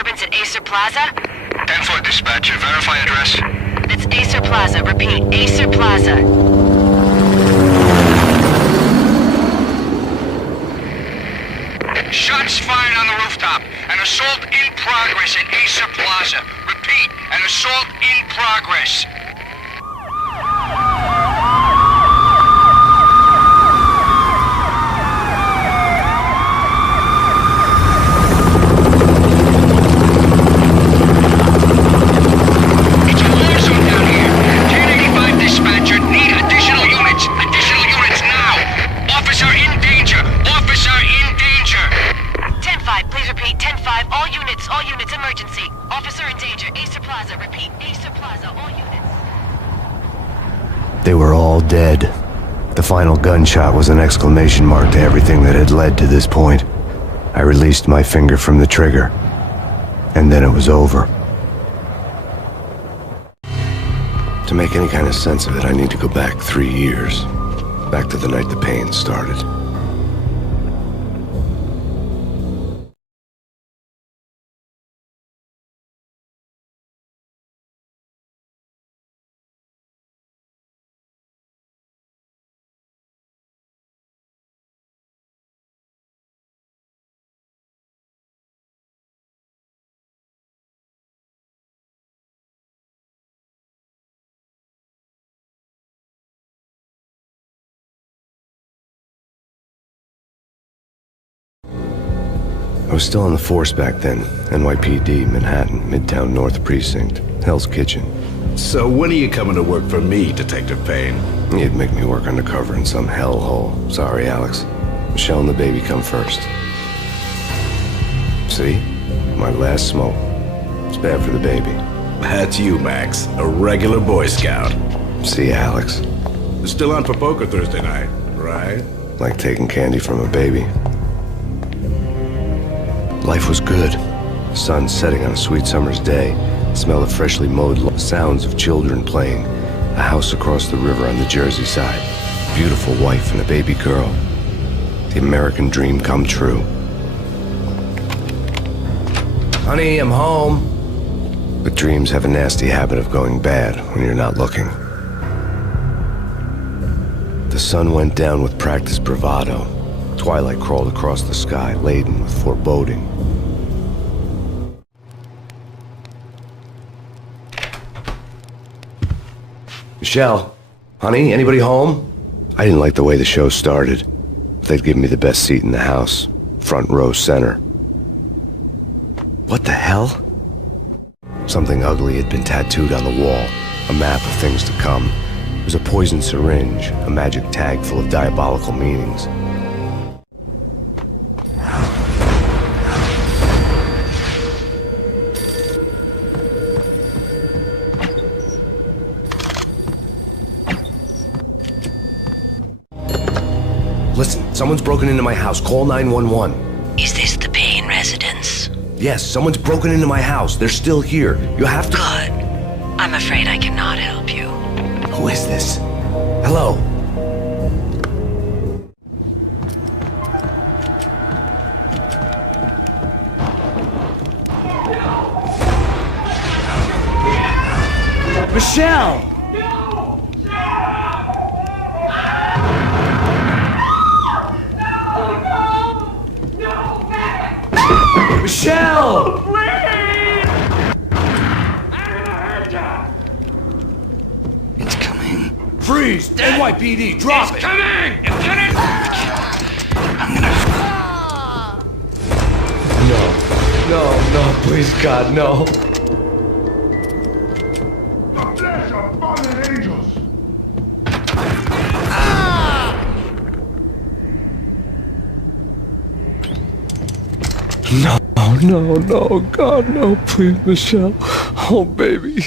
disturbance at Acer Plaza? 10-4 dispatcher. Verify address. It's Acer Plaza. Repeat, Acer Plaza. Shots fired on the rooftop. An assault in progress at Acer Plaza. Repeat, an assault in progress. It's a war zone down here. 1085 dispatcher. Need additional units. Additional units now. Officer in danger. Officer in danger. 10-5, please repeat. 10-5, all units, emergency. Officer in danger, Acer Plaza. Repeat, Acer Plaza, all units. They were all dead. The final gunshot was an exclamation mark to everything that had led to this point. I released my finger from the trigger, and then it was over. To make any kind of sense of it, I need to go back 3 years. Back to the night the Payne started. I was still on the force back then. NYPD, Manhattan, Midtown North Precinct, Hell's Kitchen. So when are you coming to work for me, Detective Payne? You'd make me work undercover in some hellhole. Sorry, Alex. Michelle and the baby come first. See? My last smoke. It's bad for the baby. That's you, Max. A regular Boy Scout. See, Alex. Still on for poker Thursday night, right? Like taking candy from a baby. Life was good. Sun setting on a sweet summer's day. Smell of freshly mowed lawn. Sounds of children playing. A house across the river on the Jersey side. Beautiful wife and a baby girl. The American dream come true. Honey, I'm home. But dreams have a nasty habit of going bad when you're not looking. The sun went down with practiced bravado. Twilight crawled across the sky, laden with foreboding. Michelle, honey, anybody home? I didn't like the way the show started. They'd give me the best seat in the house, front row center. What the hell? Something ugly had been tattooed on the wall, a map of things to come. It was a poison syringe, a magic tag full of diabolical meanings. Listen, someone's broken into my house. Call 911. Is this the Payne residence? Yes, someone's broken into my house. They're still here. You have to... Good. I'm afraid I cannot help you. Who is this? Hello? Michelle! Michelle! It's coming. Freeze! NYPD, drop it! Coming! It's coming! I'm gonna... No, please, God, no. The flesh of fallen angels! No, God, no, please, Michelle. Oh, baby.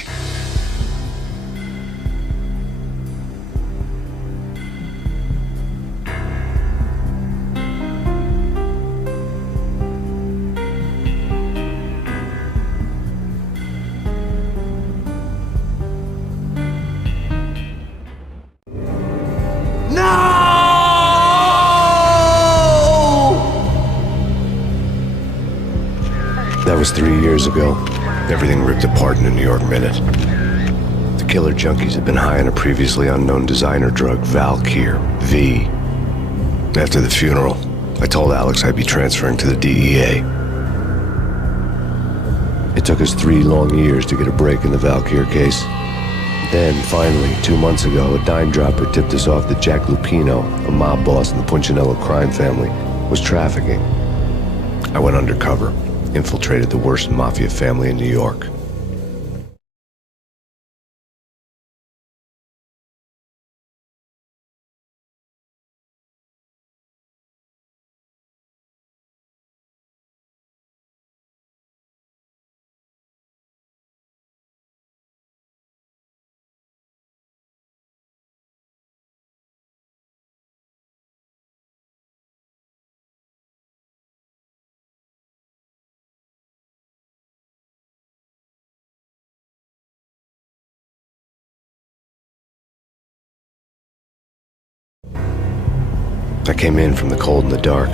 That was 3 years ago. Everything ripped apart in a New York minute. The killer junkies had been high on a previously unknown designer drug, Valkyr, V. After the funeral, I told Alex I'd be transferring to the DEA. It took us 3 long years to get a break in the Valkyr case. Then, finally, 2 months ago, a dime dropper tipped us off that Jack Lupino, a mob boss in the Punchinello crime family, was trafficking. I went undercover, infiltrated the worst mafia family in New York. I came in from the cold and the dark.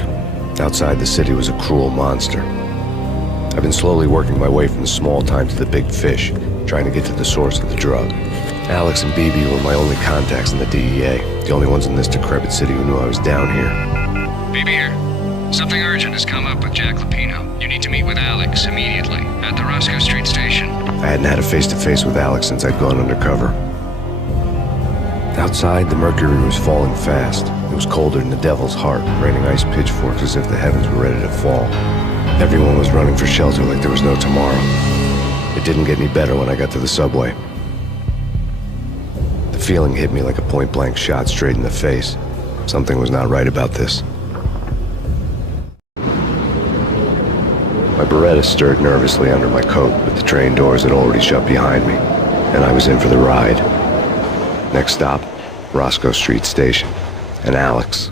Outside the city was a cruel monster. I've been slowly working my way from the small time to the big fish, trying to get to the source of the drug. Alex and BB were my only contacts in the DEA, the only ones in this decrepit city who knew I was down here. BB here. Something urgent has come up with Jack Lupino. You need to meet with Alex immediately at the Roscoe Street station. I hadn't had a face-to-face with Alex since I'd gone undercover. Outside, the mercury was falling fast. It was colder than the devil's heart, raining ice pitchforks as if the heavens were ready to fall. Everyone was running for shelter like there was no tomorrow. It didn't get any better when I got to the subway. The feeling hit me like a point-blank shot straight in the face. Something was not right about this. My Beretta stirred nervously under my coat, but the train doors had already shut behind me, and I was in for the ride. Next stop, Roscoe Street Station, and Alex.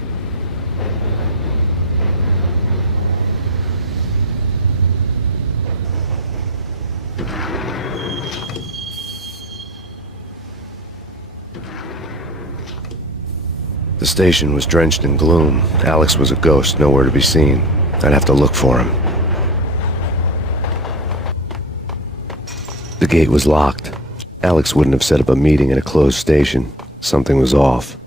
The station was drenched in gloom. Alex was a ghost, nowhere to be seen. I'd have to look for him. The gate was locked. Alex wouldn't have set up a meeting at a closed station. Something was off.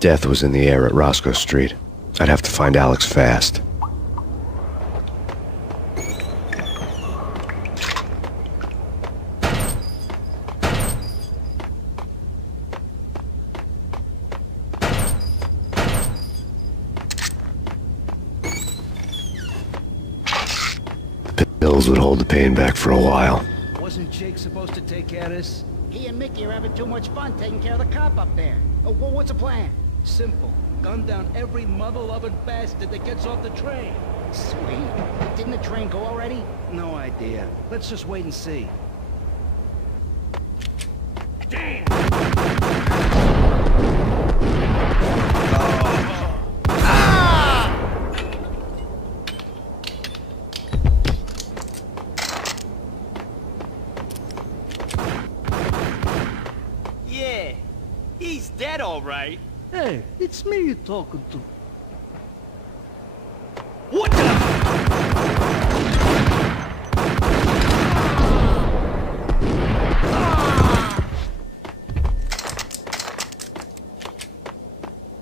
Death was in the air at Roscoe Street. I'd have to find Alex fast. Pills would hold the pain back for a while. Wasn't Jake supposed to take care of this? He and Mickey are having too much fun taking care of the cop up there. Oh, well, what's the plan? Simple. Gun down every mother-loving bastard that gets off the train. Sweet. Didn't the train go already? No idea. Let's just wait and see. Damn! Yeah, he's dead all right. Hey, it's me you're talking to. What the?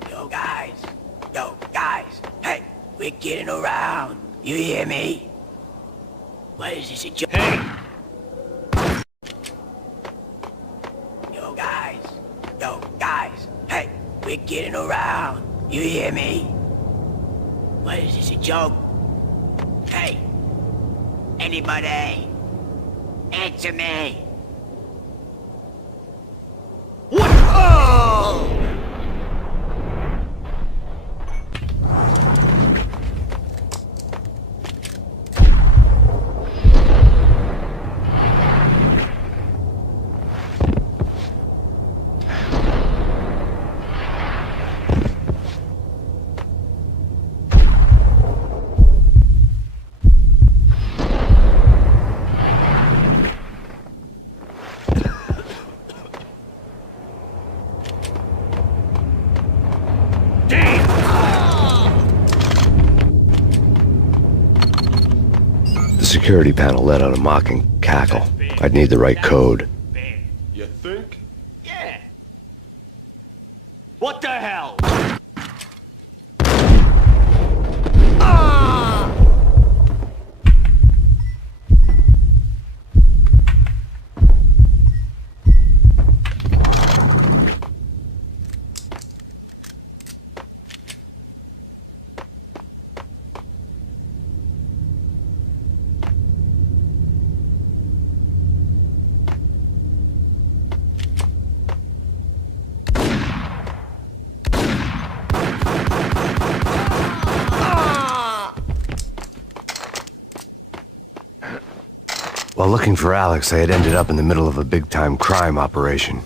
Yo guys, hey, we're getting around. You hear me? What is this a joke? Hey! Yo guys, hey, we're getting around. You hear me? What is this a joke? Hey, anybody? Answer me. What? Oh! security panel let out a mocking cackle. I'd need the right code. You think? Yeah. What the hell? While looking for Alex, I had ended up in the middle of a big-time crime operation.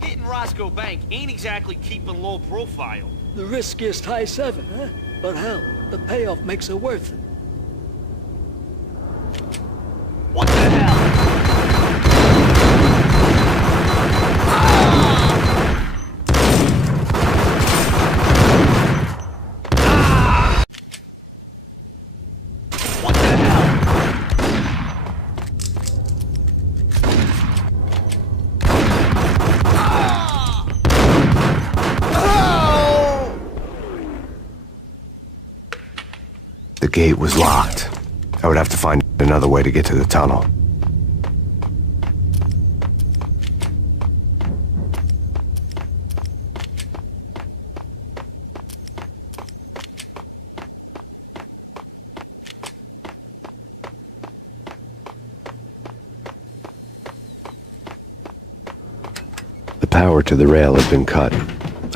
Hitting Roscoe Bank ain't exactly keeping low profile. The riskiest high seven, huh? But hell, the payoff makes it worth it. What the hell? What the hell? The gate was locked. I would have to find another way to get to the tunnel. The power to the rail had been cut.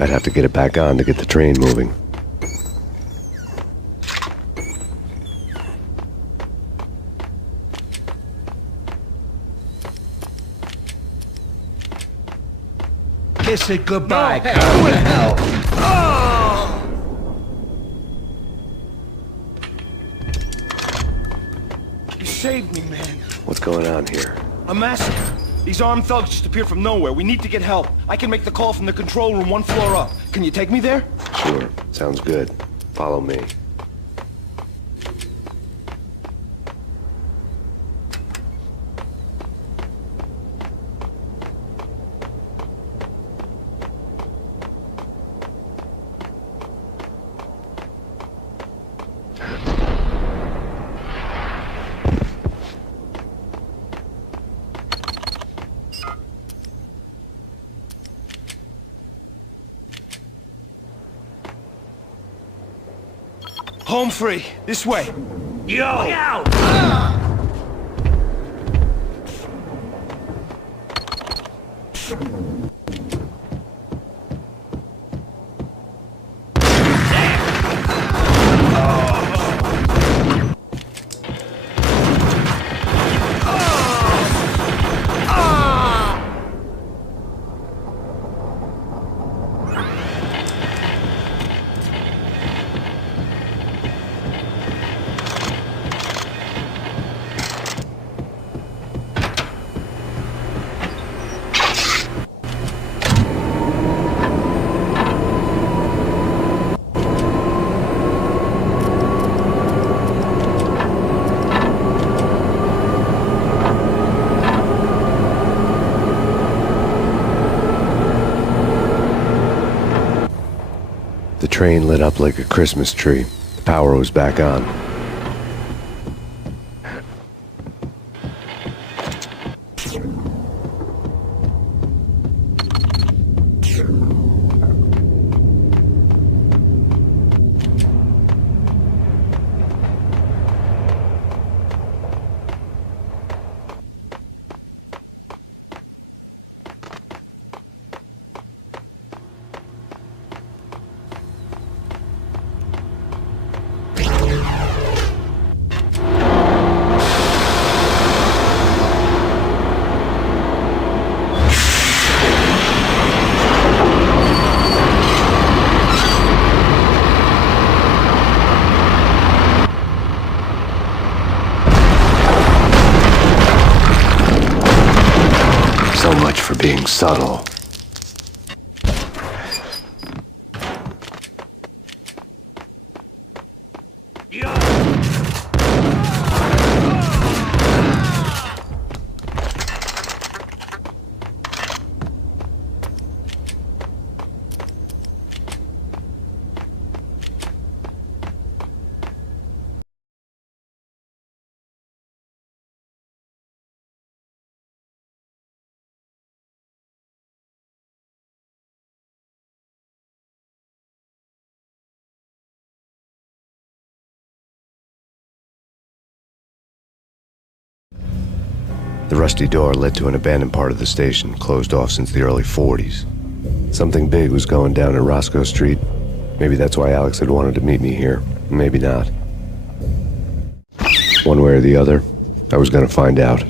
I'd have to get it back on to get the train moving. Kiss it goodbye, No, hey, who the hell? You saved me, man. What's going on here? A massacre. These armed thugs just appeared from nowhere. We need to get help. I can make the call from the control room 1 floor up. Can you take me there? Sure, sounds good. Follow me. Home free. This way. Yo! Out! The train lit up like a Christmas tree. The power was back on. being subtle. The rusty door led to an abandoned part of the station, closed off since the early 40s. Something big was going down at Roscoe Street. Maybe that's why Alex had wanted to meet me here. Maybe not. One way or the other, I was gonna find out.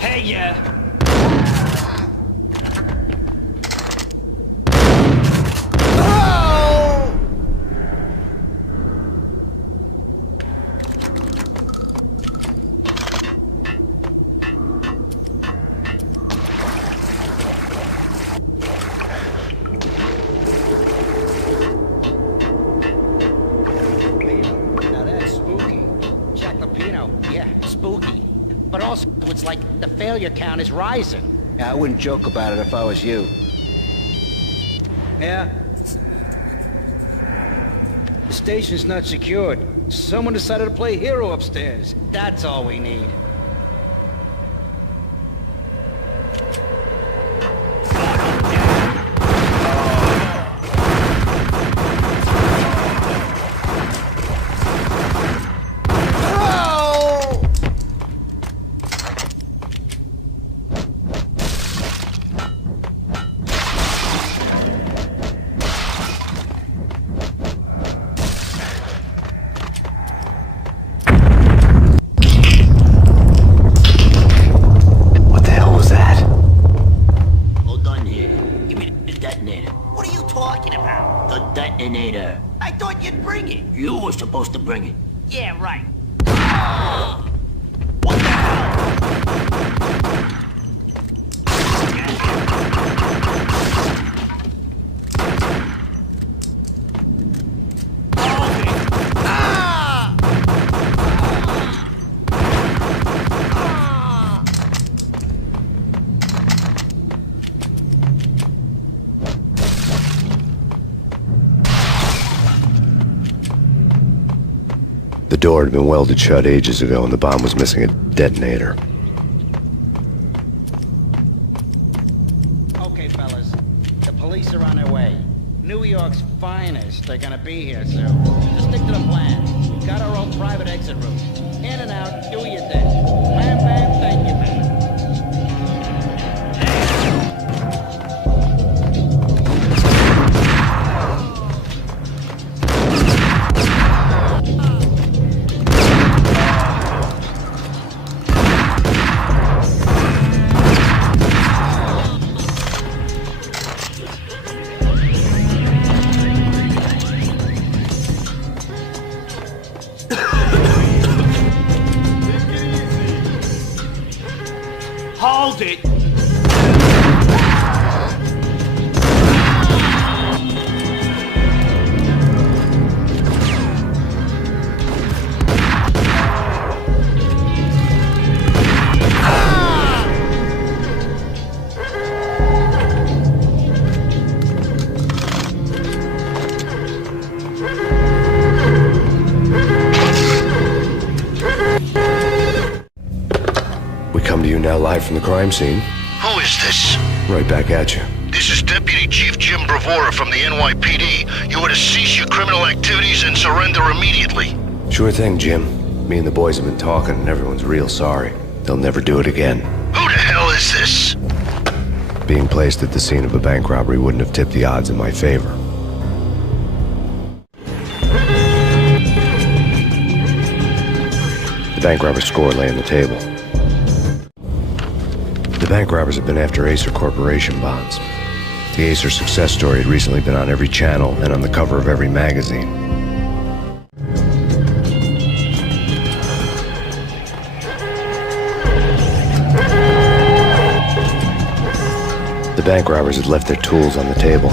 Hey, yeah. Now that's spooky. Chaclapino, yeah, spooky. But also, it's like the failure count is rising. Yeah, I wouldn't joke about it if I was you. Yeah? The station's not secured. Someone decided to play hero upstairs. That's all we need. What the hell was that? Hold on here. Give me the detonator. What are you talking about? The detonator. I thought you'd bring it. You were supposed to bring it. Yeah, right. What the hell? The door had been welded shut ages ago and the bomb was missing a detonator. Okay, fellas. The police are on their way. New York's finest are gonna be here soon. Just stick to the plan. We've got our own private exit route. In and out, do your thing. Bam, bam, thank you, man. Hold it! We come to you now live from the crime scene. Who is this? Right back at you. This is Deputy Chief Jim Bravura from the NYPD. You are to cease your criminal activities and surrender immediately. Sure thing, Jim. Me and the boys have been talking and everyone's real sorry. they'll never do it again. Who the hell is this? Being placed at the scene of a bank robbery wouldn't have tipped the odds in my favor. The bank robber's score lay on the table. The bank robbers had been after Acer Corporation bonds. The Acer success story had recently been on every channel and on the cover of every magazine. The bank robbers had left their tools on the table.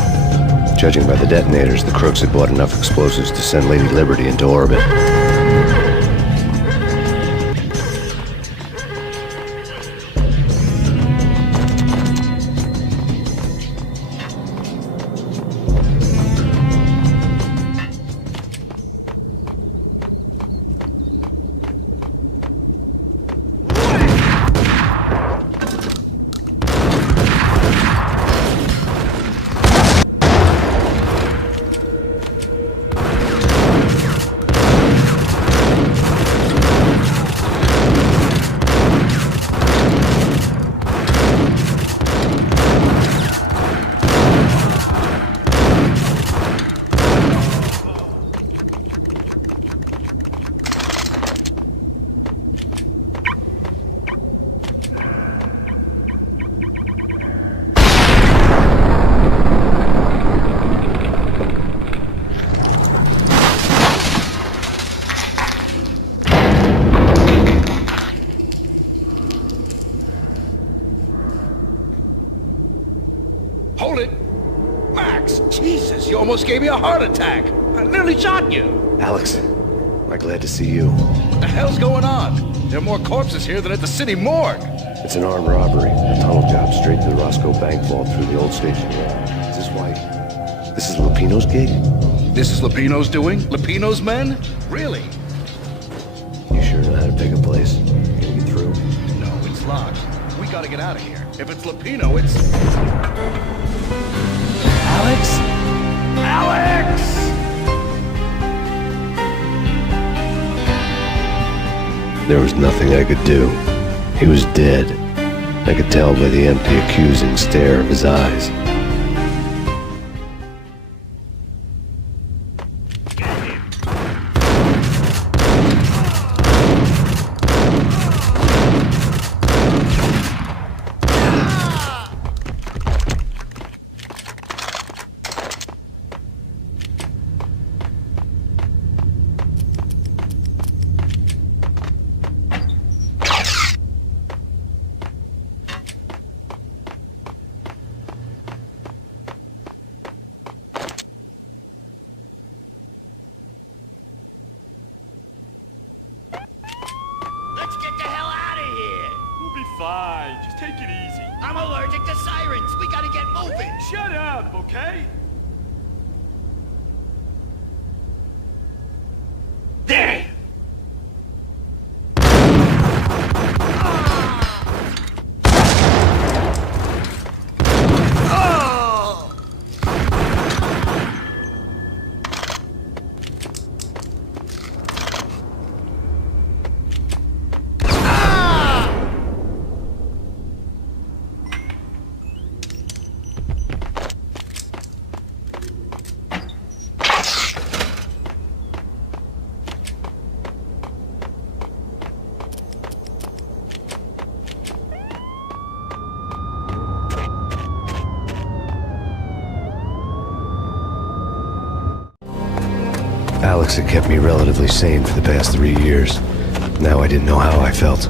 Judging by the detonators, the crooks had bought enough explosives to send Lady Liberty into orbit. Hold it! Max! Jesus, you almost gave me a heart attack! I nearly shot you! Alex, I'm glad to see you. What the hell's going on? There are more corpses here than at the city morgue! It's an armed robbery. A tunnel job straight to the Roscoe Bank vault through the old station wall. Is this why? This is Lupino's gig? This is Lupino's doing? Lupino's men? Really? You sure know how to pick a place? Can we get through? No, it's locked. We gotta get out of here. If it's Lupino, it's... Alex? Alex! There was nothing I could do. He was dead. I could tell by the empty, accusing stare of his eyes. Let's get the hell out of here! We'll be fine. Just take it easy. I'm allergic to sirens. We gotta get moving. Shut up, okay? There! Alex had kept me relatively sane for the past 3 years. Now I didn't know how I felt.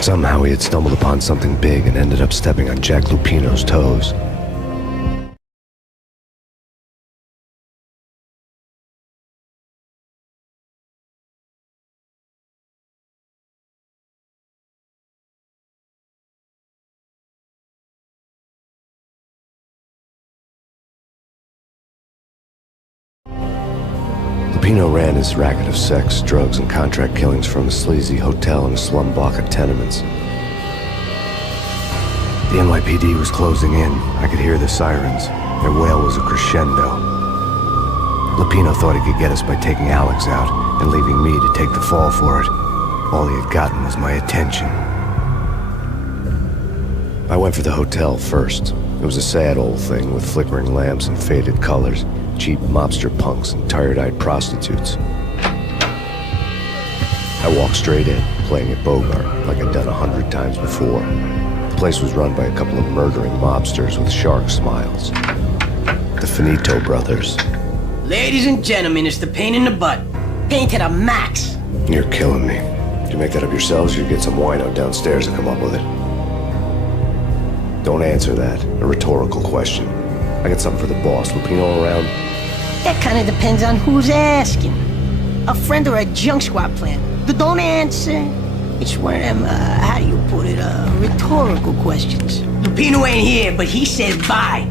Somehow he had stumbled upon something big and ended up stepping on Jack Lupino's toes. Lupino ran his racket of sex, drugs, and contract killings from a sleazy hotel in a slum block of tenements. The NYPD was closing in. I could hear the sirens. Their wail was a crescendo. Lupino thought he could get us by taking Alex out and leaving me to take the fall for it. All he had gotten was my attention. I went for the hotel first. It was a sad old thing with flickering lamps and faded colors, cheap mobster punks and tired-eyed prostitutes. I walked straight in, playing at Bogart, like I'd done 100 times before. The place was run by a couple of murdering mobsters with shark smiles. The Finito brothers. Ladies and gentlemen, it's the Payne in the butt. Payne to the max. You're killing me. Did you make that up yourselves, or you get some wino downstairs to come up with it? Don't answer that. A rhetorical question. I got something for the boss. Lupino around? That kind of depends on who's asking. A friend or a junk squad plan. Don't answer. It's one of them, how do you put it, rhetorical questions. Lupino ain't here, but he said bye.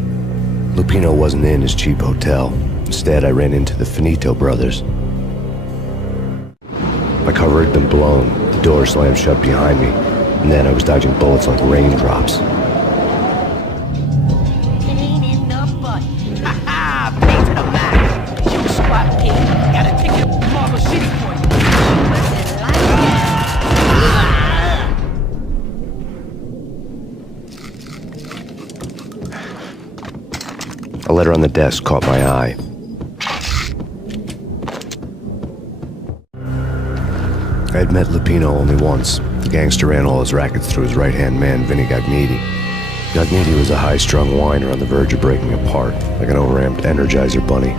Lupino wasn't in his cheap hotel. Instead, I ran into the Finito brothers. My cover had been blown, the door slammed shut behind me, and then I was dodging bullets like raindrops. Payne in the butt. Ha ha! Payne to the max. Junk squad Payne. Got a ticket to Marble City for you. A letter on the desk caught my eye. I had met Lupino only once. The gangster ran all his rackets through his right-hand man, Vinny Gagniti. Gagniti was a high-strung whiner on the verge of breaking apart, like an overamped Energizer bunny.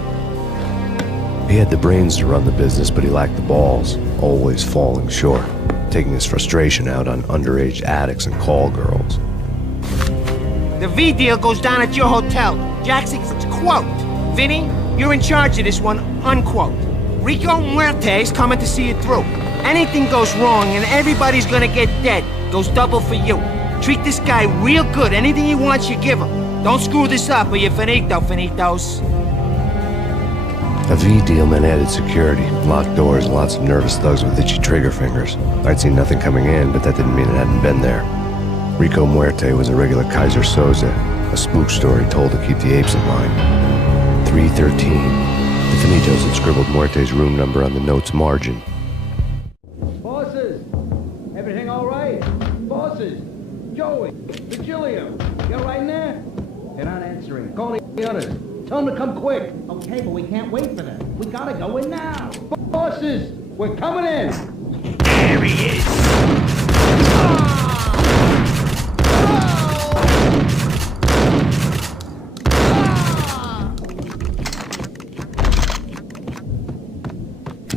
He had the brains to run the business, but he lacked the balls, always falling short, taking his frustration out on underage addicts and call girls. The V deal goes down at your hotel. Jackson's quote. Vinny, you're in charge of this one, unquote. Rico Muerte's coming to see it through. Anything goes wrong and everybody's gonna get dead. Goes double for you. Treat this guy real good. Anything he wants, you give him. Don't screw this up or you're finito, finitos. A V deal meant added security, locked doors, and lots of nervous thugs with itchy trigger fingers. I'd seen nothing coming in, but that didn't mean it hadn't been there. Rico Muerte was a regular Kaiser Soze, a spook story told to keep the apes in line. 313. The Finitos had scribbled Muerte's room number on the note's margin. Bosses! Everything all right? Bosses! Joey! Virgilio! You all right in there? They're not answering. Call the others. Tell them to come quick. Okay, but we can't wait for them. We gotta go in now. Bosses! We're coming in! There he is.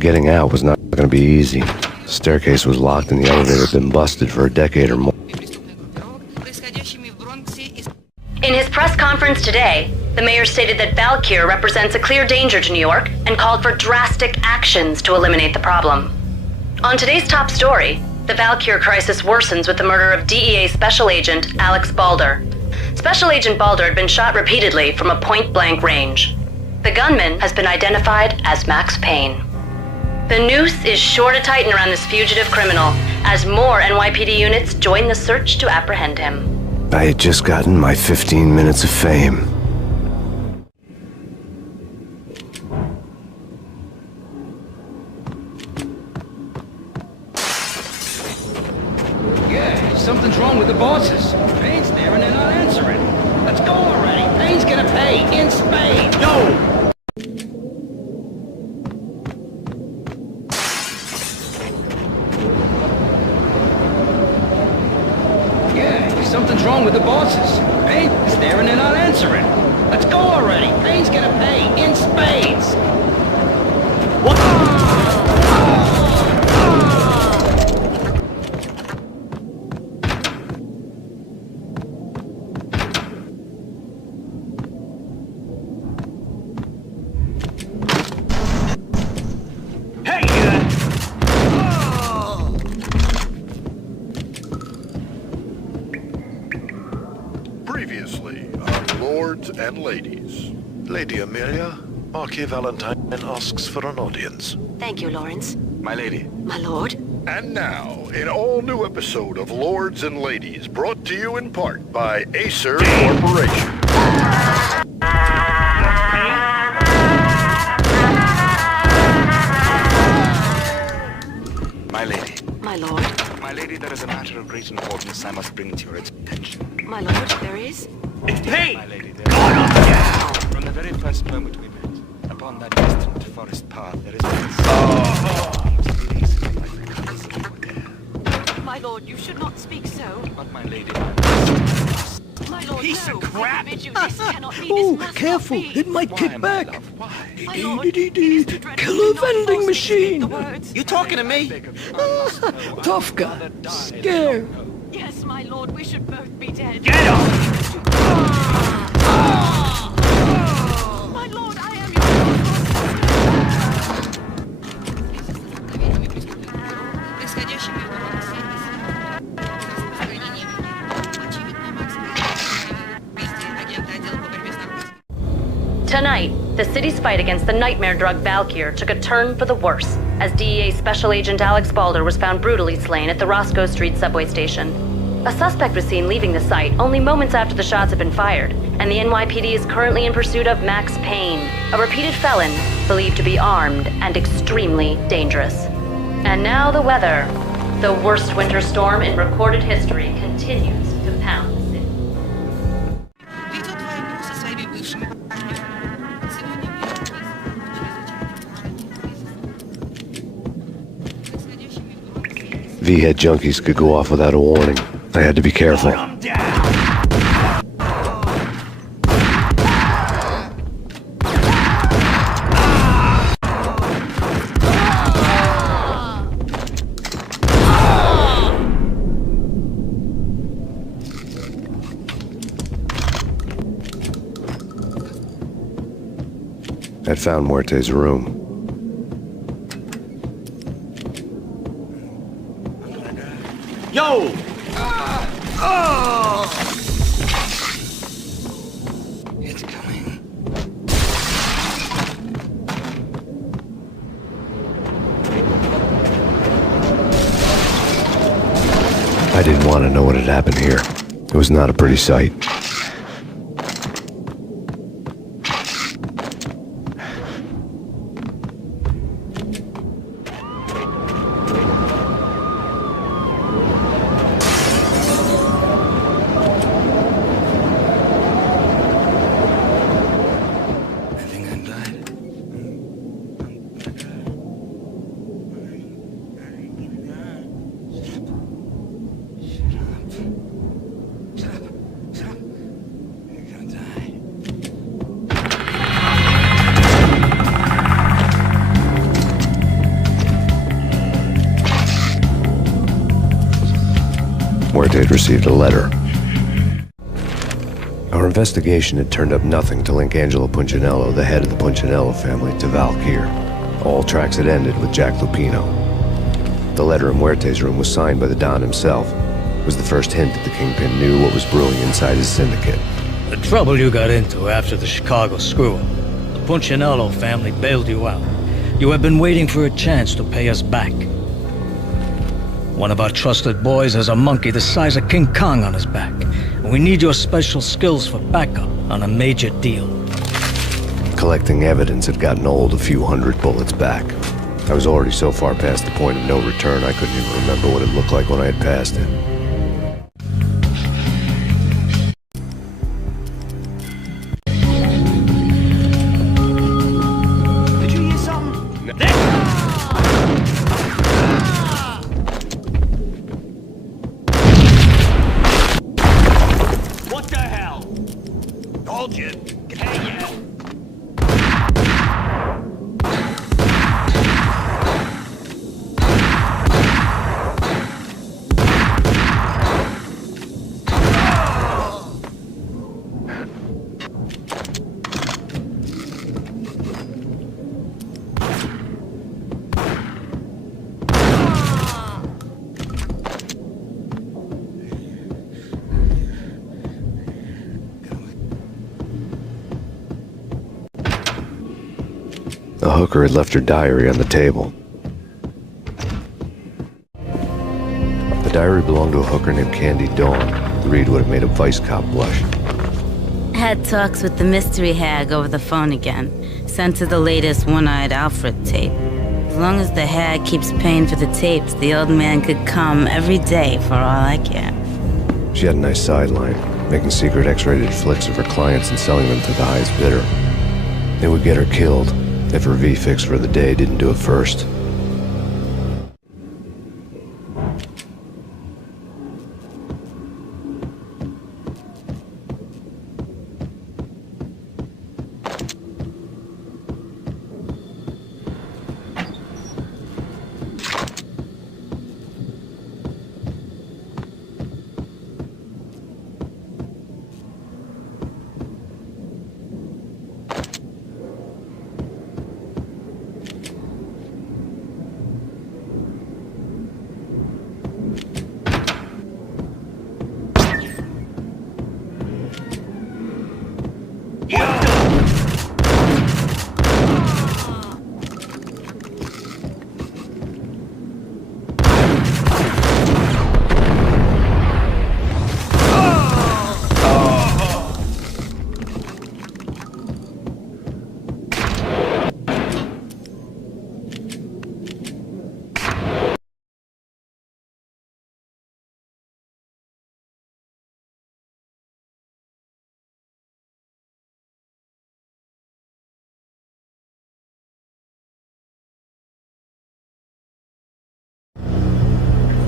Getting out was not going to be easy. The staircase was locked and the elevator had been busted for a decade or more. In his press conference today, the mayor stated that Valkyr represents a clear danger to New York and called for drastic actions to eliminate the problem. On today's top story, the Valkyr crisis worsens with the murder of DEA Special Agent Alex Balder. Special Agent Balder had been shot repeatedly from a point-blank range. The gunman has been identified as Max Payne. The noose is sure to tighten around this fugitive criminal as more NYPD units join the search to apprehend him. I had just gotten my 15 minutes of fame. Yeah, something's wrong with the bosses. Payne's there and they're not answering. Let's go already. Payne's gonna pay in spades. No! Something's wrong with the bosses. Payne's there and they're not answering. Let's go already. Payne's gonna pay in spades. What? Previously on Lords and Ladies. Lady Amelia, Marquis Valentine asks for an audience. Thank you, Lawrence. My lady. My lord. And now, an all-new episode of Lords and Ladies, brought to you in part by Acer Corporation. My lady. My lord. My lady, there is a matter of great importance I must bring to your attention. My lord, there is? It's Payne! My lady, there is. From the very first moment we met, upon that distant forest path, there is My lord, you should not speak so. But my lady, My lord, Piece no. of crap! I forbid you. This cannot be. This Oh, must careful! not be. It might kick back. My lord, it is too dreadful Killer to not vending falsely machine. speak the words. You talking to me? Tough guy. Scared. Yes, my lord, we should both be dead. Get up! My lord, I am your Tonight, the city's fight against the nightmare drug Valkyr took a turn for the worse, as DEA Special Agent Alex Balder was found brutally slain at the Roscoe Street subway station. A suspect was seen leaving the site only moments after the shots had been fired, and the NYPD is currently in pursuit of Max Payne, a repeated felon believed to be armed and extremely dangerous. And now the weather. The worst winter storm in recorded history continues to pound the city. V-head junkies could go off without a warning. I had to be careful. I'd found Muerte's room. Yo! It's coming. I didn't want to know what had happened here. It was not a pretty sight. Muerte had received a letter. Our investigation had turned up nothing to link Angelo Punchinello, the head of the Punchinello family, to Valkyr. All tracks had ended with Jack Lupino. The letter in Muerte's room was signed by the Don himself. It was the first hint that the Kingpin knew what was brewing inside his syndicate. The trouble you got into after the Chicago screw-up. The Punchinello family bailed you out. You have been waiting for a chance to pay us back. One of our trusted boys has a monkey the size of King Kong on his back. And we need your special skills for backup on a major deal. Collecting evidence had gotten old a few hundred bullets back. I was already so far past the point of no return I couldn't even remember what it looked like when I had passed it. Did you hear something? What the hell? Told you. Hey, yeah. The hooker had left her diary on the table. The diary belonged to a hooker named Candy Dawn. The read would have made a vice cop blush. Had talks with the mystery hag over the phone again. Sent to the latest One-Eyed Alfred tape. As long as the hag keeps paying for the tapes, the old man could come every day for all I care. She had a nice sideline. making secret X-rated flicks of her clients and selling them to the highest bidder. It would get her killed if her V-fix for the day didn't do it first.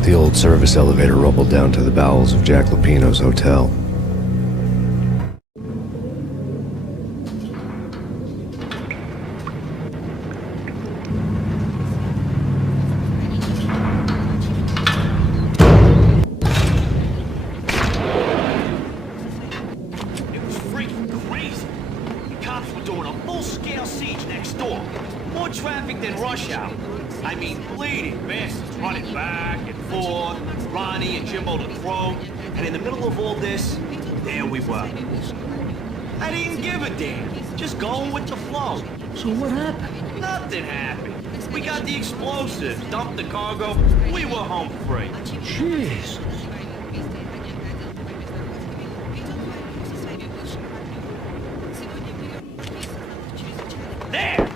The old service elevator rumbled down to the bowels of Jack Lupino's hotel. It was freaking crazy. The cops were doing a full-scale siege next door. More traffic than rush hour. I mean, bleeding bastards running back and forth, Ronnie and Jimbo to throw, and in the middle of all this, there we were. I didn't give a damn, just going with the flow. So what happened? Nothing happened. We got the explosives, dumped the cargo, we were home free. Jeez. There!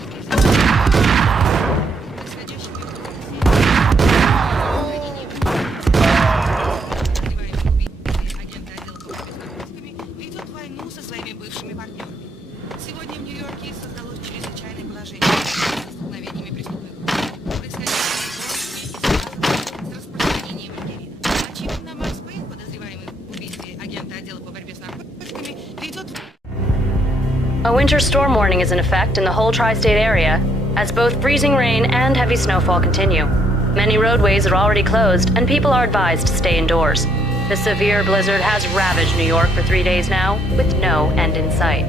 A winter storm warning is in effect in the whole tri-state area, as both freezing rain and heavy snowfall continue. Many roadways are already closed, and people are advised to stay indoors. The severe blizzard has ravaged New York for 3 days now, with no end in sight.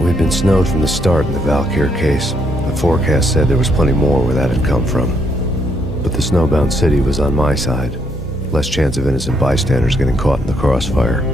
We'd been snowed from the start in the Valkyr case. The forecast said there was plenty more where that had come from. But the snowbound city was on my side. Less chance of innocent bystanders getting caught in the crossfire.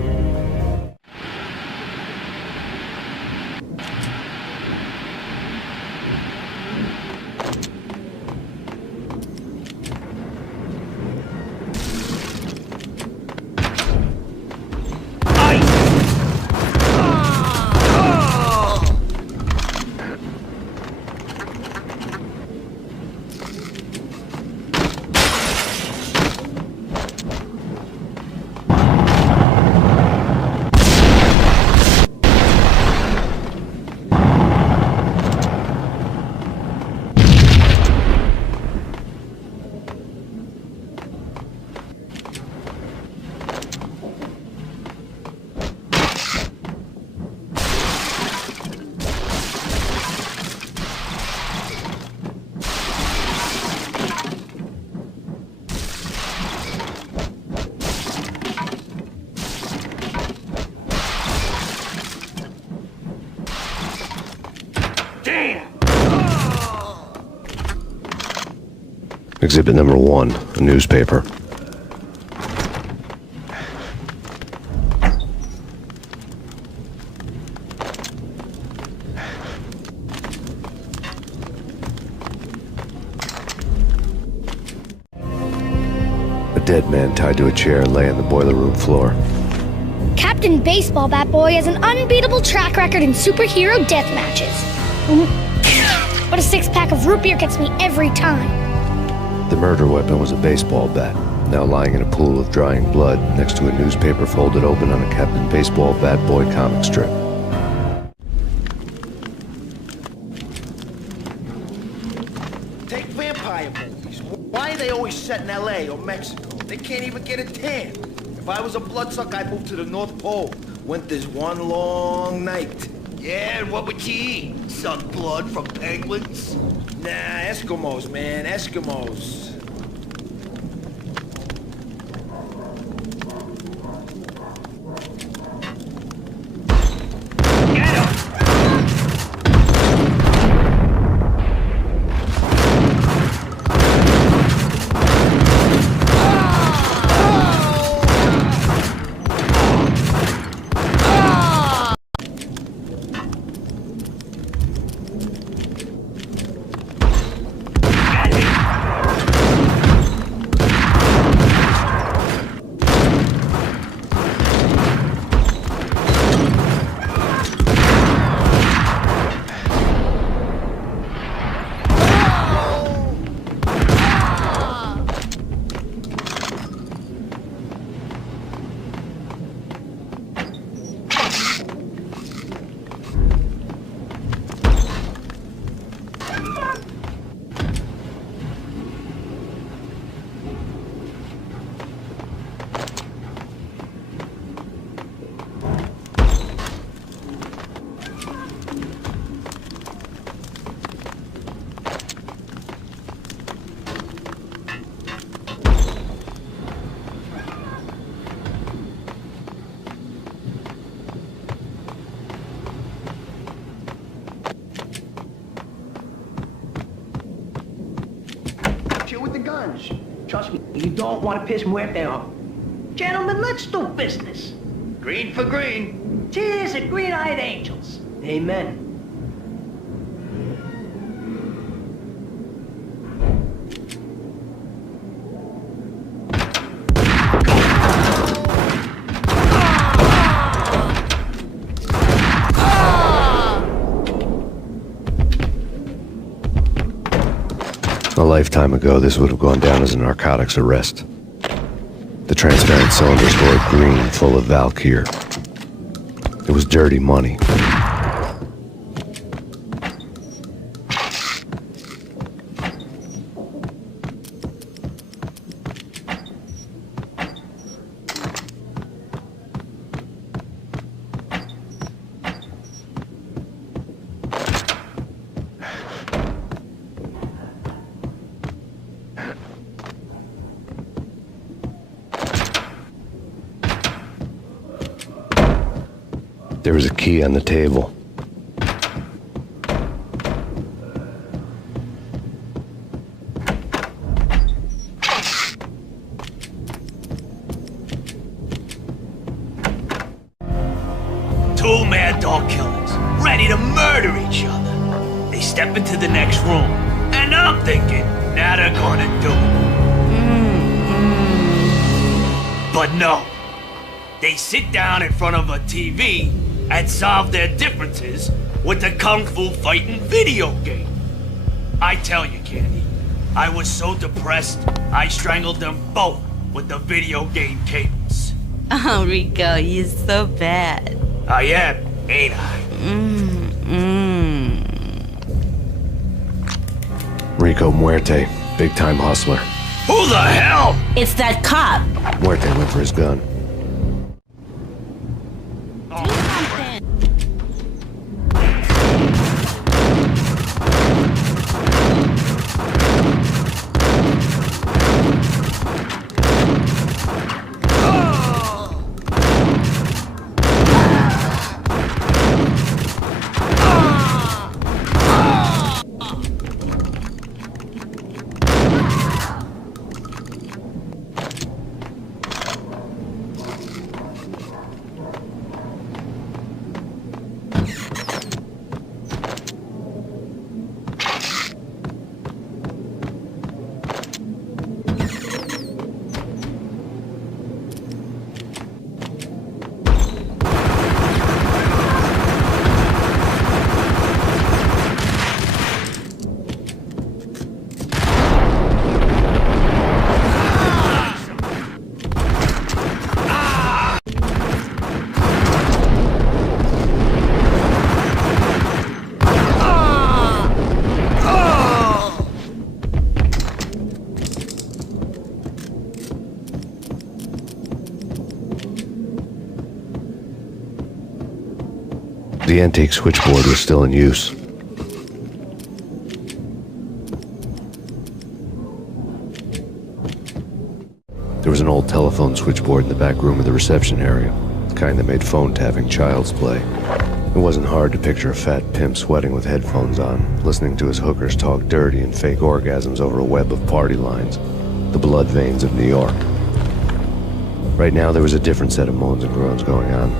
Exhibit number 1, a newspaper. A dead man tied to a chair and lay on the boiler room floor. Captain Baseball Bat Boy has an unbeatable track record in superhero death matches. But a 6-pack of root beer gets me every time. The murder weapon was a baseball bat. now lying in a pool of drying blood next to a newspaper folded open on a Captain Baseball Bat Boy comic strip. Take vampire movies. Why are they always set in L.A. or Mexico? They can't even get a tan. If I was a bloodsucker, I'd move to the North Pole. Winter's one long night. Yeah, and what would you eat? Some blood from penguins? Nah, Eskimos, man, Eskimos. With the guns. Trust me, you don't want to piss Muerte off. Gentlemen, let's do business. Green for green. Cheers at green-eyed angels. Amen. A lifetime ago, this would have gone down as a narcotics arrest. The transparent cylinders glowed green, full of Valkyr. It was dirty money. There was a key on the table. Two mad dog killers, ready to murder each other. They step into the next room, and I'm thinking, now they're gonna do it. But no. They sit down in front of a TV and solve their differences with the kung fu fighting video game. I tell you, Candy, I was so depressed, I strangled them both with the video game cables. Oh, Rico, you're so bad. I am, ain't I? Rico Muerte, big-time hustler. Who the hell? It's that cop. Muerte went for his gun. The antique switchboard was still in use. There was an old telephone switchboard in the back room of the reception area, the kind that made phone tapping child's play. It wasn't hard to picture a fat pimp sweating with headphones on, listening to his hookers talk dirty and fake orgasms over a web of party lines, the blood veins of New York. Right now, there was a different set of moans and groans going on.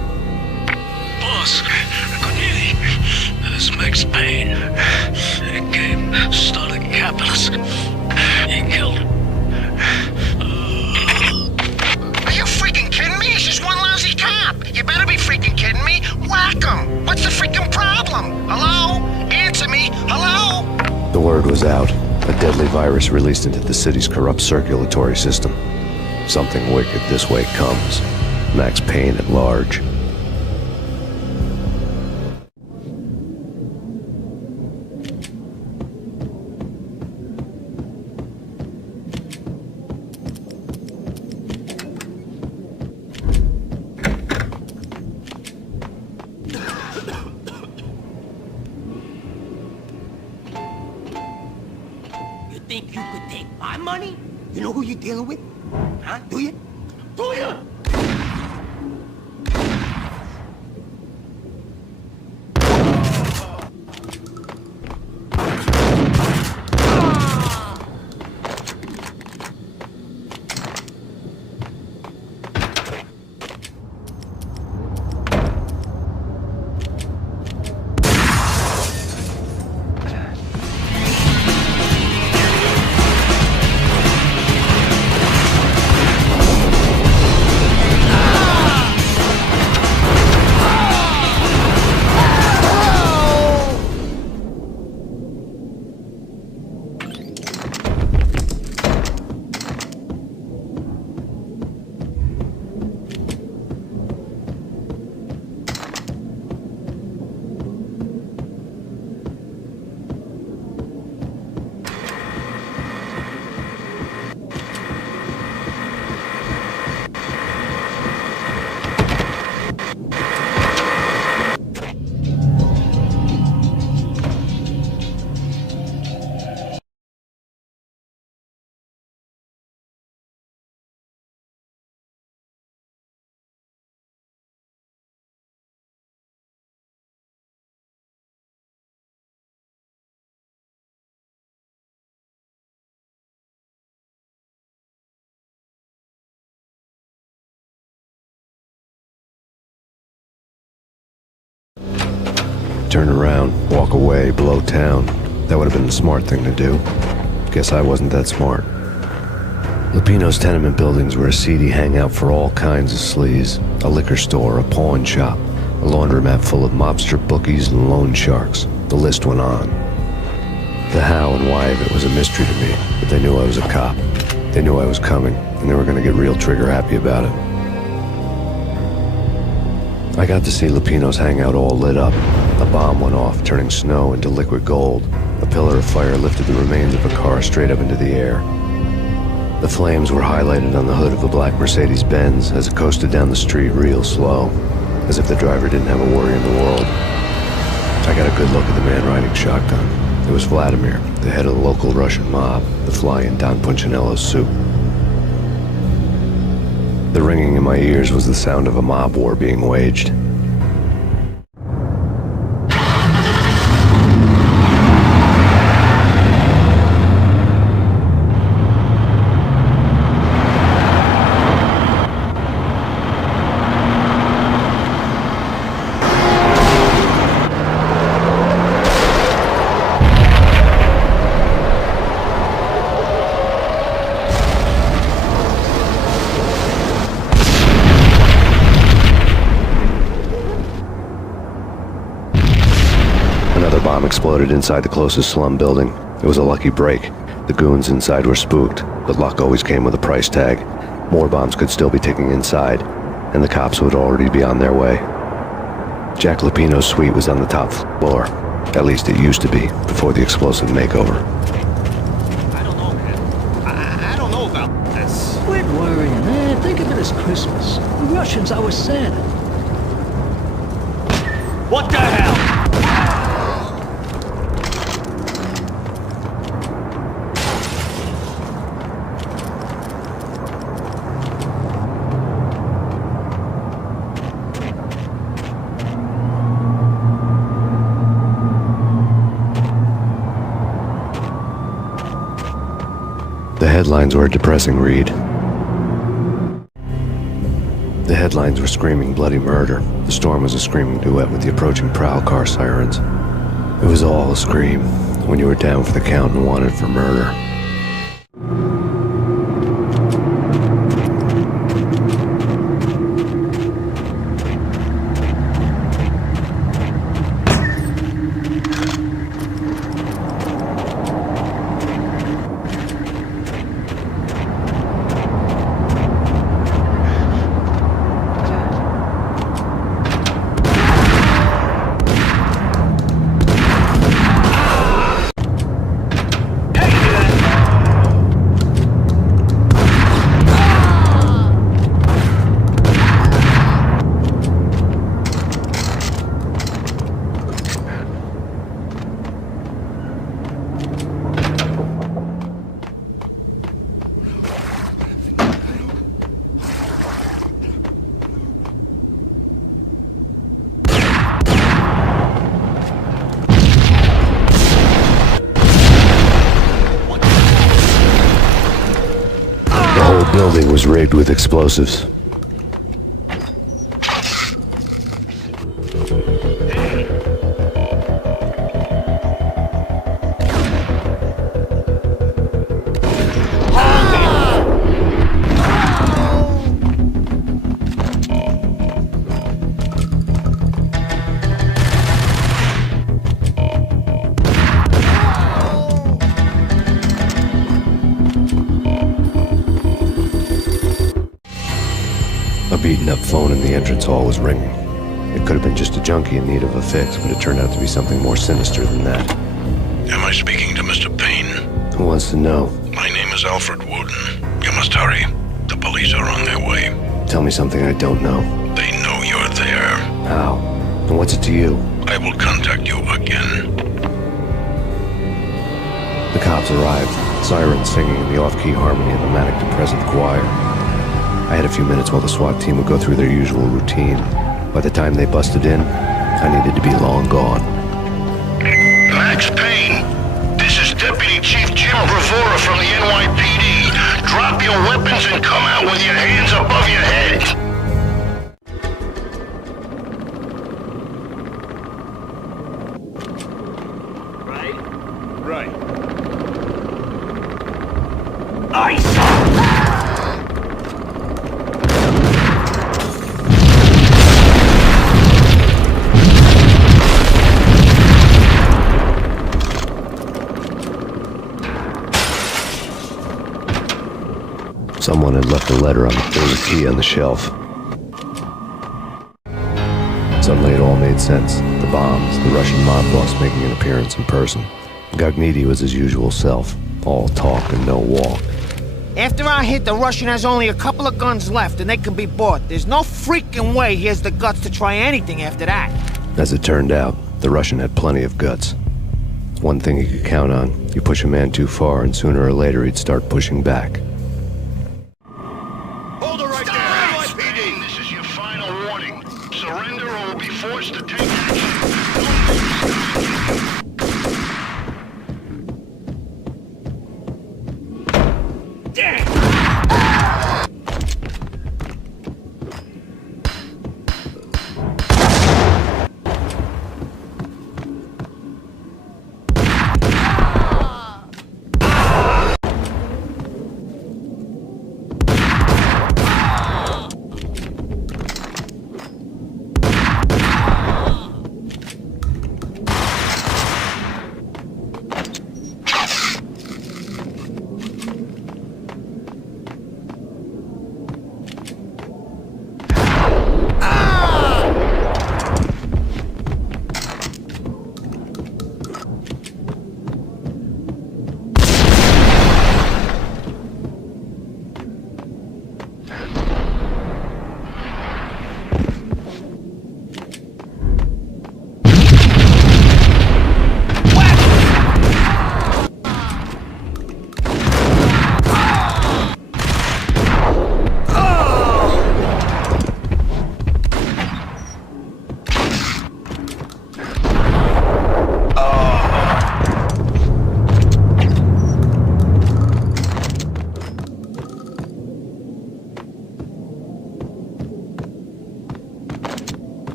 Boss, good evening. This is Max Payne. He came, started capitalist. He killed him. Are you freaking kidding me? He's just one lousy cop. You better be freaking kidding me. Whack him. What's the freaking problem? Hello? Answer me. Hello? The word was out. A deadly virus released into the city's corrupt circulatory system. Something wicked this way comes. Max Payne at large. You think you could take my money? You know who you're dealing with? Huh? Do you? Do you? Turn around, walk away, blow town. That would have been the smart thing to do. Guess I wasn't that smart. Lupino's tenement buildings were a seedy hangout for all kinds of sleaze. A liquor store, a pawn shop, a laundromat full of mobster bookies and loan sharks. The list went on. The how and why of it was a mystery to me, but they knew I was a cop. They knew I was coming, and they were going to get real trigger happy about it. I got to see Lupino's hangout all lit up. A bomb went off, turning snow into liquid gold. A pillar of fire lifted the remains of a car straight up into the air. The flames were highlighted on the hood of a black Mercedes-Benz as it coasted down the street real slow, as if the driver didn't have a worry in the world. I got a good look at the man riding shotgun. It was Vladimir, the head of the local Russian mob, the fly in Don Punchinello's soup. The ringing in my ears was the sound of a mob war being waged. Another bomb exploded inside the closest slum building. It was a lucky break. The goons inside were spooked, but luck always came with a price tag. More bombs could still be ticking inside, and the cops would already be on their way. Jack Lupino's suite was on the top floor. At least it used to be, before the explosive makeover. I don't know, man. I don't know about this. Quit worrying, man. Think of it as Christmas. The Russians, our Santa. What the hell? The headlines were a depressing read. The headlines were screaming bloody murder. The storm was a screaming duet with the approaching prowl car sirens. It was all a scream when you were down for the count and wanted for murder. The building was rigged with explosives. A beaten-up phone in the entrance hall was ringing. It could have been just a junkie in need of a fix, but it turned out to be something more sinister than that. Am I speaking to Mr. Payne? Who wants to know? My name is Alfred Wooden. You must hurry. The police are on their way. Tell me something I don't know. They know you're there. How? And what's it to you? I will contact you again. The cops arrived, sirens singing in the off-key harmony of the manic-depressive choir. I had a few minutes while the SWAT team would go through their usual routine. By the time they busted in, I needed to be long gone. Max Payne, this is Deputy Chief Jim Bravura from the NYPD. Drop your weapons and come out with your hands above your head. Right. Someone had left a letter on there was a key on the shelf. Suddenly it all made sense. The bombs, the Russian mob boss making an appearance in person. Gagniti was his usual self. All talk and no walk. After our hit, the Russian has only a couple of guns left and they can be bought. There's no freaking way he has the guts to try anything after that. As it turned out, the Russian had plenty of guts. One thing he could count on, you push a man too far and sooner or later he'd start pushing back. Hold it right there, NYPD. This is your final warning. Surrender or we'll be forced to take action.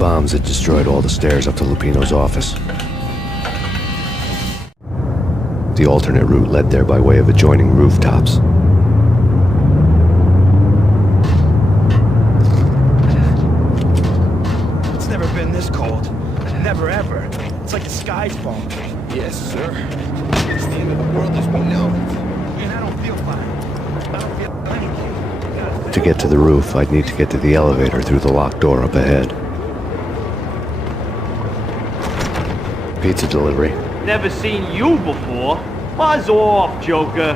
bombs had destroyed all the stairs up to Lupino's office. The alternate route led there by way of adjoining rooftops. It's never been this cold. Never ever. It's like the sky's falling. Yes, sir. It's the end of the world as we know it. Man, I don't feel fine. I don't feel anything. To get to the roof, I'd need to get to the elevator through the locked door up ahead. Pizza delivery. Never seen you before. Buzz off, Joker.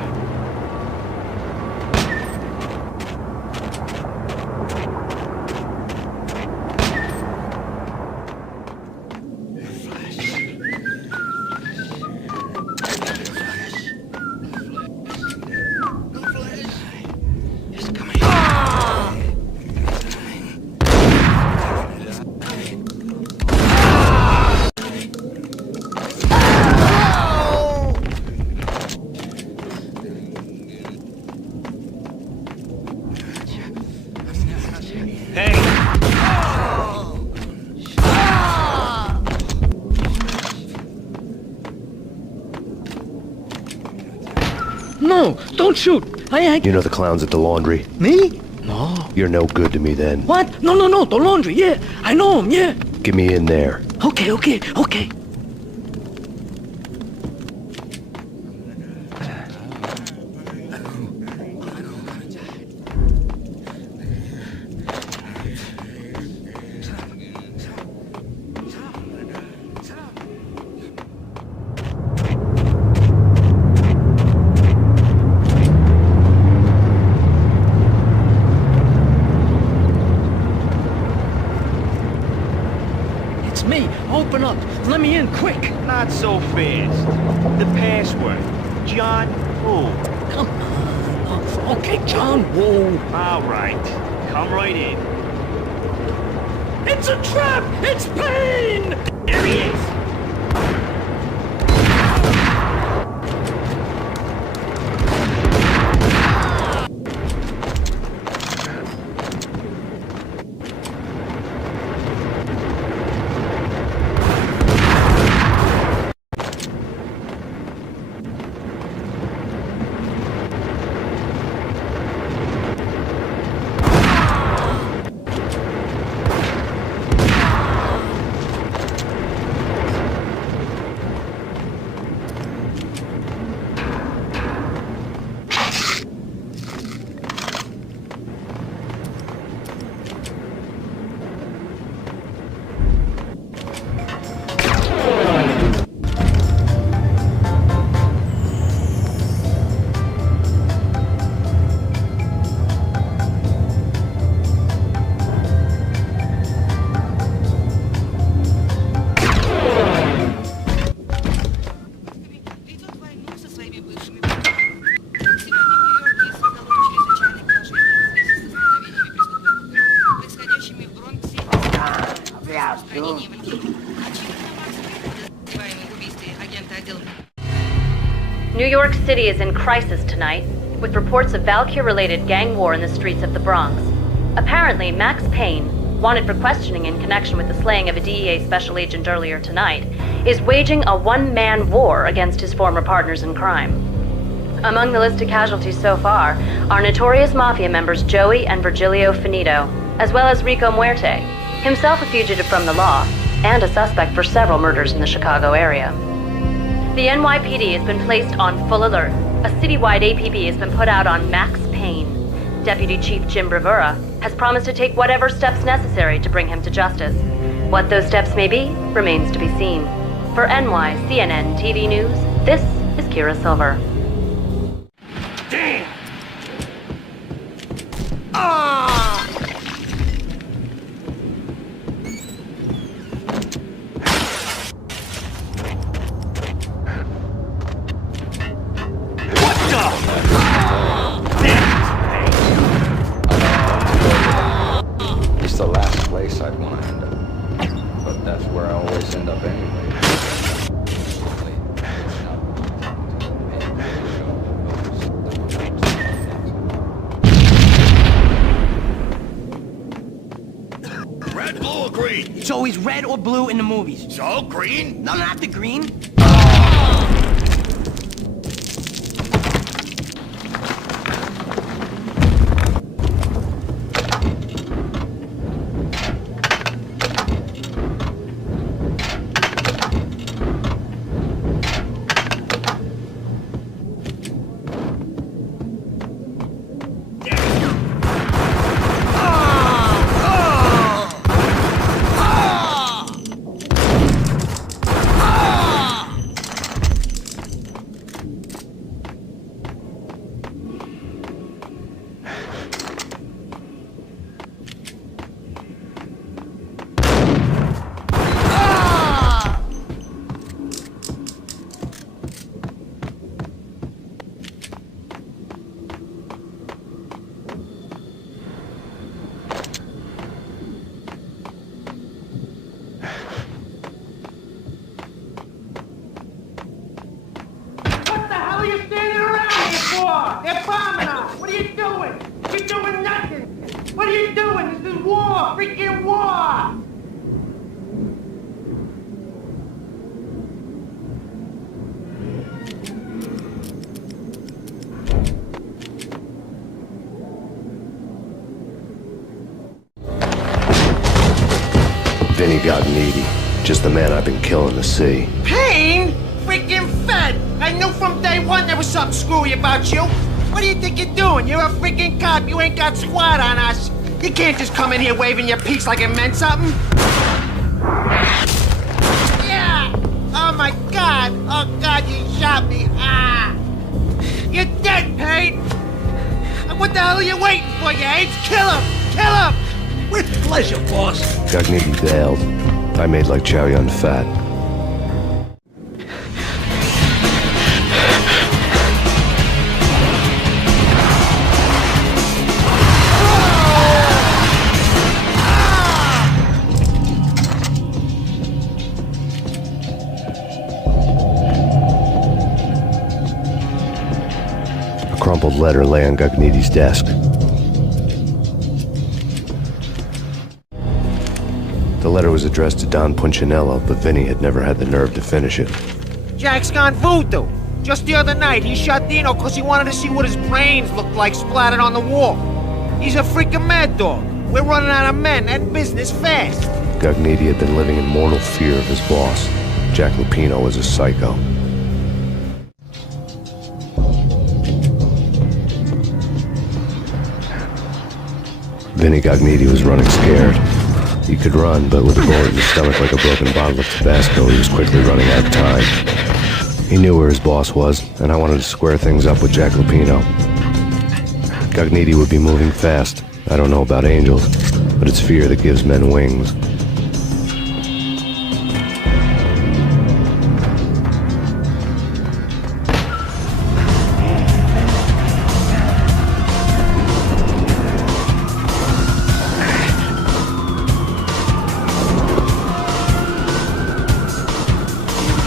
No, don't shoot. You know the clowns at the laundry? Me? No. You're no good to me then. What? No, the laundry, yeah. I know him, yeah. Get me in there. Okay. Me, open up. Let me in, quick. Not so fast. The password. John Woo. Come on. Okay, John Woo. All right. Come right in. It's a trap! It's Payne! There he is. New York City is in crisis tonight, with reports of Valkyr-related gang war in the streets of the Bronx. Apparently, Max Payne, wanted for questioning in connection with the slaying of a DEA special agent earlier tonight, is waging a one-man war against his former partners in crime. Among the list of casualties so far are notorious mafia members Joey and Virgilio Finito, as well as Rico Muerte, himself a fugitive from the law, and a suspect for several murders in the Chicago area. The NYPD has been placed on full alert. A citywide APB has been put out on Max Payne. Deputy Chief Jim Bravura has promised to take whatever steps necessary to bring him to justice. What those steps may be remains to be seen. For NYCNN TV News, this is Kira Silver. Damn! It's the last place I'd want to end up. But that's where I always end up anyway. always red or blue in the movies. So, green? No, not the green. What the hell are you standing around here for? They're bombing us. What are you doing? You're doing nothing. What are you doing? This is war. Freaking war. Vinny got needy. Just the man I've been killing to see. Payne? Freaking fed! I knew from day one there was something screwy about you. What do you think you're doing? You're a freaking cop. You ain't got squad on us. You can't just come in here waving your piece like it meant something. Yeah! Oh my God! Oh God, you shot me! Ah! You're dead, Payne! What the hell are you waiting for, you apes? Kill him! Kill him! With pleasure, boss. Gagnetti bailed. I made like Chow Yun Fat. A crumpled letter lay on Gagnetti's desk. The letter was addressed to Don Punchinello, but Vinny had never had the nerve to finish it. Jack's gone voodoo. Just the other night, he shot Dino because he wanted to see what his brains looked like splattered on the wall. He's a freaking mad dog. We're running out of men and business fast. Gagnetti had been living in mortal fear of his boss. Jack Lupino was a psycho. Vinny Gagnetti was running scared. He could run, but with a bullet in his stomach like a broken bottle of Tabasco, he was quickly running out of time. He knew where his boss was, and I wanted to square things up with Jack Lupino. Gagnetti would be moving fast. I don't know about angels, but it's fear that gives men wings.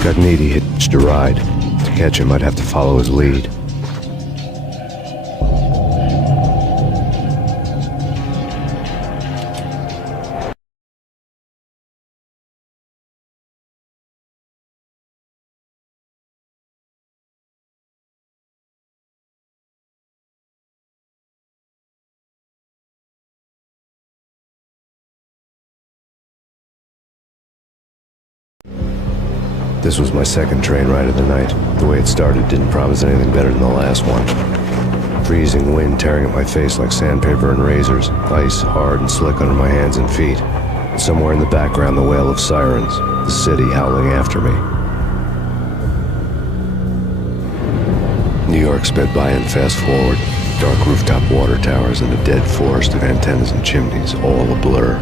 Gagnetti hitched a ride. To catch him, I'd have to follow his lead. This was my second train ride of the night. The way it started didn't promise anything better than the last one. Freezing wind tearing at my face like sandpaper and razors, ice hard and slick under my hands and feet. And somewhere in the background, the wail of sirens, the city howling after me. New York sped by in fast forward. Dark rooftop water towers and a dead forest of antennas and chimneys, all a blur.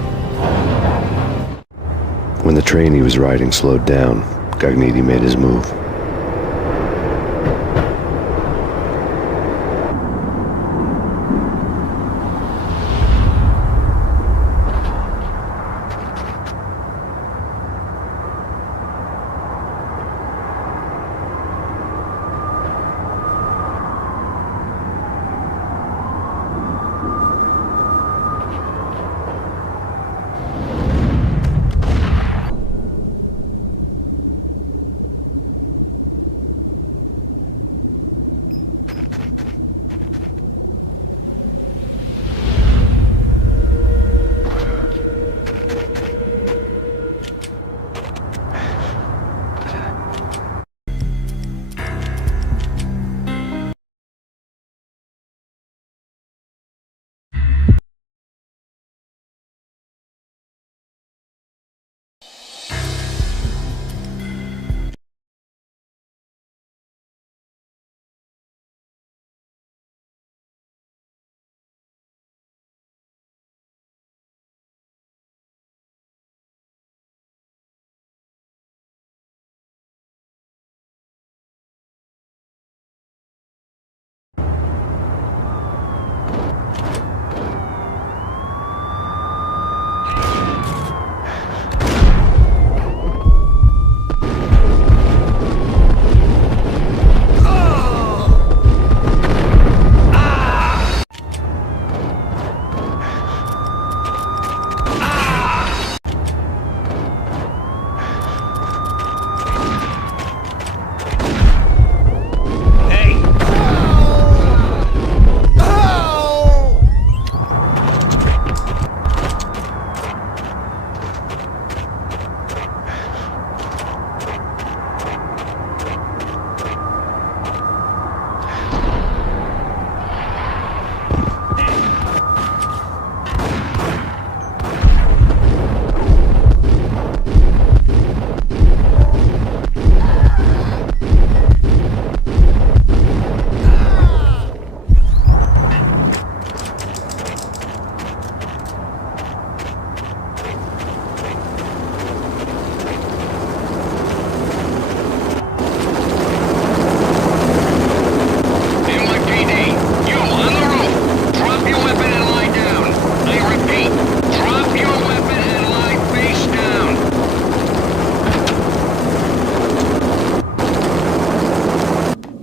When the train he was riding slowed down, Gagnetti made his move.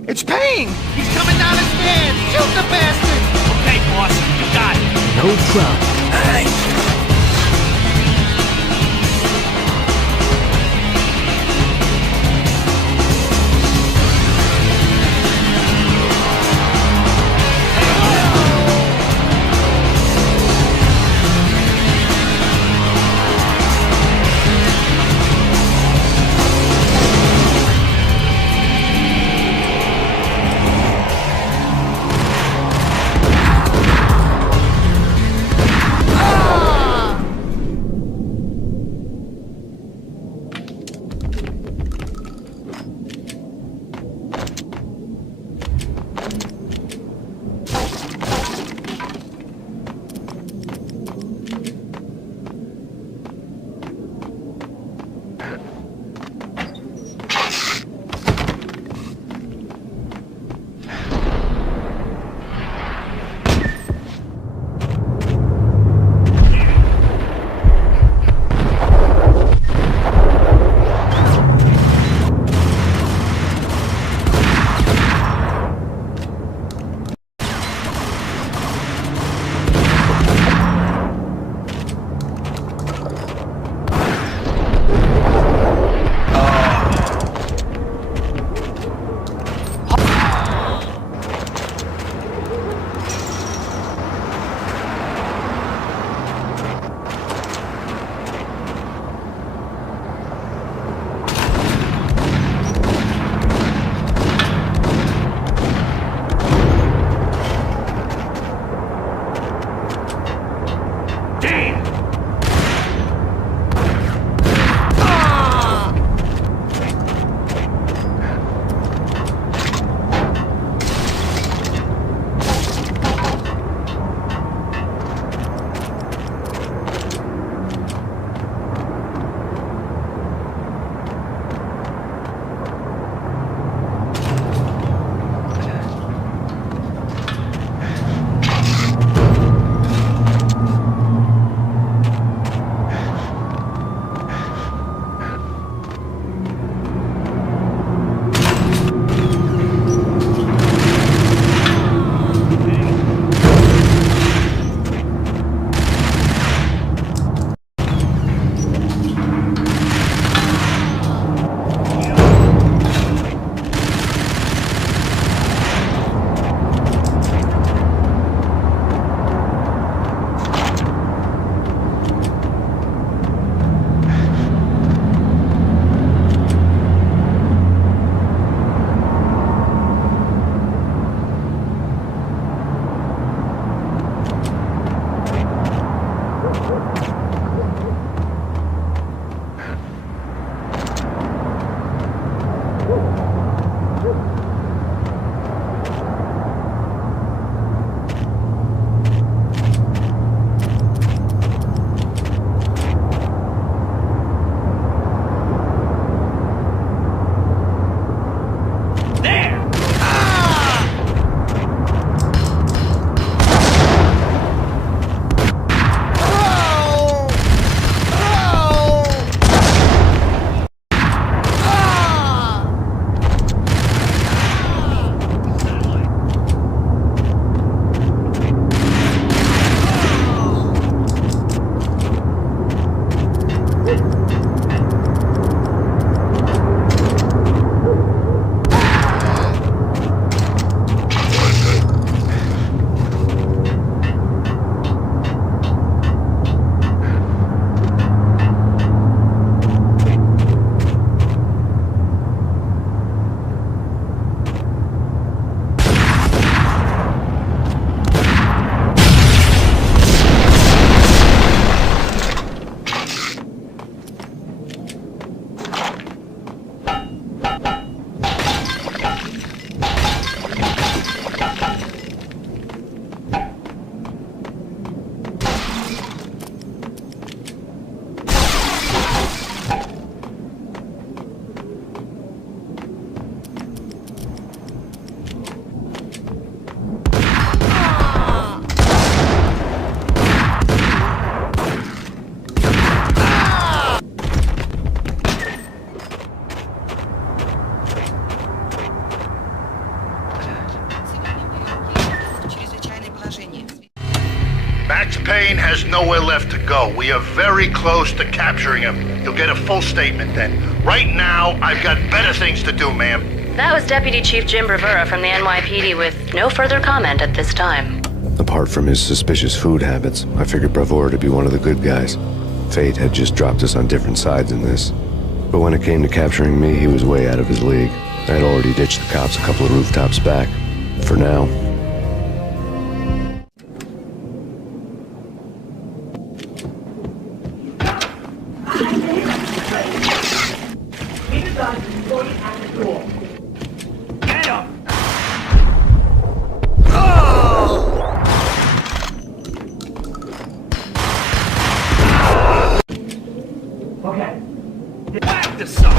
It's Payne! He's coming down the stairs! Shoot the bastard! Okay, boss, you got it. No problem. All right. Payne has nowhere left to go. We are very close to capturing him. You'll get a full statement then. Right now, I've got better things to do, ma'am. That was Deputy Chief Jim Bravura from the NYPD with no further comment at this time. Apart from his suspicious food habits, I figured Bravura to be one of the good guys. Fate had just dropped us on different sides in this. But when it came to capturing me, he was way out of his league. I had already ditched the cops a couple of rooftops back. For now. Get up! Okay. Whack the son!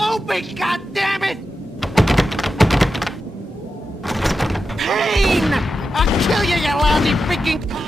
Open, goddammit! Payne! I'll kill you, you lousy freaking cop!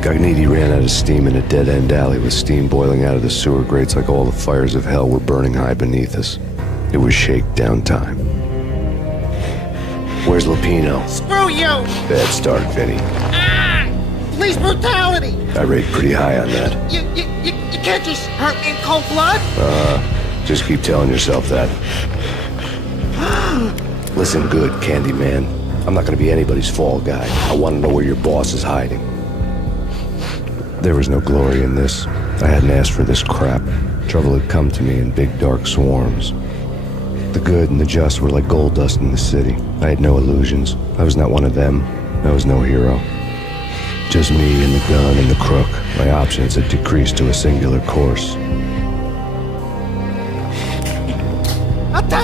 Cogniti ran out of steam in a dead-end alley with steam boiling out of the sewer grates like all the fires of hell were burning high beneath us. It was shakedown time. Where's Lupino? Screw you! Bad start, Vinny. Police brutality! I rate pretty high on that. You can't just hurt me in cold blood! Just keep telling yourself that. Listen good, Candyman. I'm not gonna be anybody's fall guy. I want to know where your boss is hiding. There was no glory in this. I hadn't asked for this crap. Trouble had come to me in big dark swarms. The good and the just were like gold dust in the city. I had no illusions. I was not one of them. I was no hero. Just me and the gun and the crook. My options had decreased to a singular course.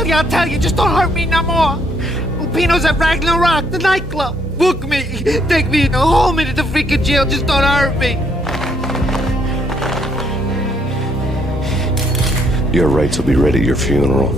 I'll tell you, just don't hurt me no more. Lupino's at Ragnarok, the nightclub. Book me, take me home into the freaking jail, just don't hurt me. Your rights will be ready at your funeral.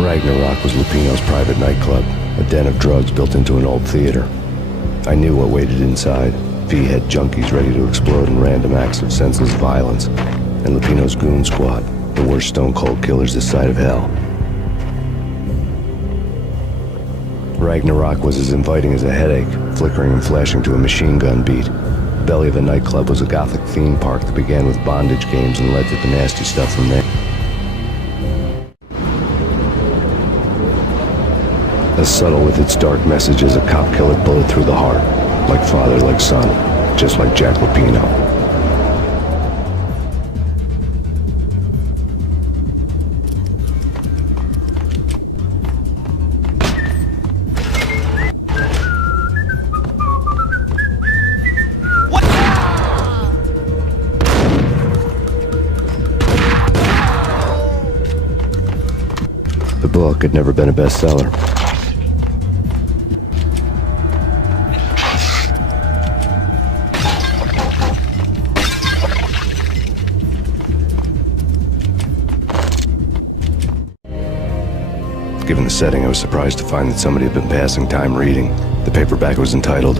Ragnarok was Lupino's private nightclub, a den of drugs built into an old theater. I knew what waited inside. V-head junkies ready to explode in random acts of senseless violence, and Lupino's goon squad, the worst stone-cold killers this side of hell. Ragnarok was as inviting as a headache, flickering and flashing to a machine gun beat. The belly of the nightclub was a gothic theme park that began with bondage games and led to the nasty stuff from there. As subtle with its dark message as a cop killer bullet through the heart. Like father, like son, just like Jack Lupino. What? The book had never been a bestseller. Given the setting, I was surprised to find that somebody had been passing time reading. The paperback was entitled,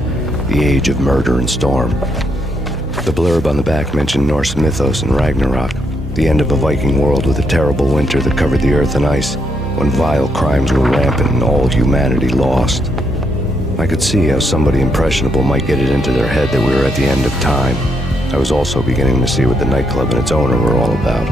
The Age of Murder and Storm. The blurb on the back mentioned Norse mythos and Ragnarok, the end of a Viking world with a terrible winter that covered the earth in ice, when vile crimes were rampant and all humanity lost. I could see how somebody impressionable might get it into their head that we were at the end of time. I was also beginning to see what the nightclub and its owner were all about.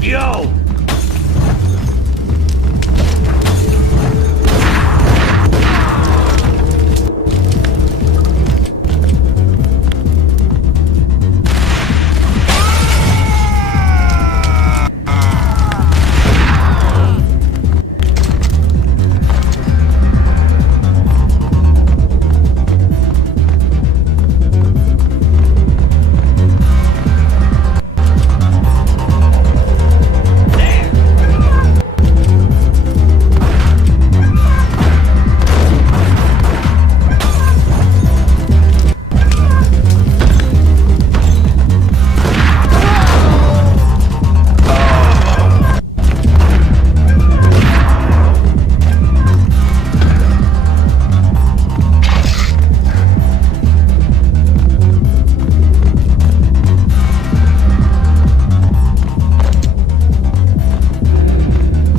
Yo!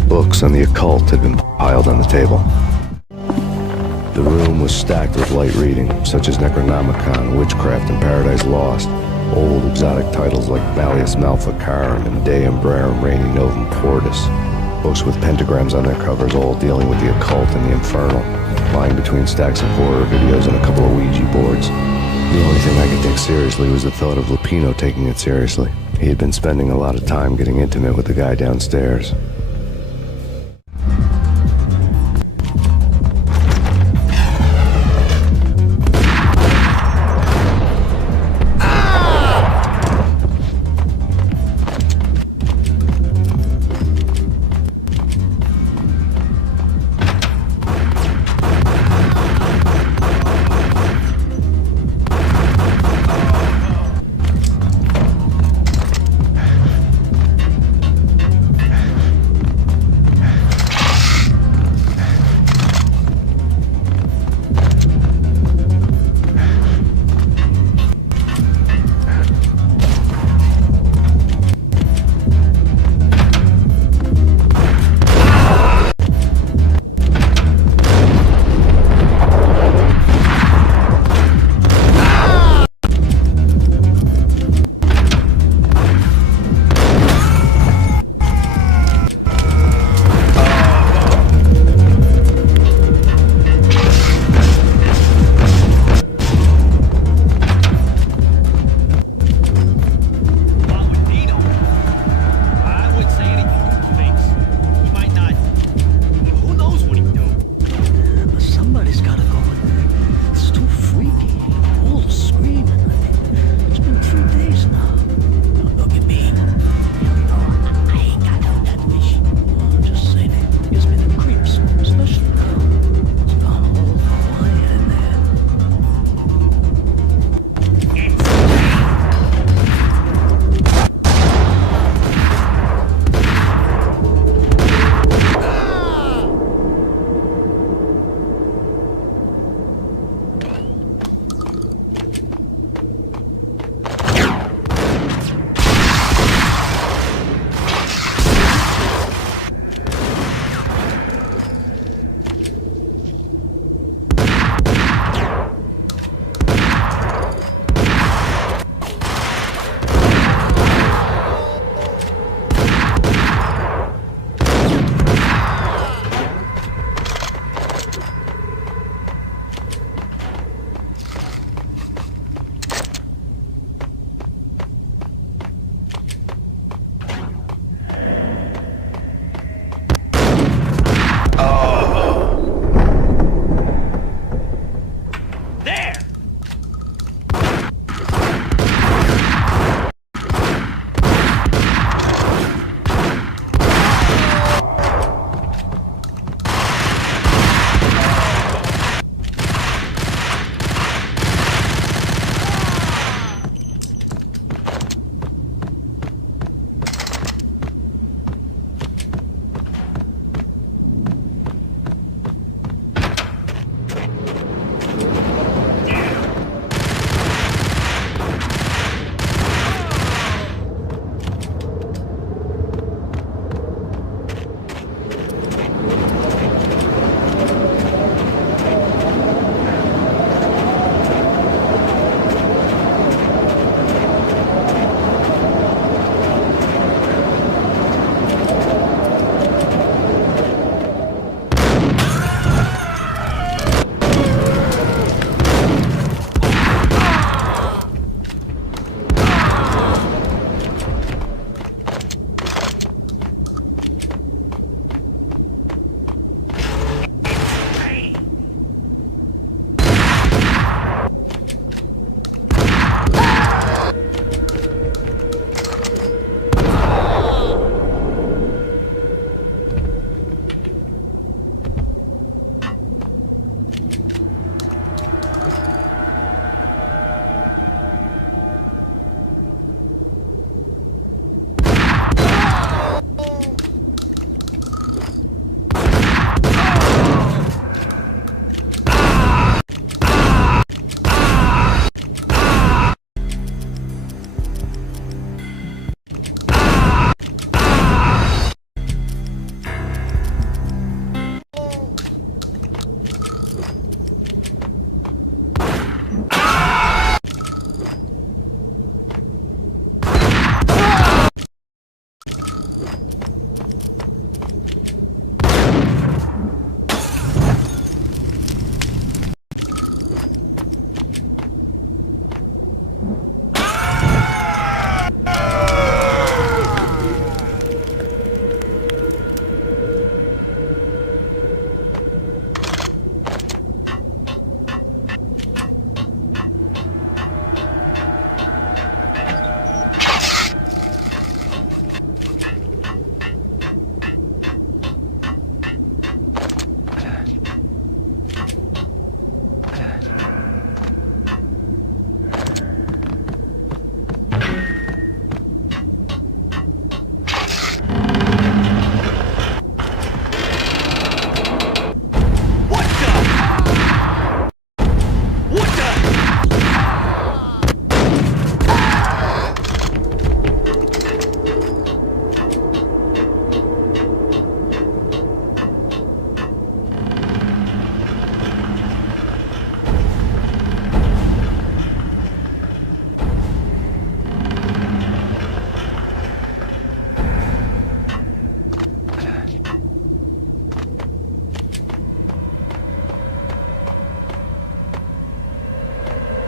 Books on the occult had been piled on the table. The room was stacked with light reading, such as Necronomicon, Witchcraft, and Paradise Lost. Old exotic titles like Malleus Maleficarum and De Umbrarum Reini Novum Portus. Books with pentagrams on their covers, all dealing with the occult and the infernal, lying between stacks of horror videos and a couple of Ouija boards. The only thing I could take seriously was the thought of Lupino taking it seriously. He had been spending a lot of time getting intimate with the guy downstairs.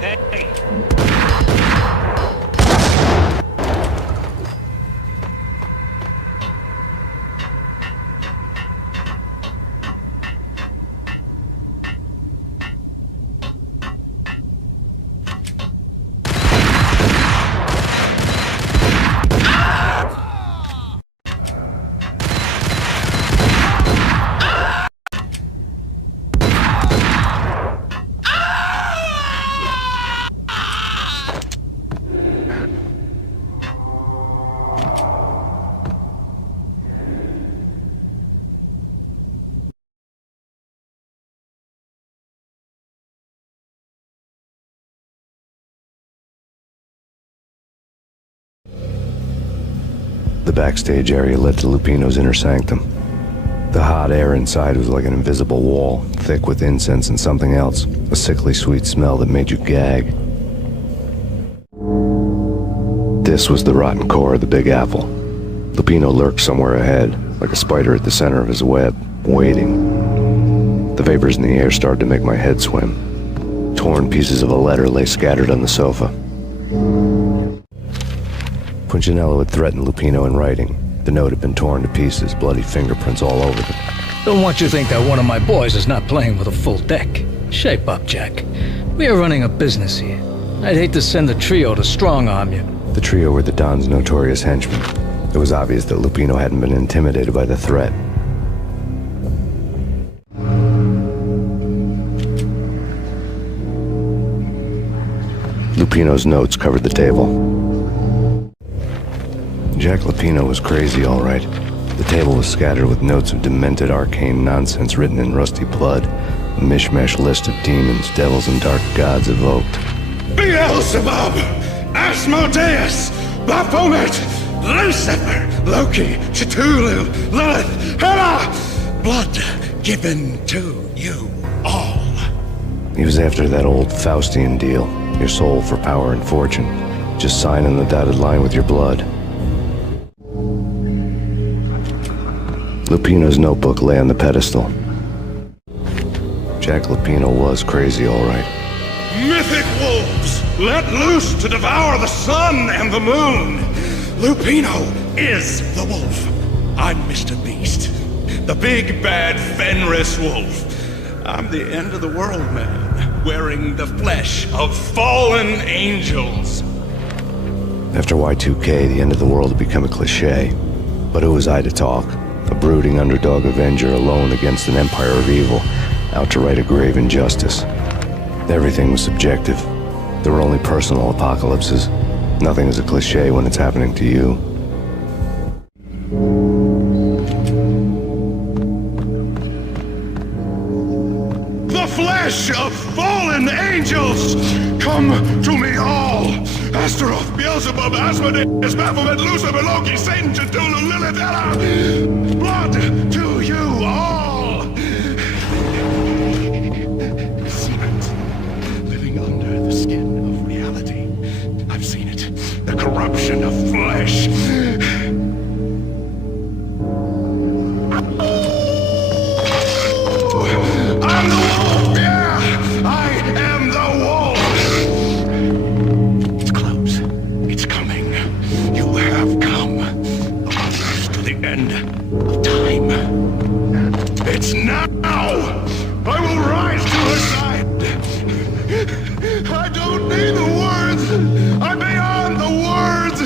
Hey! The backstage area led to Lupino's inner sanctum. The hot air inside was like an invisible wall, thick with incense and something else, a sickly sweet smell that made you gag. This was the rotten core of the Big Apple. Lupino lurked somewhere ahead, like a spider at the center of his web, waiting. The vapors in the air started to make my head swim. Torn pieces of a letter lay scattered on the sofa. Punchinello had threatened Lupino in writing. The note had been torn to pieces, bloody fingerprints all over it. Don't want you to think that one of my boys is not playing with a full deck. Shape up, Jack. We are running a business here. I'd hate to send the trio to strong-arm you. The trio were the Don's notorious henchmen. It was obvious that Lupino hadn't been intimidated by the threat. Lupino's notes covered the table. Jack Lupino was crazy, all right. The table was scattered with notes of demented arcane nonsense written in rusty blood, a mishmash list of demons, devils, and dark gods evoked. Beelzebub, Asmodeus, Baphomet, Lucifer, Loki, Cthulhu, Lilith, Hela, blood given to you all. He was after that old Faustian deal, your soul for power and fortune. Just sign on the dotted line with your blood. Lupino's notebook lay on the pedestal. Jack Lupino was crazy, all right. Mythic wolves, let loose to devour the sun and the moon. Lupino is the wolf. I'm Mr. Beast, the big bad Fenris wolf. I'm the end of the world man, wearing the flesh of fallen angels. After Y2K, the end of the world had become a cliche. But who was I to talk? A brooding underdog avenger alone against an empire of evil, out to right a grave injustice. Everything was subjective. There were only personal apocalypses. Nothing is a cliche when it's happening to you. The flesh of fallen angels! Come to me all! Astaroth, Beelzebub, Asmodeus, Baphomet, Lucifer, Loki, Satan, Cthulhu, Lilith, Hela! Blood to you all! Secret, living under the skin of reality. I've seen it. The corruption of flesh. I'm the wolf, yeah! I am the wolf! It's close. It's coming. You have come. To the end of time. It's now! I will rise to her side! I don't need the words! I'm beyond the words!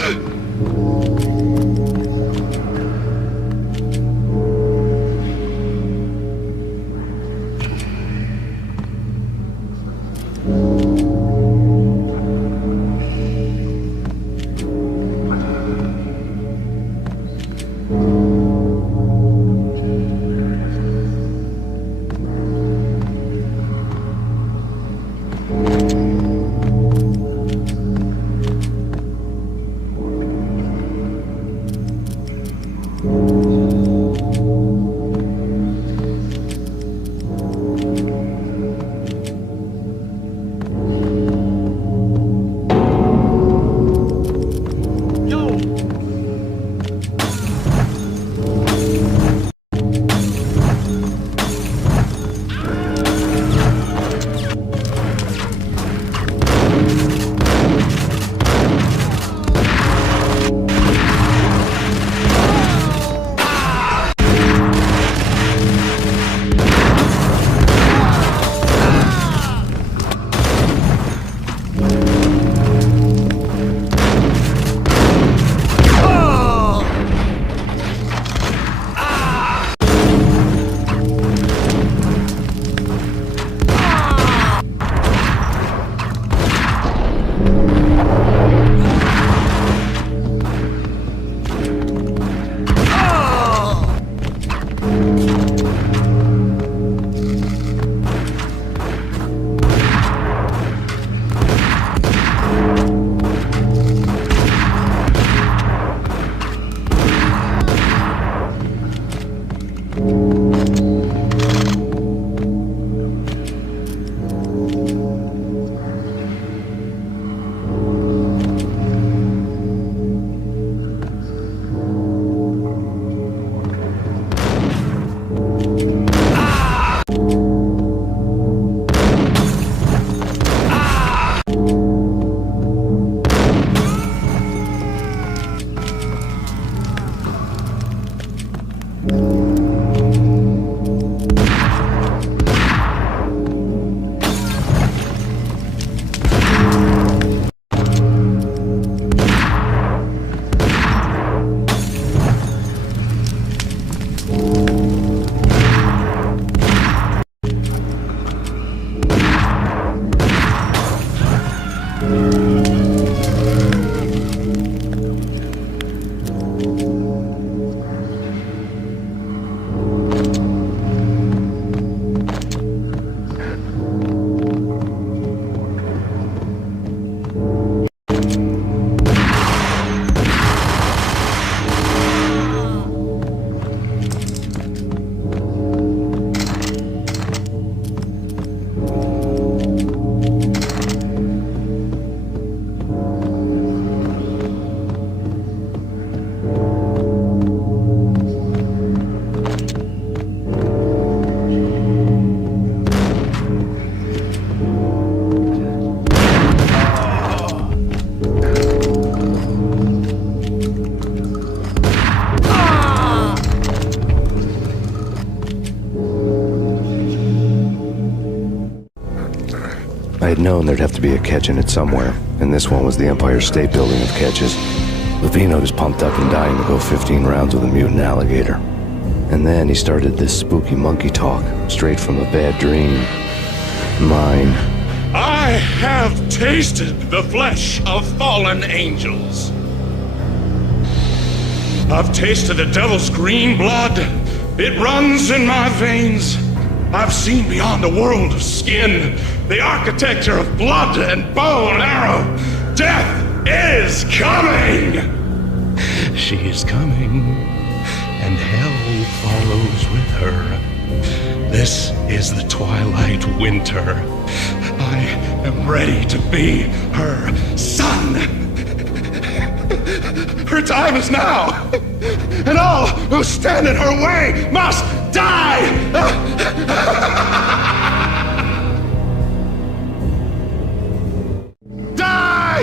I'd known there'd have to be a catch in it somewhere, and this one was the Empire State Building of catches. Lupino was pumped up and dying to go 15 rounds with a mutant alligator. And then he started this spooky monkey talk, straight from a bad dream. Mine. I have tasted the flesh of fallen angels. I've tasted the devil's green blood. It runs in my veins. I've seen beyond a world of skin, the architecture of blood and bow and arrow. Death is coming! She is coming, and hell follows with her. This is the twilight winter. I am ready to be her son. Her time is now, and all who stand in her way must die! Die!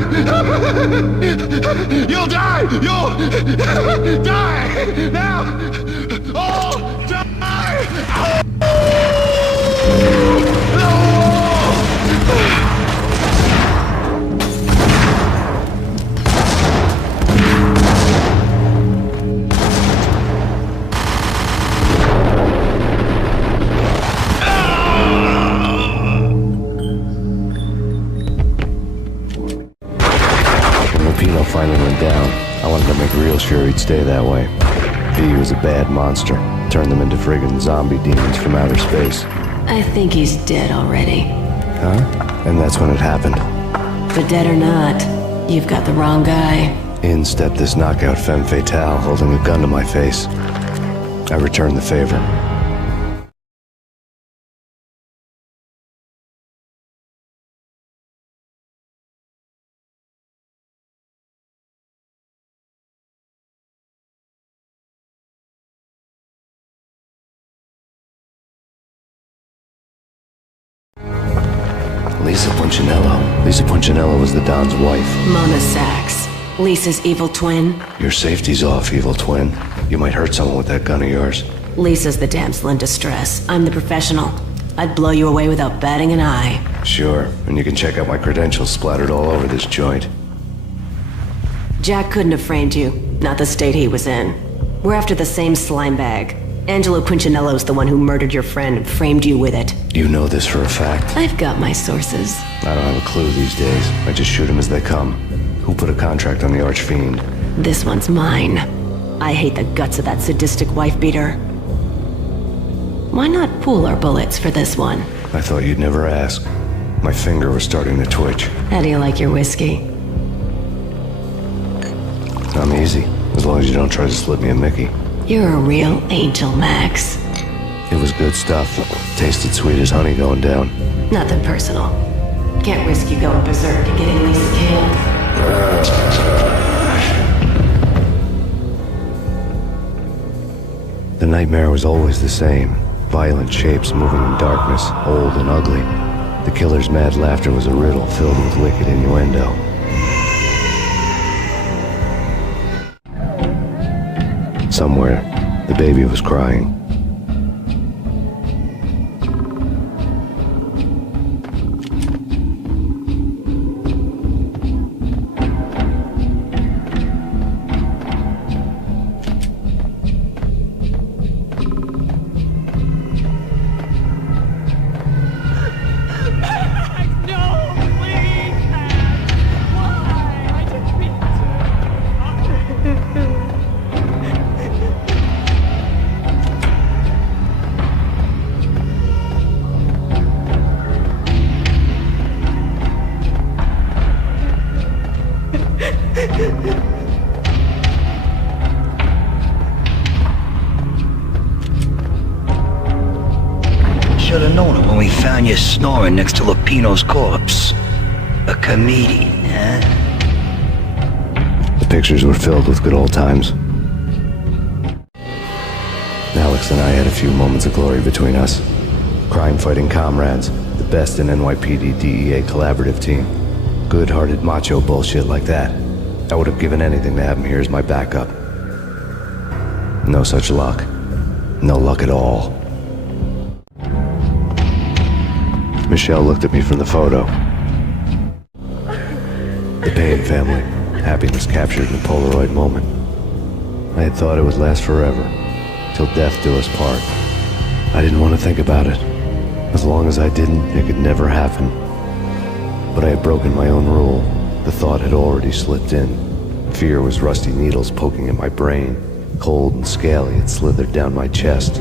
You'll die! You'll die! Now! All die! Finally went down. I wanted to make real sure he'd stay that way. V was a bad monster. Turned them into friggin' zombie demons from outer space. I think he's dead already. Huh? And that's when it happened. But dead or not, you've got the wrong guy. In stepped this knockout femme fatale holding a gun to my face. I returned the favor. Lisa Punchinello was the Don's wife. Mona Sachs, Lisa's evil twin. Your safety's off, evil twin. You might hurt someone with that gun of yours. Lisa's the damsel in distress. I'm the professional. I'd blow you away without batting an eye. Sure, and you can check out my credentials splattered all over this joint. Jack couldn't have framed you, not the state he was in. We're after the same slime bag. Angelo Punchinello's the one who murdered your friend and framed you with it. You know this for a fact? I've got my sources. I don't have a clue these days. I just shoot them as they come. Who put a contract on the Archfiend? This one's mine. I hate the guts of that sadistic wife-beater. Why not pool our bullets for this one? I thought you'd never ask. My finger was starting to twitch. How do you like your whiskey? I'm easy, as long as you don't try to slip me a Mickey. You're a real angel, Max. It was good stuff. Tasted sweet as honey going down. Nothing personal. Can't risk you going berserk and getting Lisa killed. The nightmare was always the same. Violent shapes moving in darkness, old and ugly. The killer's mad laughter was a riddle filled with wicked innuendo. Somewhere, the baby was crying. Should have known it when we found you snoring next to Lupino's corpse. A comedian, huh? The pictures were filled with good old times. Alex and I had a few moments of glory between us. Crime-fighting comrades, the best in NYPD DEA collaborative team. Good-hearted macho bullshit like that. I would have given anything to have him here as my backup. No such luck. No luck at all. Michelle looked at me from the photo. The Payne family, happiness captured in a Polaroid moment. I had thought it would last forever, till death do us part. I didn't want to think about it. As long as I didn't, it could never happen. But I had broken my own rule. The thought had already slipped in. Fear was rusty needles poking at my brain. Cold and scaly, it slithered down my chest.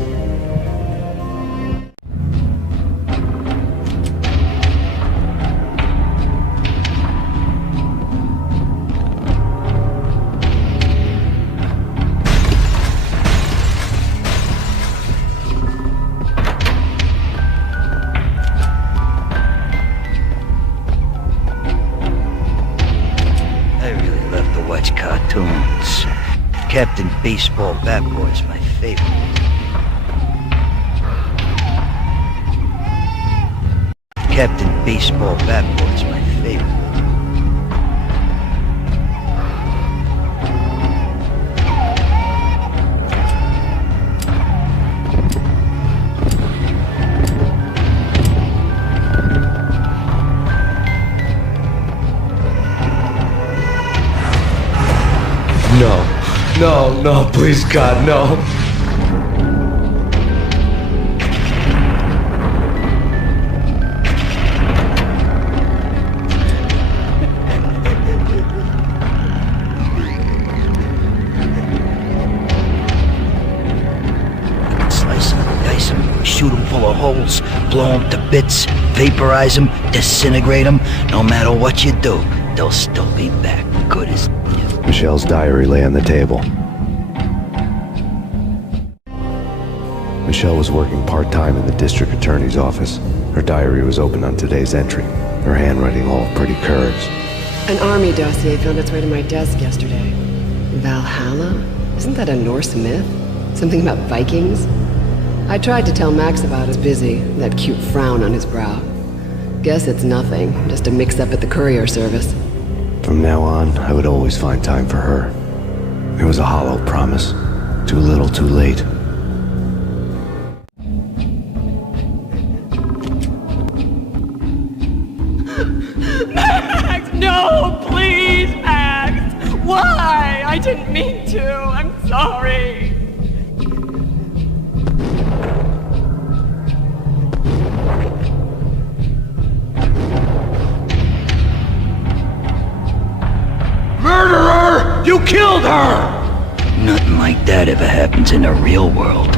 Captain Baseball Bat Boy's my favorite. Captain Baseball Bat Boy's my favorite. No, please God, no. Slice him, dice him, shoot him full of holes, blow him to bits, vaporize him, disintegrate him. No matter what you do, they'll still be back good as new. Michelle's diary lay on the table. Michelle was working part-time in the district attorney's office. Her diary was open on today's entry, her handwriting all pretty curves. An army dossier found its way to my desk yesterday. Valhalla? Isn't that a Norse myth? Something about Vikings? I tried to tell Max about his busy, that cute frown on his brow. Guess it's nothing, just a mix-up at the courier service. From now on, I would always find time for her. It was a hollow promise. Too little, too late. Max, no, please, Max. Why? I didn't mean to. I'm sorry. Murderer! You killed her! Nothing like that ever happens in the real world.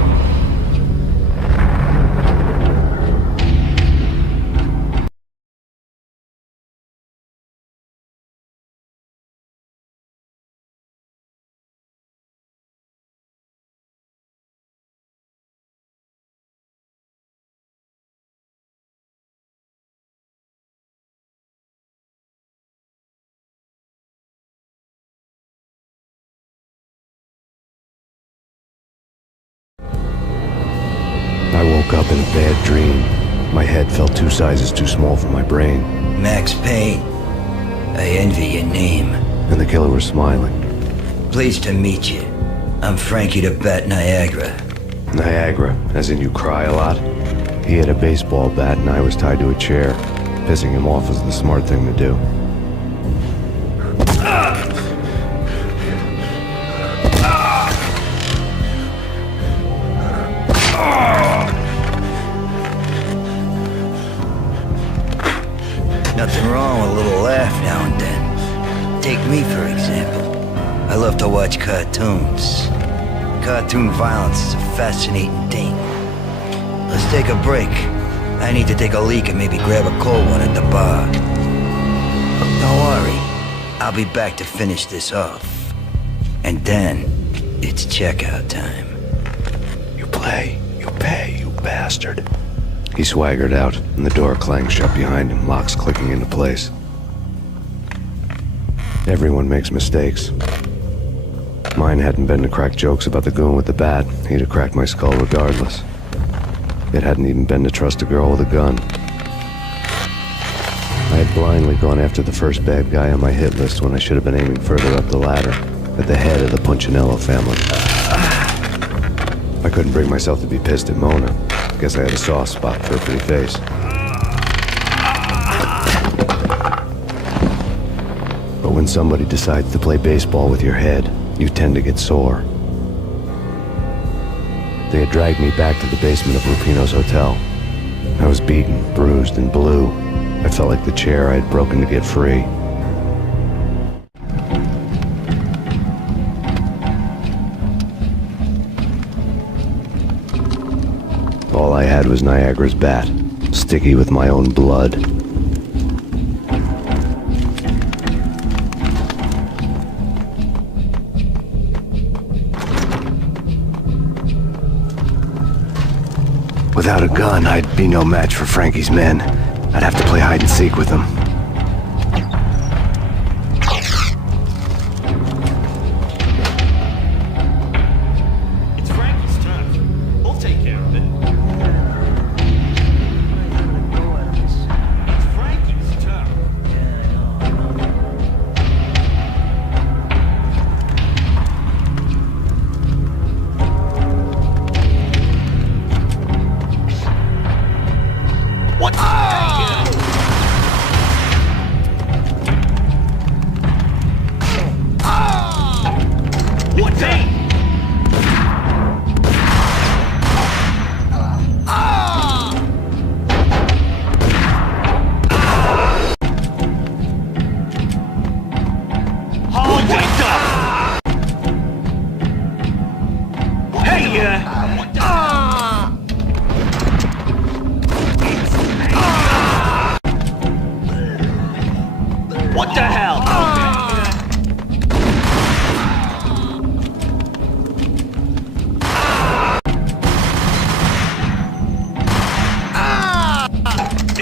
I woke up in a bad dream. My head felt 2 sizes too small for my brain. Max Payne. I envy your name. And the killer was smiling. Pleased to meet you. I'm Frankie the Bat Niagara. Niagara, as in you cry a lot? He had a baseball bat and I was tied to a chair. Pissing him off was the smart thing to do. Nothing wrong with a little laugh now and then. Take me, for example. I love to watch cartoons. Cartoon violence is a fascinating thing. Let's take a break. I need to take a leak and maybe grab a cold one at the bar. Don't worry. I'll be back to finish this off. And then, it's checkout time. You play, you pay, you bastard. He swaggered out, and the door clanged shut behind him, locks clicking into place. Everyone makes mistakes. Mine hadn't been to crack jokes about the goon with the bat. He'd have cracked my skull regardless. It hadn't even been to trust a girl with a gun. I had blindly gone after the first bad guy on my hit list when I should have been aiming further up the ladder, at the head of the Punchinello family. I couldn't bring myself to be pissed at Mona. Guess I had a soft spot for her pretty face. When somebody decides to play baseball with your head, you tend to get sore. They had dragged me back to the basement of Lupino's hotel. I was beaten, bruised, and blue. I felt like the chair I had broken to get free. All I had was Niagara's bat, sticky with my own blood. Without a gun, I'd be no match for Frankie's men. I'd have to play hide and seek with them. It's Frankie's turn. We'll take care of it. It's Frankie's turn. What? What the? Hold it up! Hey, what the hell?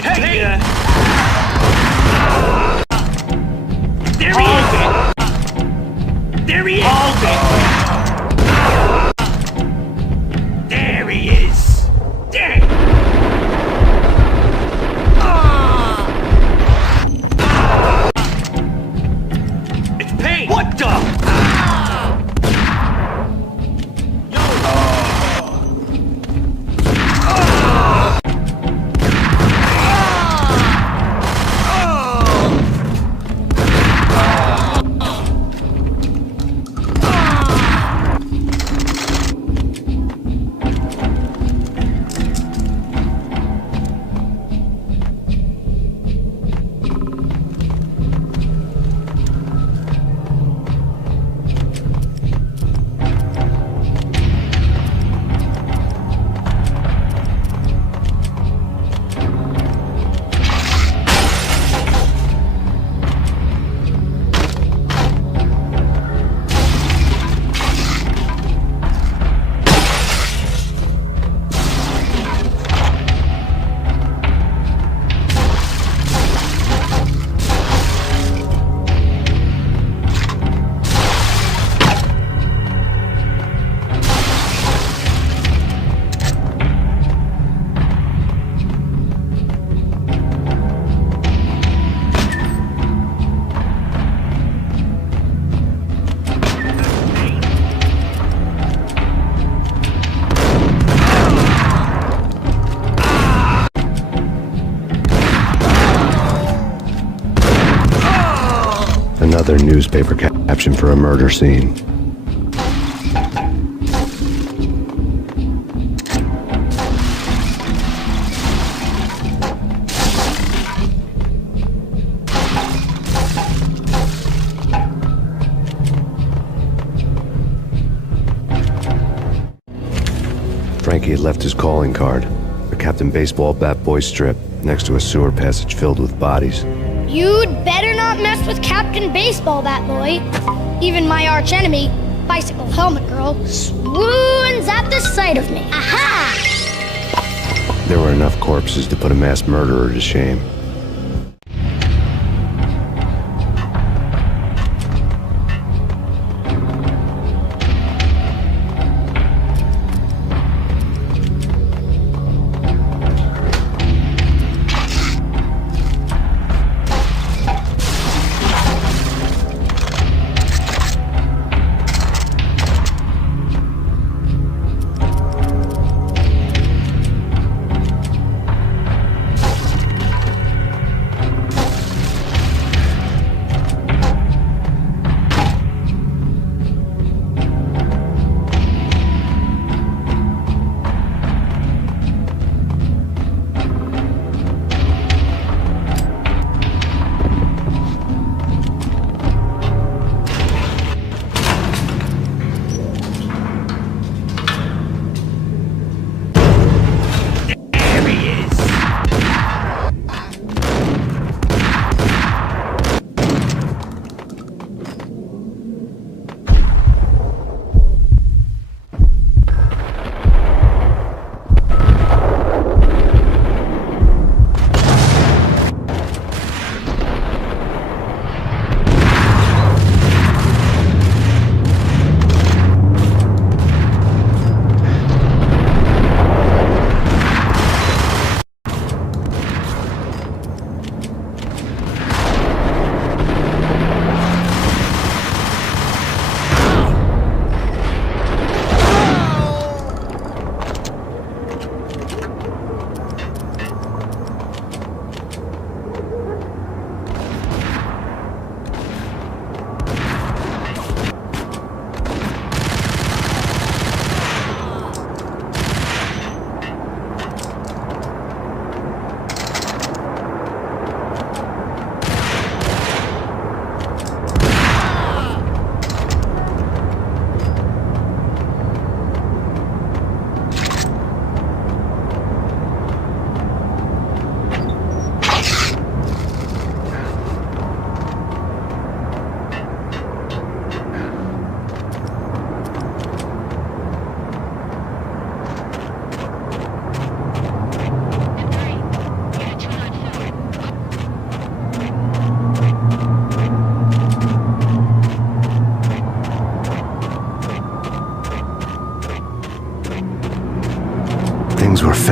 Hey! There he is! There he is! Hold it! There he is! There! It's Payne! What the? Another newspaper caption for a murder scene. Frankie had left his calling card, a Captain Baseball bat boy strip, next to a sewer passage filled with bodies. You'd better not mess with Captain Baseball, Bat Boy. Even my arch enemy, Bicycle Helmet Girl, swoons at the sight of me. Aha! There were enough corpses to put a mass murderer to shame.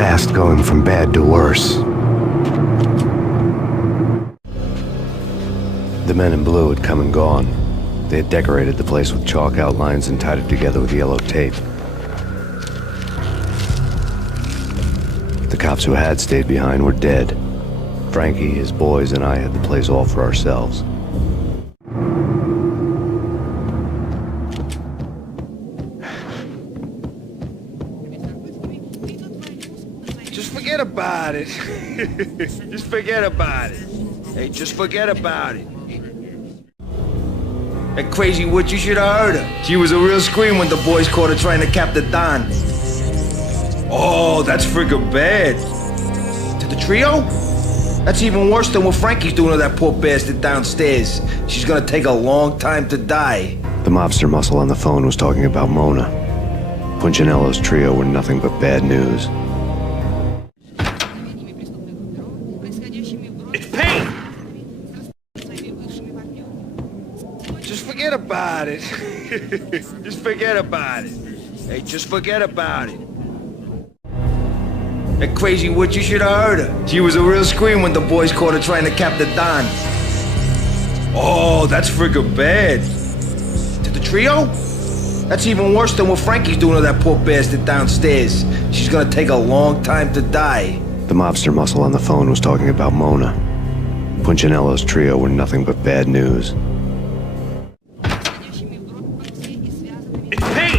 fast going from bad to worse. The men in blue had come and gone. They had decorated the place with chalk outlines and tied it together with yellow tape. The cops who had stayed behind were dead. Frankie, his boys, and I had the place all for ourselves. Just forget about it. Just forget about it. Hey, just forget about it. That crazy witch, you should have heard her. She was a real scream when the boys caught her trying to cap the Don. Oh, that's friggin' bad. To the trio? That's even worse than what Frankie's doing to that poor bastard downstairs. She's gonna take a long time to die. The mobster muscle on the phone was talking about Mona. Punchinello's trio were nothing but bad news. It's Payne! Just forget about it. Just forget about it. Hey, just forget about it. That crazy witch, you should have heard her. She was a real scream when the boys caught her trying to cap the Don. Oh, that's friggin' bad. To the trio? That's even worse than what Frankie's doing to that poor bastard downstairs. She's gonna take a long time to die. The mobster muscle on the phone was talking about Mona. Punchinello's trio were nothing but bad news. It's Payne!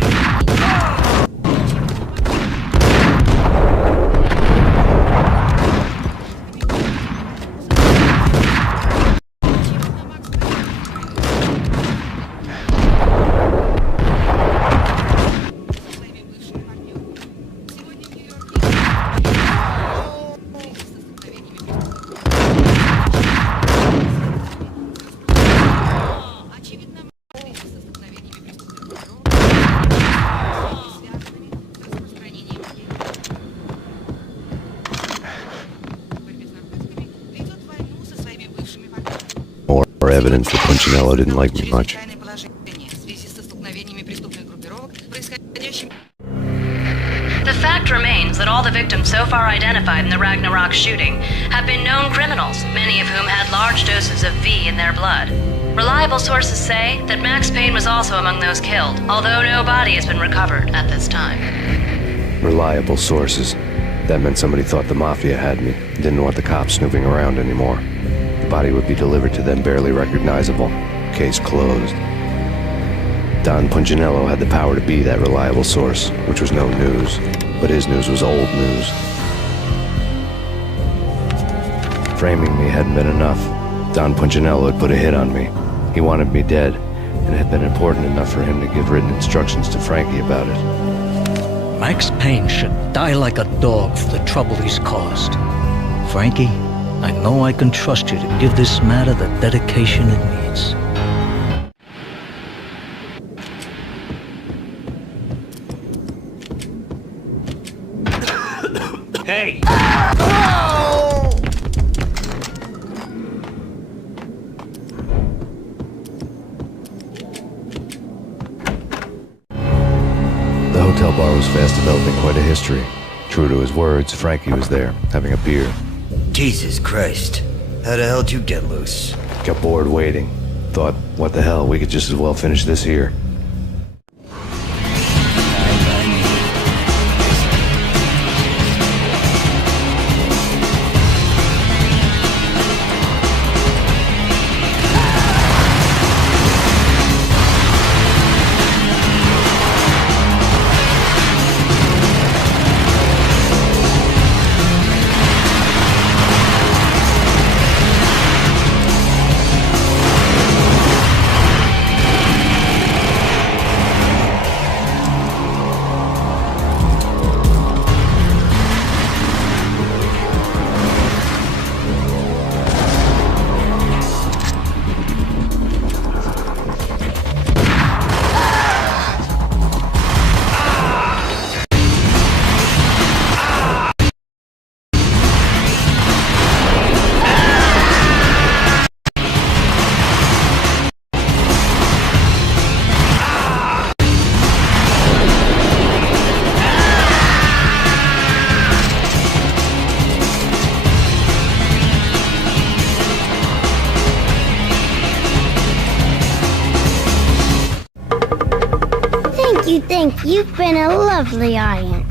More evidence that Punchinello didn't like me much. The fact remains that all the victims so far identified in the Ragnarok shooting have been known criminals, many of whom had large doses of V in their blood. Reliable sources say that Max Payne was also among those killed, although no body has been recovered at this time. Reliable sources. That meant somebody thought the Mafia had me, didn't want the cops snooping around anymore. The body would be delivered to them barely recognizable. Case closed. Don Punchinello had the power to be that reliable source, which was no news. But his news was old news. Framing me hadn't been enough. Don Punchinello had put a hit on me. He wanted me dead, and it had been important enough for him to give written instructions to Frankie about it. Max Payne should die like a dog for the trouble he's caused. Frankie, I know I can trust you to give this matter the dedication it needs. Hey! The hotel bar was fast developing quite a history. True to his words, Frankie was there, having a beer. Jesus Christ. How the hell did you get loose? Got bored waiting. Thought, what the hell, we could just as well finish this here. You think you've been a lovely iron.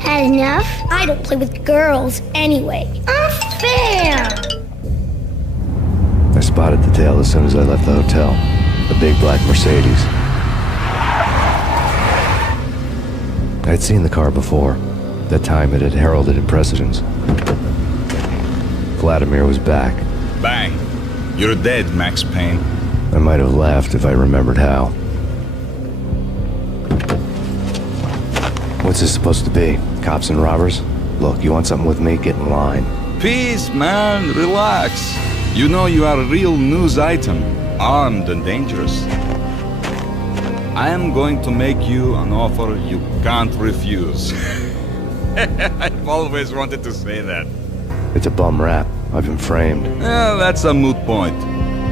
Had enough? I don't play with girls anyway. Unfair! I spotted the tail as soon as I left the hotel. The big black Mercedes. I'd seen the car before. That time it had heralded in precedence. Vladimir was back. Bang! You're dead, Max Payne. I might have laughed if I remembered how. What's this supposed to be? Cops and robbers? Look, you want something with me? Get in line. Peace, man. Relax. You know you are a real news item. Armed and dangerous. I am going to make you an offer you can't refuse. I've always wanted to say that. It's a bum rap. I've been framed. Well, that's a moot point.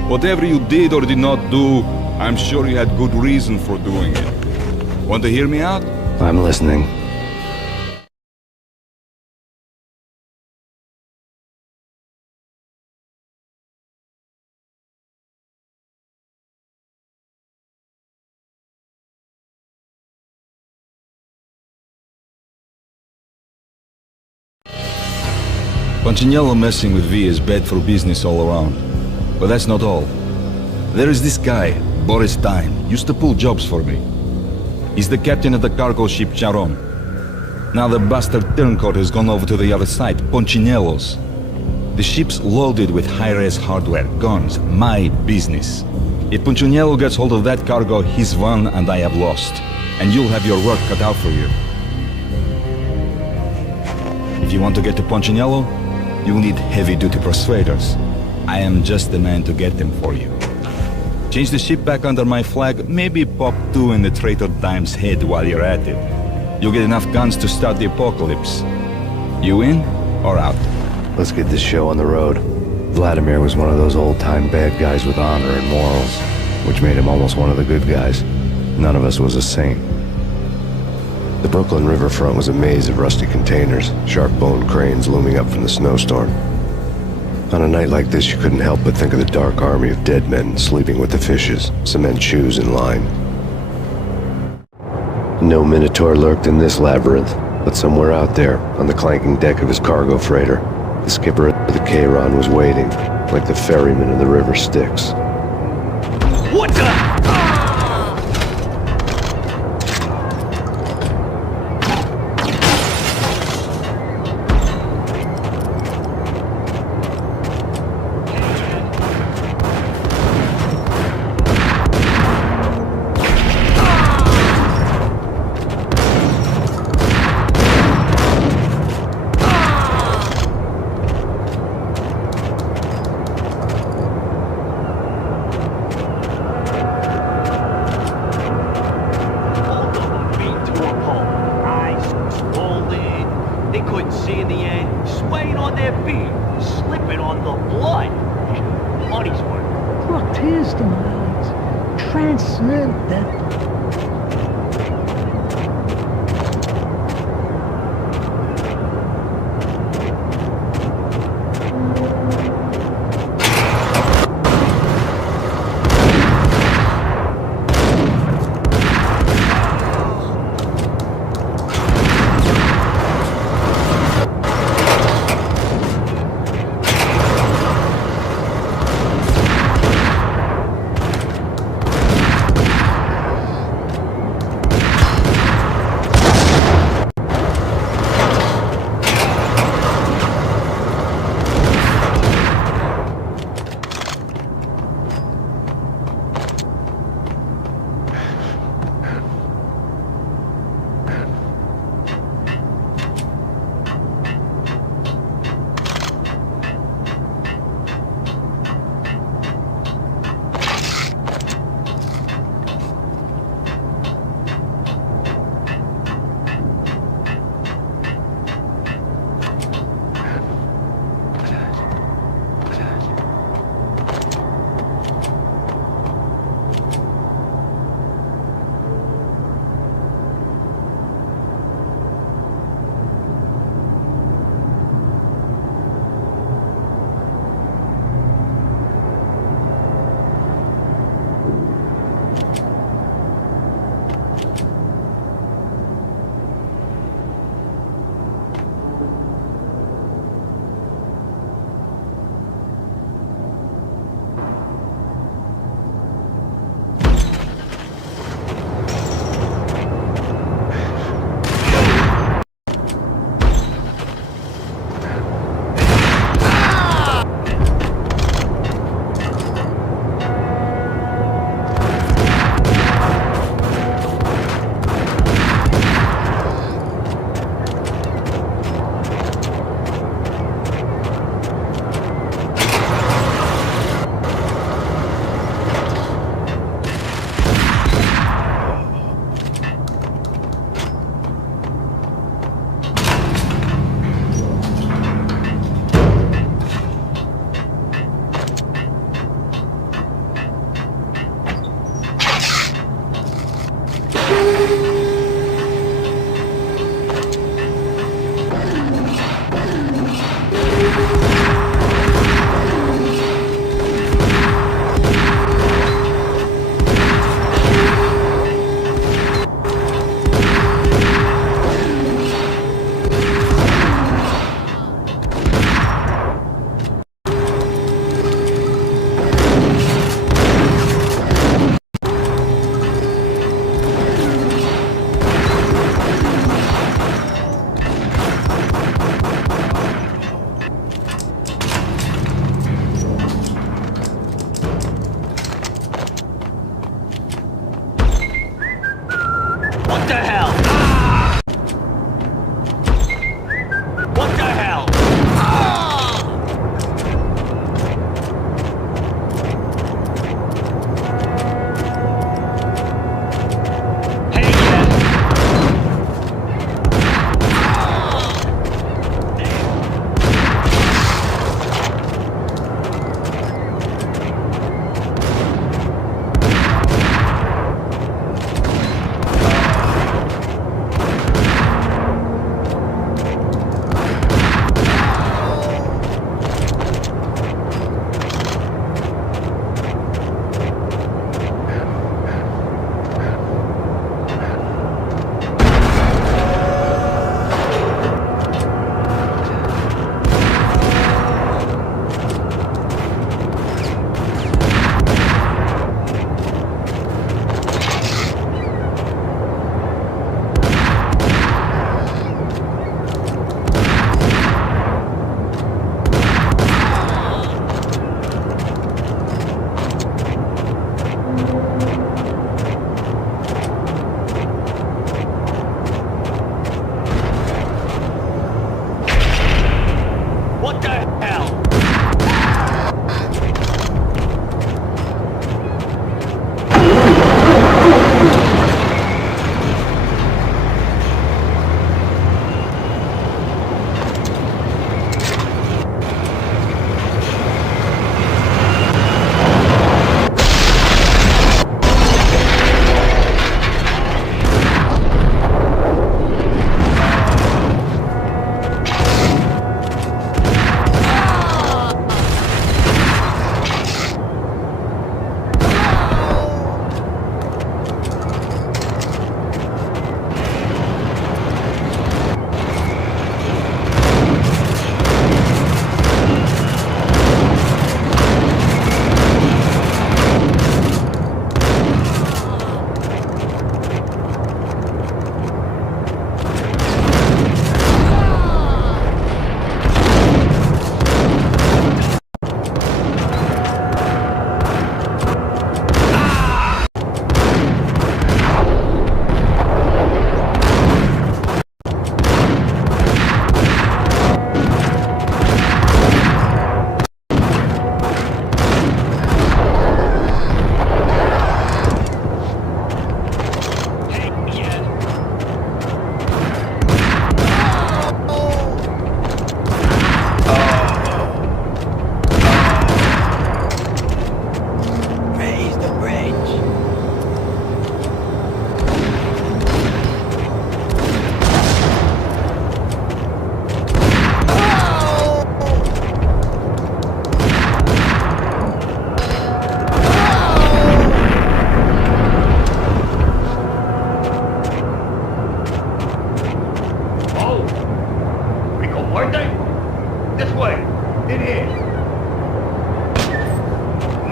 Whatever you did or did not do, I'm sure you had good reason for doing it. Want to hear me out? I'm listening. Punchinello messing with V is bad for business all around. But that's not all. There is this guy, Boris Dime, used to pull jobs for me. He's the captain of the cargo ship Charon. Now the bastard turncoat has gone over to the other side, Punchinello's. The ship's loaded with high-res hardware, guns, my business. If Punchinello gets hold of that cargo, he's won and I have lost. And you'll have your work cut out for you. If you want to get to Punchinello, you need heavy-duty persuaders. I am just the man to get them for you. Change the ship back under my flag, maybe pop 2 in the traitor Dime's head while you're at it. You'll get enough guns to start the apocalypse. You in or out? Let's get this show on the road. Vladimir was one of those old-time bad guys with honor and morals, which made him almost one of the good guys. None of us was a saint. The Brooklyn riverfront was a maze of rusty containers, sharp-boned cranes looming up from the snowstorm. On a night like this, you couldn't help but think of the dark army of dead men sleeping with the fishes, cement shoes in line. No Minotaur lurked in this labyrinth, but somewhere out there, on the clanking deck of his cargo freighter, the skipper of the Chiron was waiting, like the ferryman of the river Styx. What the?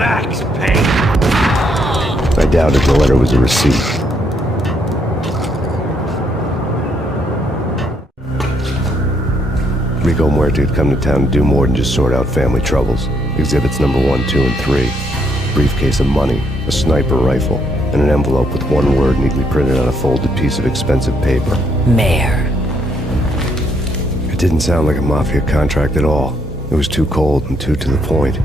Max, Payne. I doubted the letter was a receipt. Rico Muerte had come to town to do more than just sort out family troubles. Exhibits number 1, 2, and 3. Briefcase of money, a sniper rifle, and an envelope with one word neatly printed on a folded piece of expensive paper. Mayor. It didn't sound like a mafia contract at all. It was too cold and too to the point.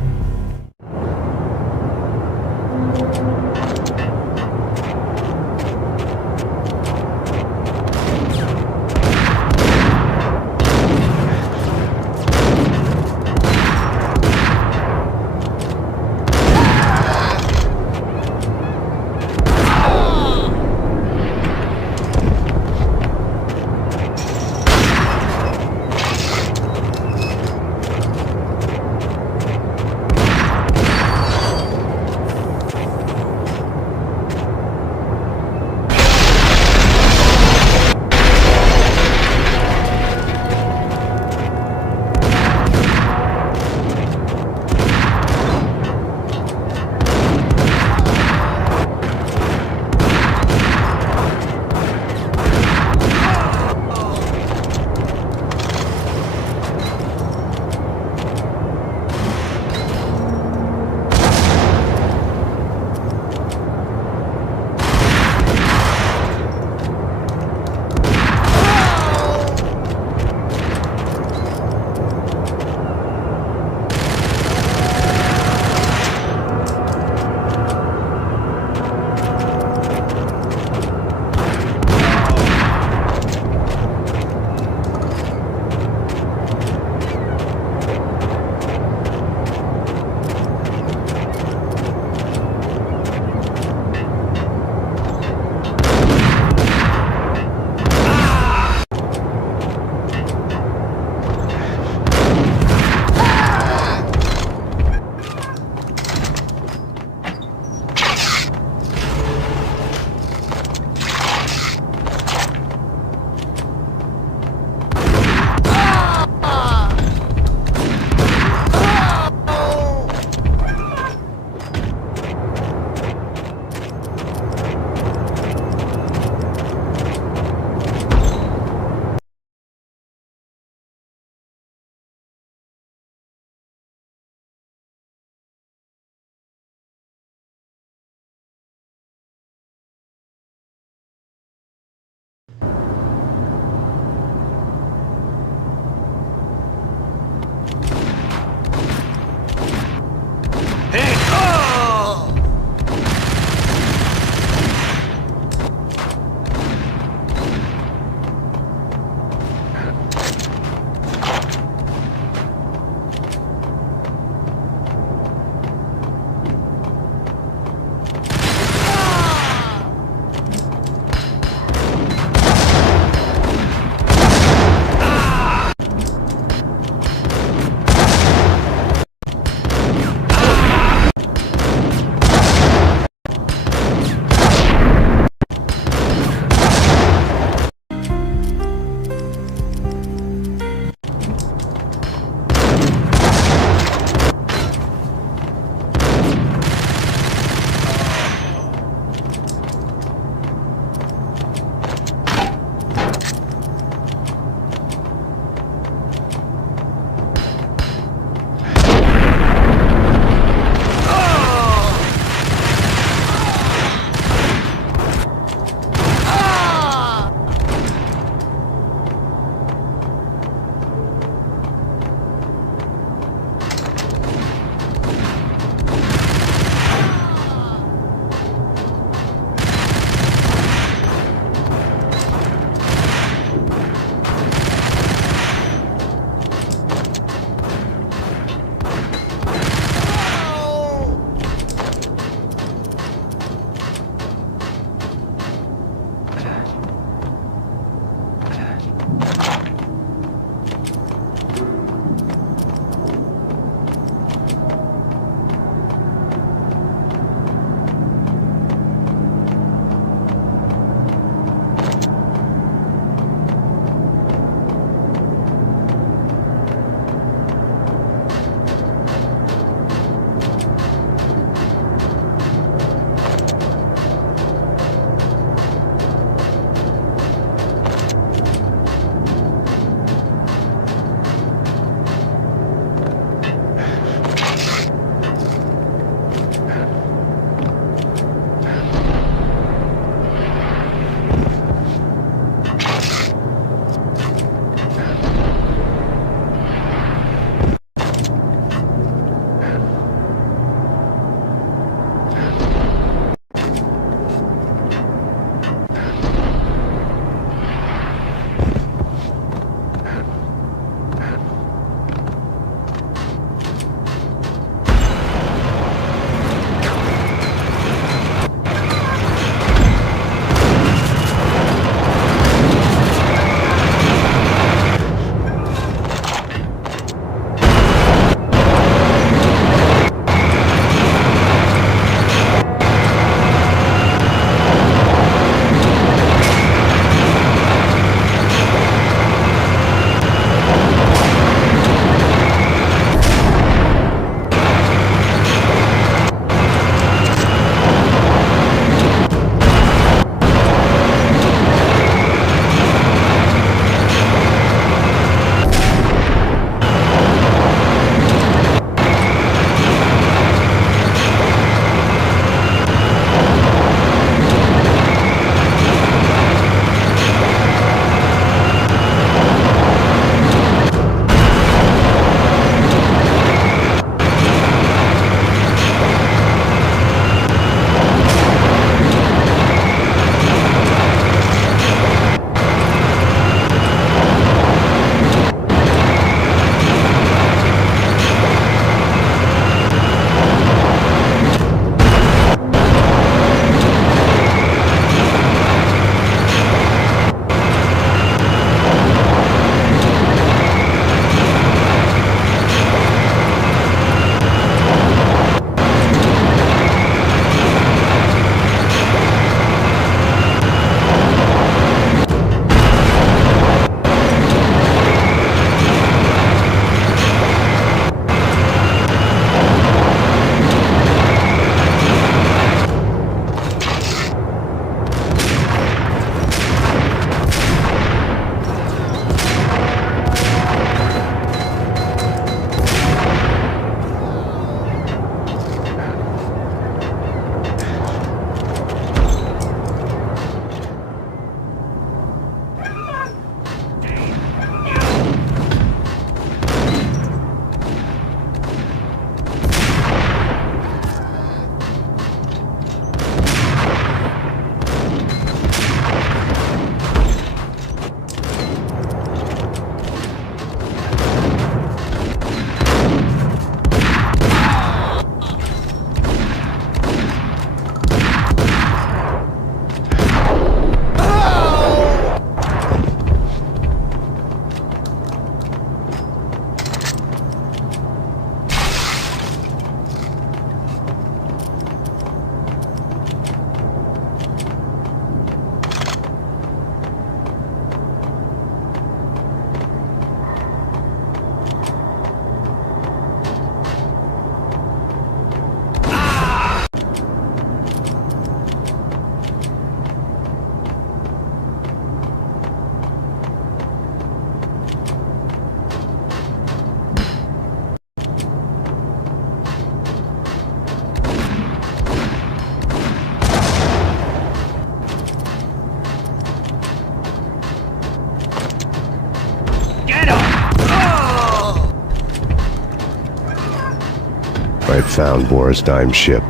found Boris Dime's ship.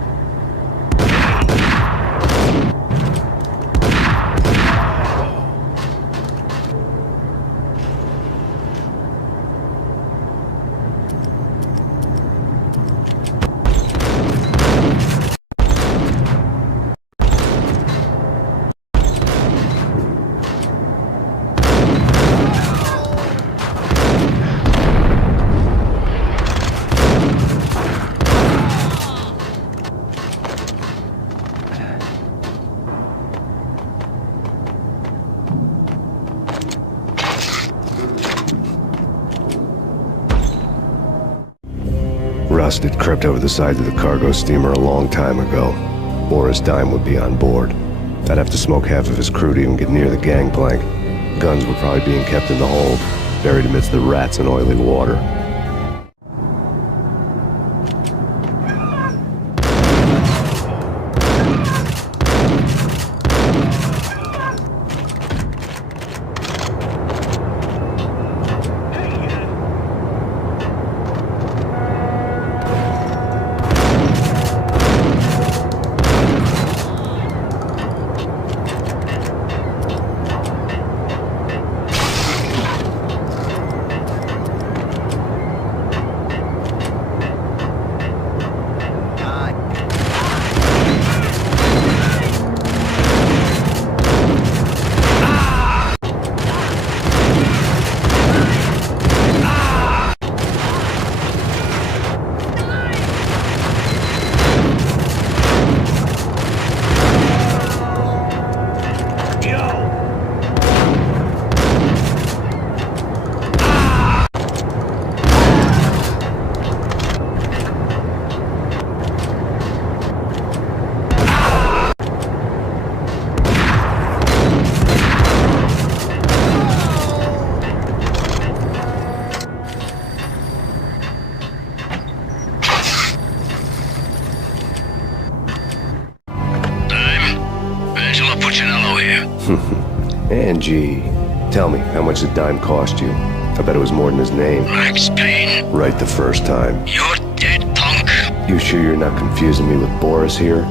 Rust had crept over the sides of the cargo steamer a long time ago. Boris Dime would be on board. I'd have to smoke half of his crew to even get near the gangplank. Guns were probably being kept in the hold, buried amidst the rats and oily water. Angie, tell me, how much did Dime cost you? I bet it was more than his name. Max Payne. Right the first time. You're dead, punk. You sure you're not confusing me with Boris here?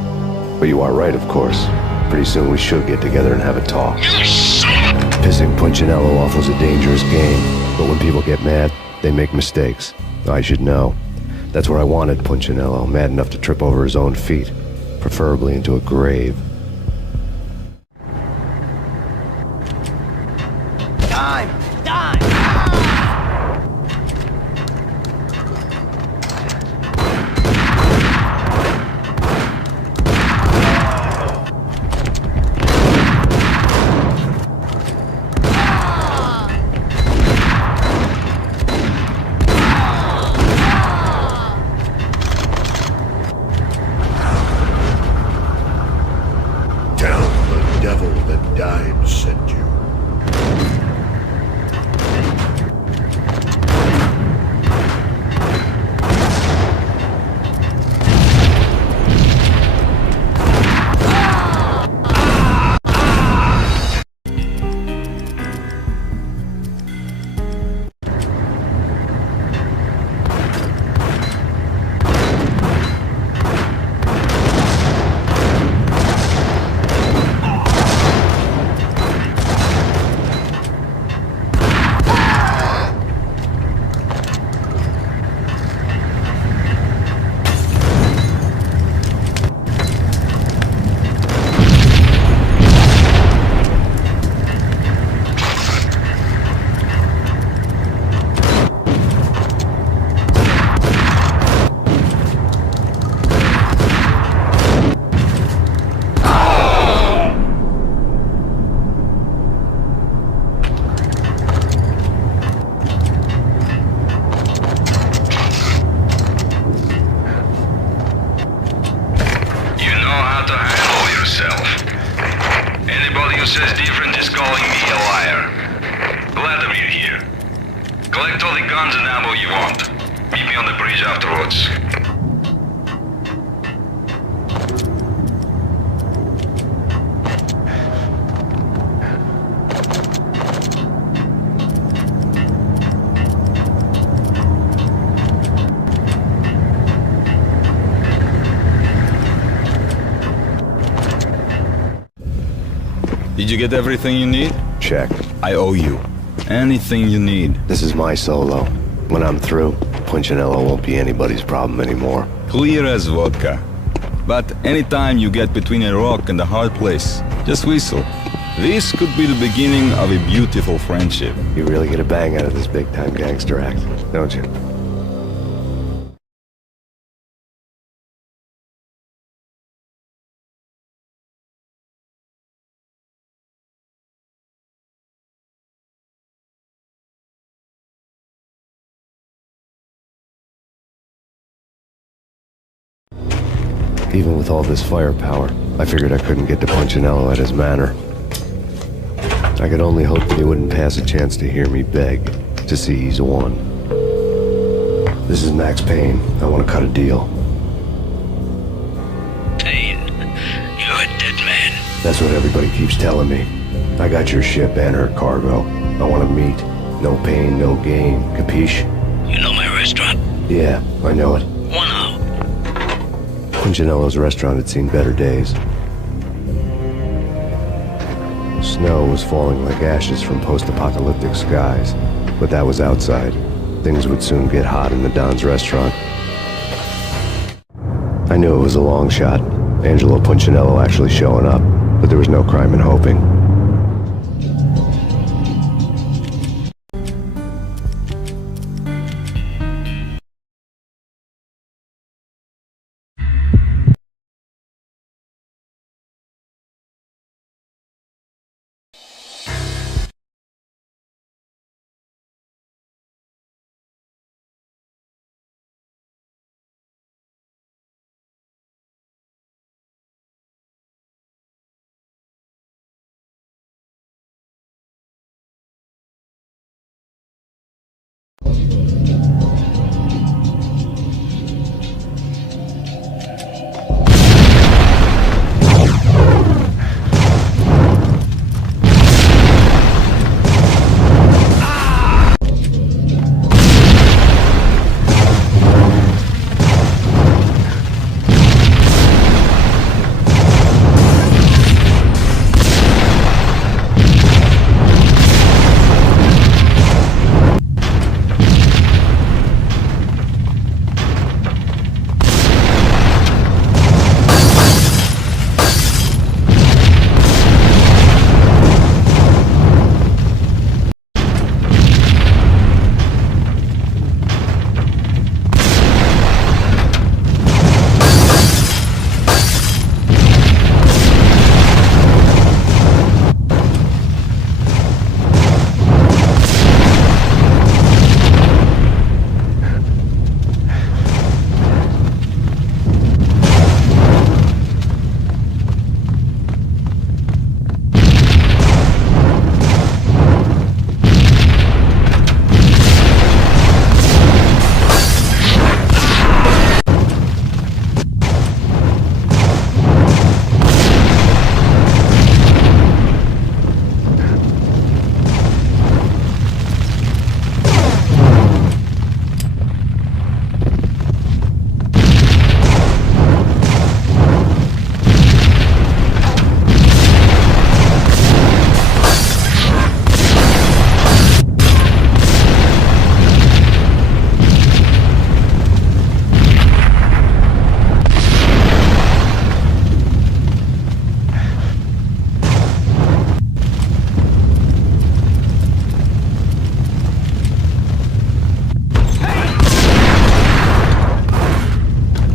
But you are right, of course. Pretty soon we should get together and have a talk. You son of a... Pissing Punchinello off was a dangerous game, but when people get mad, they make mistakes. I should know. That's where I wanted Punchinello, mad enough to trip over his own feet, preferably into a grave. says different is calling me a liar. Glad of you here. Collect all the guns and ammo you want. Meet me on the bridge afterwards. Did you get everything you need? Check. I owe you. Anything you need. This is my solo. When I'm through, Punchinello won't be anybody's problem anymore. Clear as vodka. But anytime you get between a rock and a hard place, just whistle. This could be the beginning of a beautiful friendship. You really get a bang out of this big-time gangster act, don't you? Even with all this firepower, I figured I couldn't get to Punchinello at his manor. I could only hope that he wouldn't pass a chance to hear me beg to see he's won. This is Max Payne. I want to cut a deal. Payne, you're a dead man. That's what everybody keeps telling me. I got your ship and her cargo. I want to meet. No pain, no gain. Capiche? You know my restaurant? Yeah, I know it. 1 hour. Punchinello's restaurant had seen better days. Snow was falling like ashes from post-apocalyptic skies, but that was outside. Things would soon get hot in the Don's restaurant. I knew it was a long shot, Angelo Punchinello actually showing up, but there was no crime in hoping.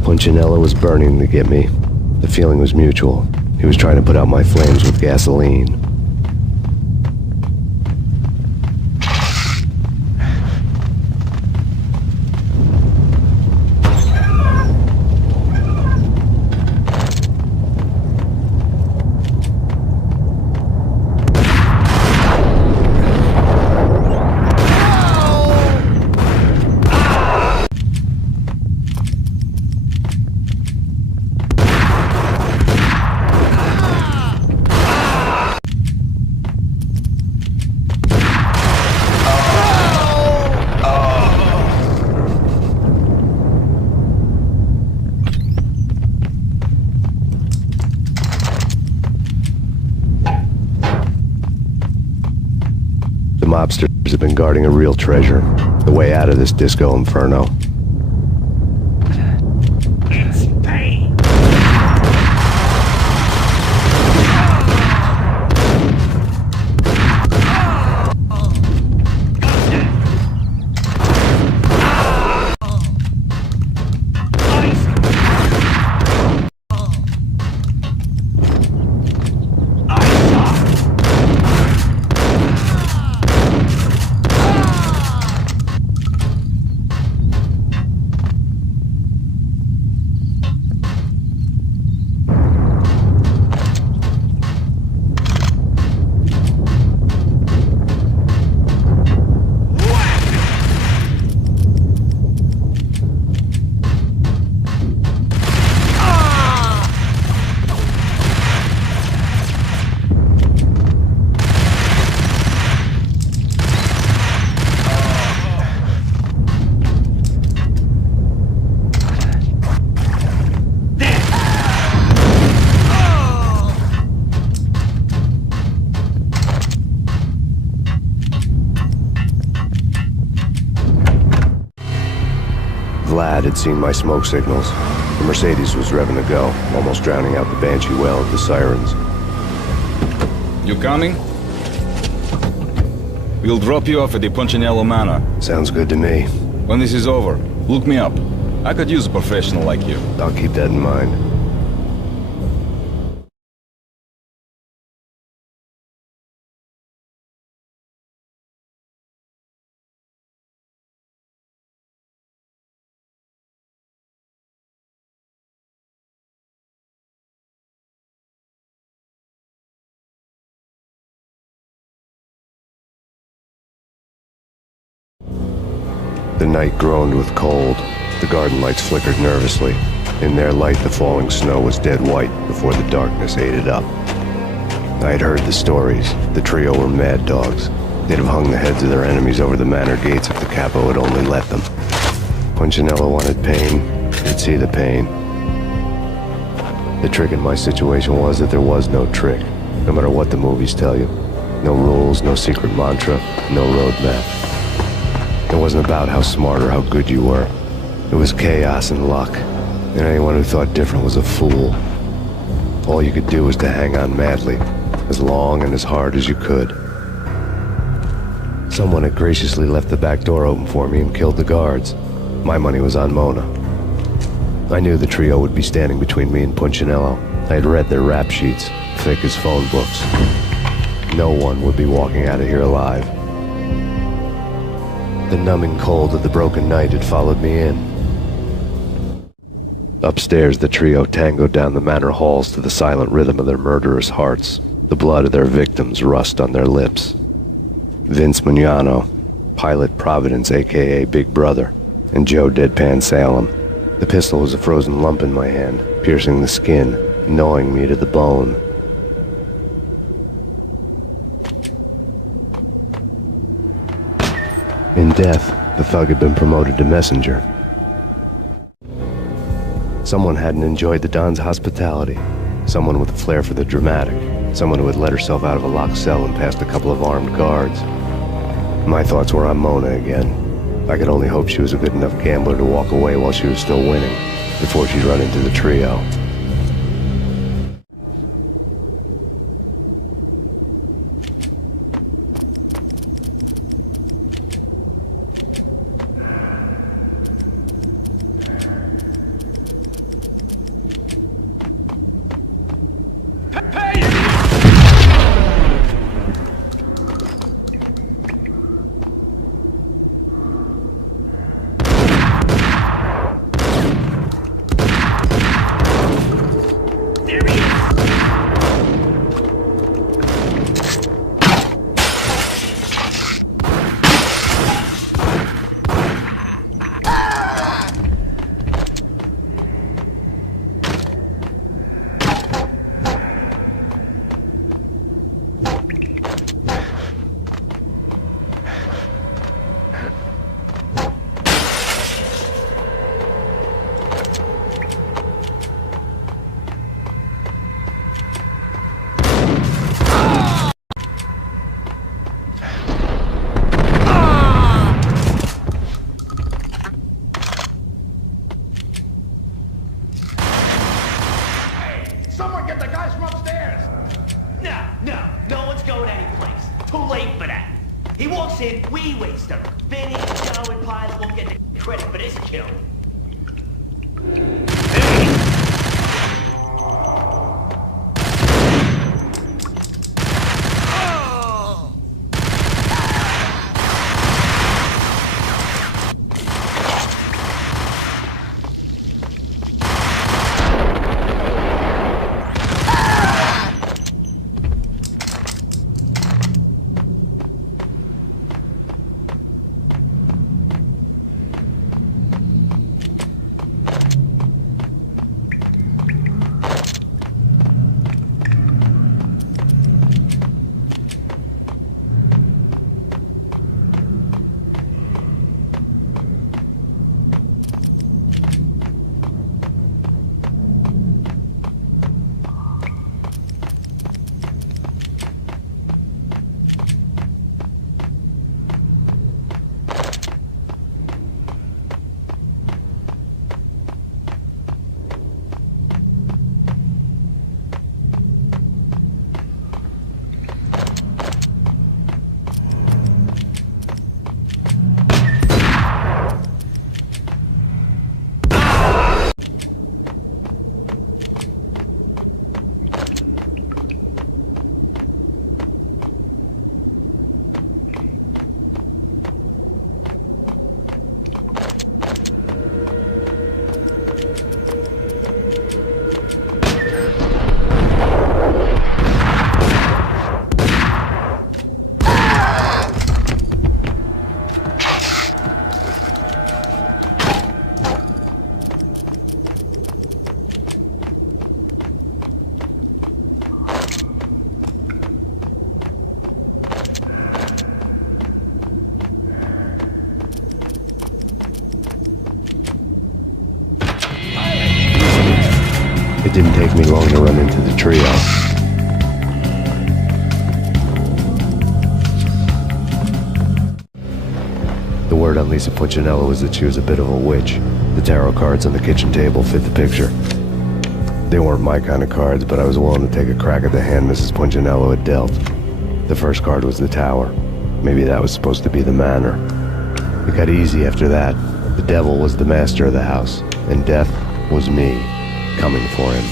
Punchinello was burning to get me. The feeling was mutual. He was trying to put out my flames with gasoline. mobsters have been guarding a real treasure. The way out of this disco inferno. It's Payne! Vlad had seen my smoke signals. The Mercedes was revving to go, almost drowning out the banshee wail of the sirens. You coming? We'll drop you off at the Punchinello Manor. Sounds good to me. When this is over, look me up. I could use a professional like you. I'll keep that in mind. The night groaned with cold. The garden lights flickered nervously. In their light, the falling snow was dead white before the darkness ate it up. I had heard the stories. The trio were mad dogs. They'd have hung the heads of their enemies over the manor gates if the capo had only let them. Punchinello wanted Payne. He'd see the pain. The trick in my situation was that there was no trick, no matter what the movies tell you. No rules, no secret mantra, no roadmap. It wasn't about how smart or how good you were. It was chaos and luck, and anyone who thought different was a fool. All you could do was to hang on madly, as long and as hard as you could. Someone had graciously left the back door open for me and killed the guards. My money was on Mona. I knew the trio would be standing between me and Punchinello. I had read their rap sheets, thick as phone books. No one would be walking out of here alive. The numbing cold of the broken night had followed me in. Upstairs, the trio tangoed down the manor halls to the silent rhythm of their murderous hearts, the blood of their victims rust on their lips. Vince Mugnano, Pilot Providence, a.k.a. Big Brother, and Joe Deadpan Salem. The pistol was a frozen lump in my hand, piercing the skin, gnawing me to the bone. In death, the thug had been promoted to messenger. Someone hadn't enjoyed the Don's hospitality. Someone with a flair for the dramatic. Someone who had let herself out of a locked cell and past a couple of armed guards. My thoughts were on Mona again. I could only hope she was a good enough gambler to walk away while she was still winning, before she'd run into the trio. Someone get the guys from upstairs! No one's going anyplace. Too late for that. He walks in, we waste her. Vinny, Joe, and Pilot won't get the credit for this kill. It didn't take me long to run into the trio. The word on Lisa Puccinello was that she was a bit of a witch. The tarot cards on the kitchen table fit the picture. They weren't my kind of cards, but I was willing to take a crack at the hand Mrs. Puccinello had dealt. The first card was the Tower. Maybe that was supposed to be the manor. It got easy after that. The devil was the master of the house, and death was me, coming for him.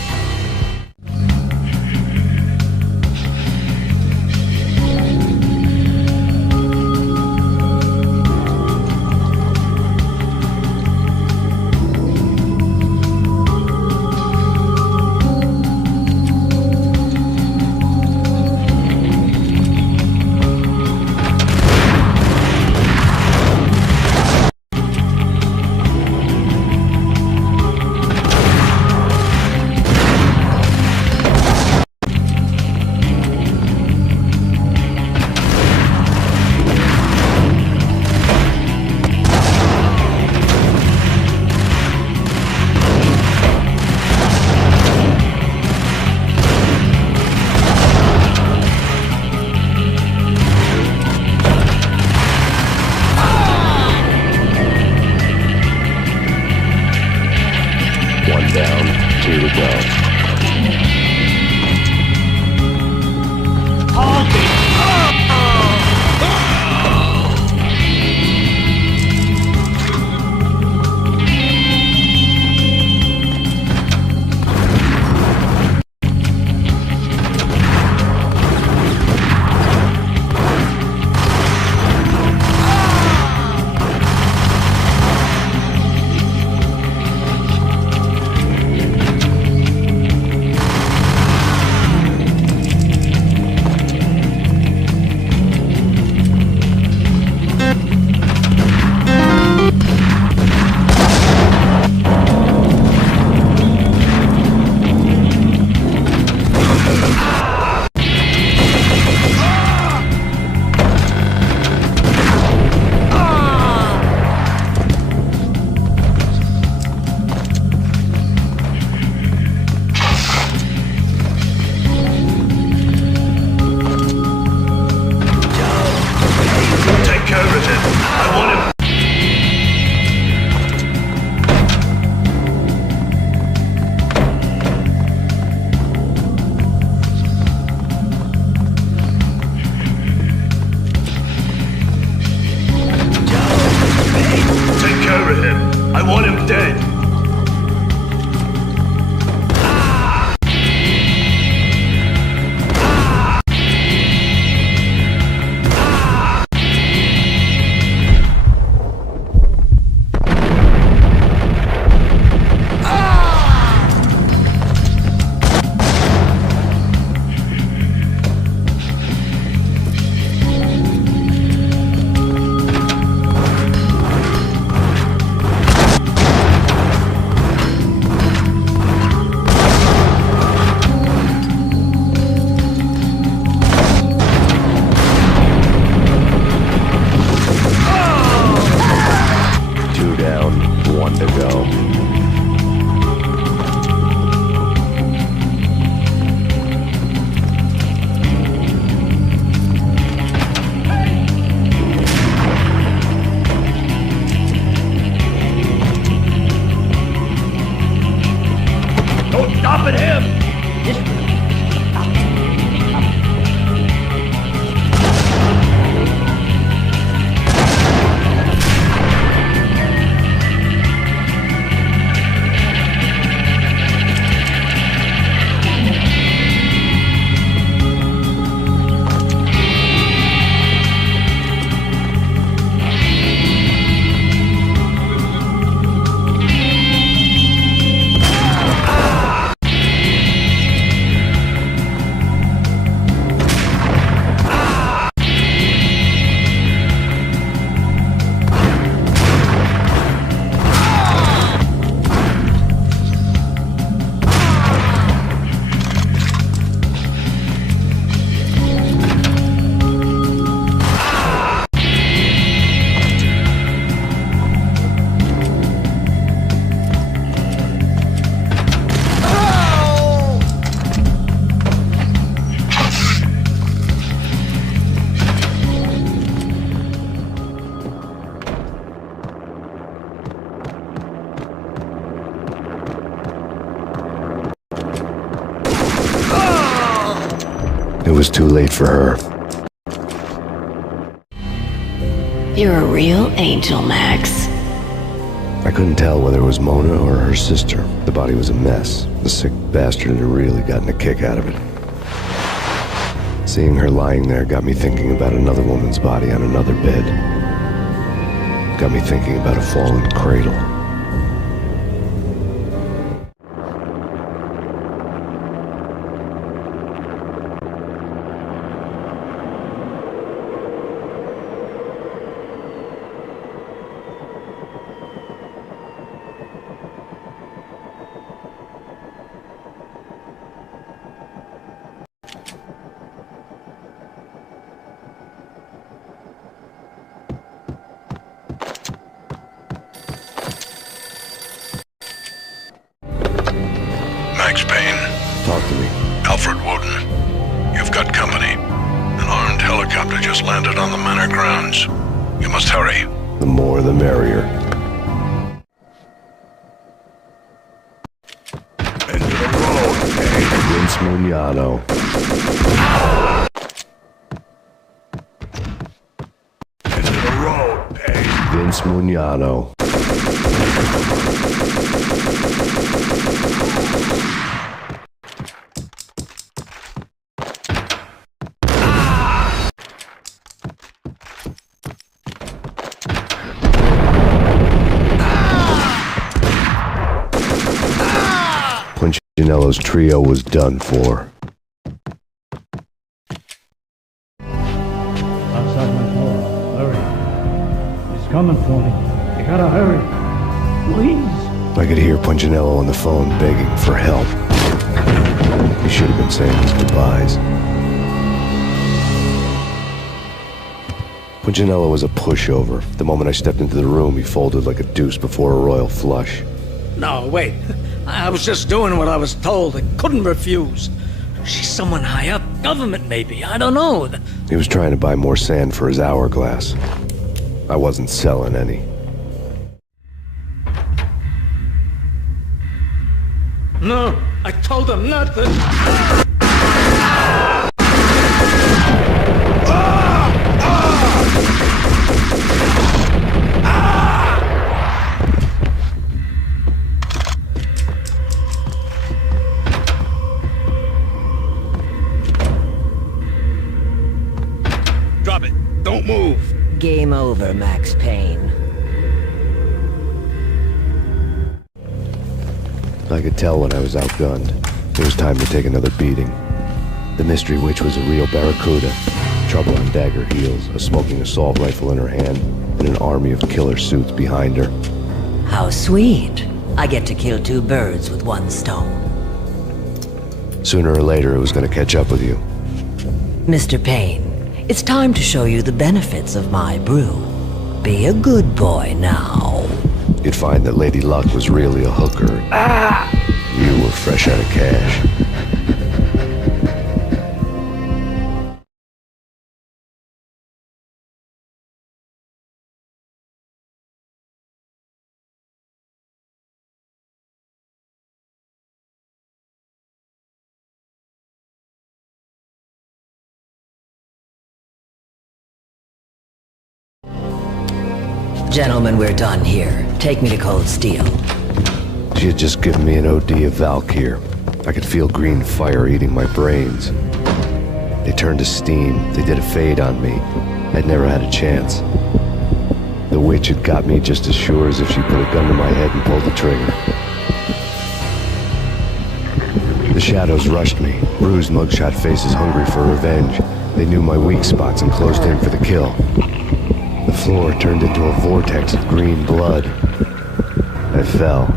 stopping him! It was too late for her. You're a real angel, Max. I couldn't tell whether it was Mona or her sister. The body was a mess. The sick bastard had really gotten a kick out of it. Seeing her lying there got me thinking about another woman's body on another bed. Got me thinking about a fallen cradle. Max Payne. Talk to me. Alfred Woden. You've got company. An armed helicopter just landed on the manor grounds. You must hurry. The more the merrier. Into the road, Vince Mugnano. Into the road, Payne. Vince Mugnano. Punchinello's trio was done for. Outside my door. Hurry. He's coming for me. You gotta hurry. Please. I could hear Punchinello on the phone begging for help. He should have been saying his goodbyes. Punchinello was a pushover. The moment I stepped into the room, he folded like a deuce before a royal flush. No, wait. I was just doing what I was told. I couldn't refuse. She's someone high up. Government, maybe. I don't know. He was trying to buy more sand for his hourglass. I wasn't selling any. No, I told him not to. Drop it. Don't move. Game over, Max Payne. I could tell when I was outgunned. It was time to take another beating. The mystery witch was a real barracuda. Trouble on dagger heels, a smoking assault rifle in her hand, and an army of killer suits behind her. How sweet. I get to kill two birds with one stone. Sooner or later, it was going to catch up with you. Mr. Payne, it's time to show you the benefits of my brew. Be a good boy now. You'd find that Lady Luck was really a hooker. You were fresh out of cash. Gentlemen, we're done here. Take me to Cold Steel. She had just given me an OD of Valkyr. I could feel green fire eating my brains. They turned to steam. They did a fade on me. I'd never had a chance. The witch had got me just as sure as if she put a gun to my head and pulled the trigger. The shadows rushed me, bruised mugshot faces hungry for revenge. They knew my weak spots and closed in for the kill. The floor turned into a vortex of green blood. I fell.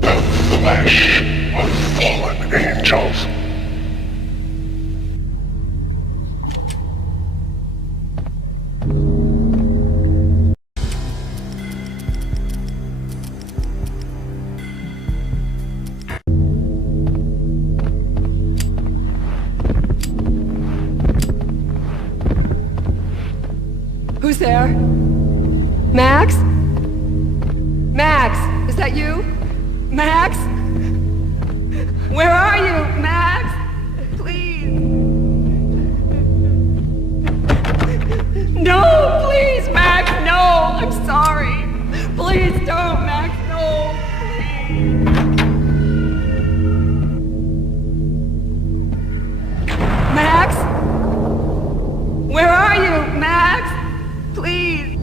The flesh of fallen angels. Who's there? Max? Max, is that you? Max? Where are you, Max? Please. No, please, Max, no. I'm sorry. Please don't, Max, no. Max? Where are you, Max? Please.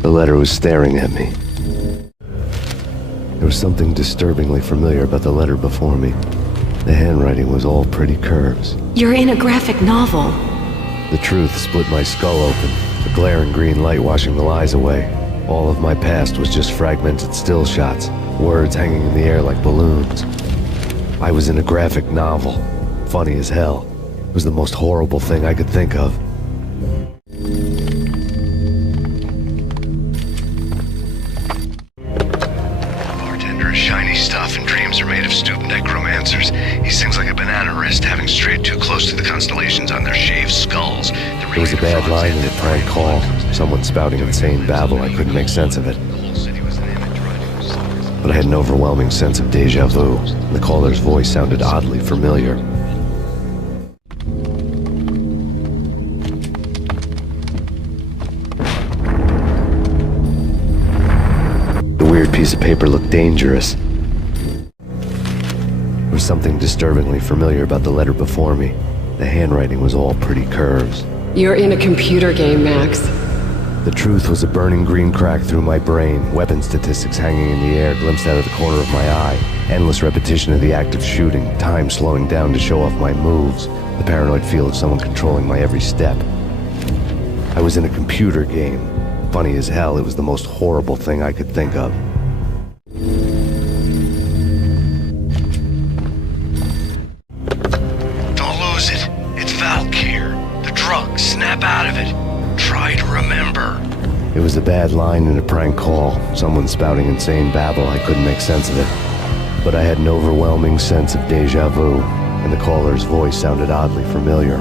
The letter was staring at me. There was something disturbingly familiar about the letter before me. The handwriting was all pretty curves. You're in a graphic novel. The truth split my skull open, the glaring green light washing the lies away. All of my past was just fragmented still shots, words hanging in the air like balloons. I was in a graphic novel. Funny as hell. It was the most horrible thing I could think of. Shiny stuff, and dreams are made of stooped necromancers. He sings like a banana wrist, having strayed too close to the constellations on their shaved skulls. It was a bad line in a prank call. Someone spouting insane babble. I couldn't make sense of it. But I had an overwhelming sense of deja vu. The caller's voice sounded oddly familiar. The weird piece of paper looked dangerous. There was something disturbingly familiar about the letter before me. The handwriting was all pretty curves. You're in a computer game, Max. The truth was a burning green crack through my brain, weapon statistics hanging in the air, glimpsed out of the corner of my eye, endless repetition of the act of shooting, time slowing down to show off my moves, the paranoid feel of someone controlling my every step. I was in a computer game. Funny as hell, it was the most horrible thing I could think of. Don't lose it. It's Valkyr. The drug. Snap out of it. Try to remember. It was a bad line in a prank call. Someone spouting insane babble. I couldn't make sense of it. But I had an overwhelming sense of deja vu, and the caller's voice sounded oddly familiar.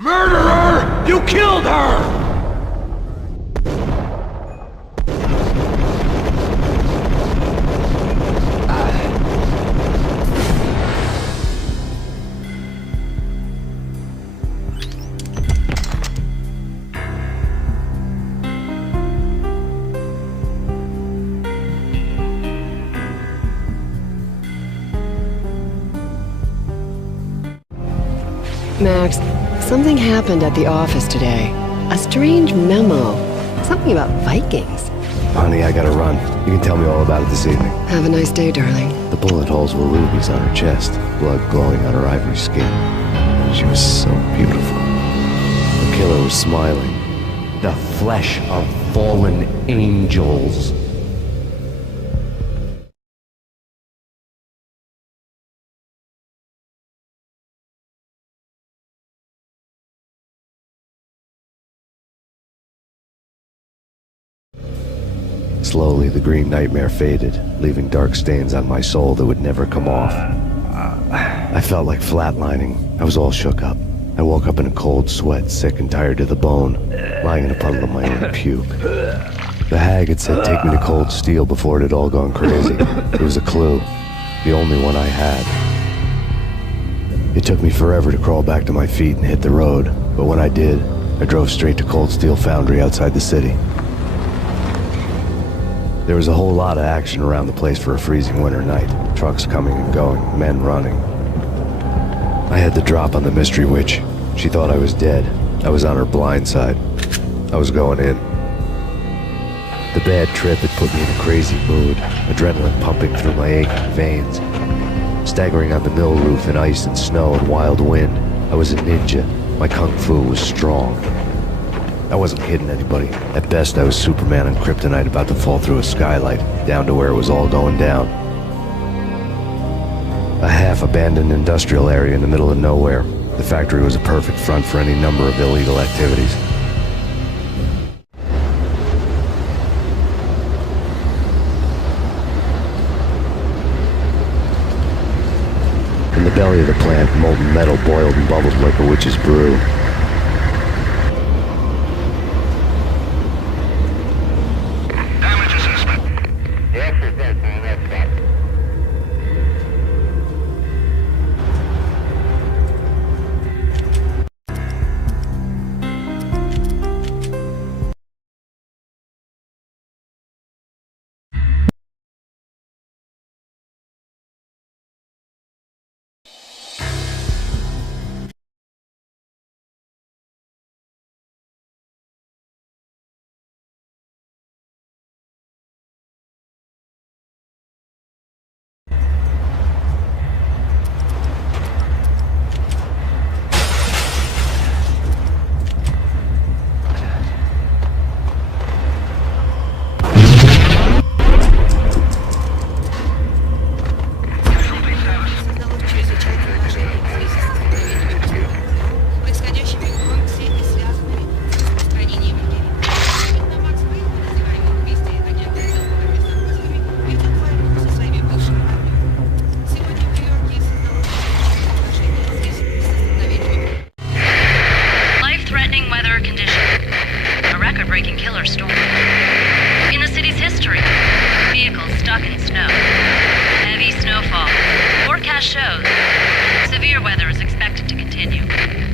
Murderer! You killed her! Max, something happened at the office today. A strange memo. Something about Vikings. Honey, I gotta run. You can tell me all about it this evening. Have a nice day, darling. The bullet holes were rubies on her chest, blood glowing on her ivory skin. She was so beautiful. The killer was smiling. The flesh of fallen angels. Slowly, the green nightmare faded, leaving dark stains on my soul that would never come off. I felt like flatlining. I was all shook up. I woke up in a cold sweat, sick and tired to the bone, lying in a puddle of my own puke. The hag had said take me to Cold Steel before it had all gone crazy. It was a clue, the only one I had. It took me forever to crawl back to my feet and hit the road, but when I did, I drove straight to Cold Steel Foundry outside the city. There was a whole lot of action around the place for a freezing winter night. Trucks coming and going, men running. I had the drop on the mystery witch. She thought I was dead. I was on her blind side. I was going in. The bad trip had put me in a crazy mood, adrenaline pumping through my aching veins. Staggering on the mill roof in ice and snow and wild wind, I was a ninja. My kung fu was strong. I wasn't kidding anybody. At best, I was Superman on Kryptonite about to fall through a skylight, down to where it was all going down. A half-abandoned industrial area in the middle of nowhere. The factory was a perfect front for any number of illegal activities. In the belly of the plant, molten metal boiled and bubbled like a witch's brew.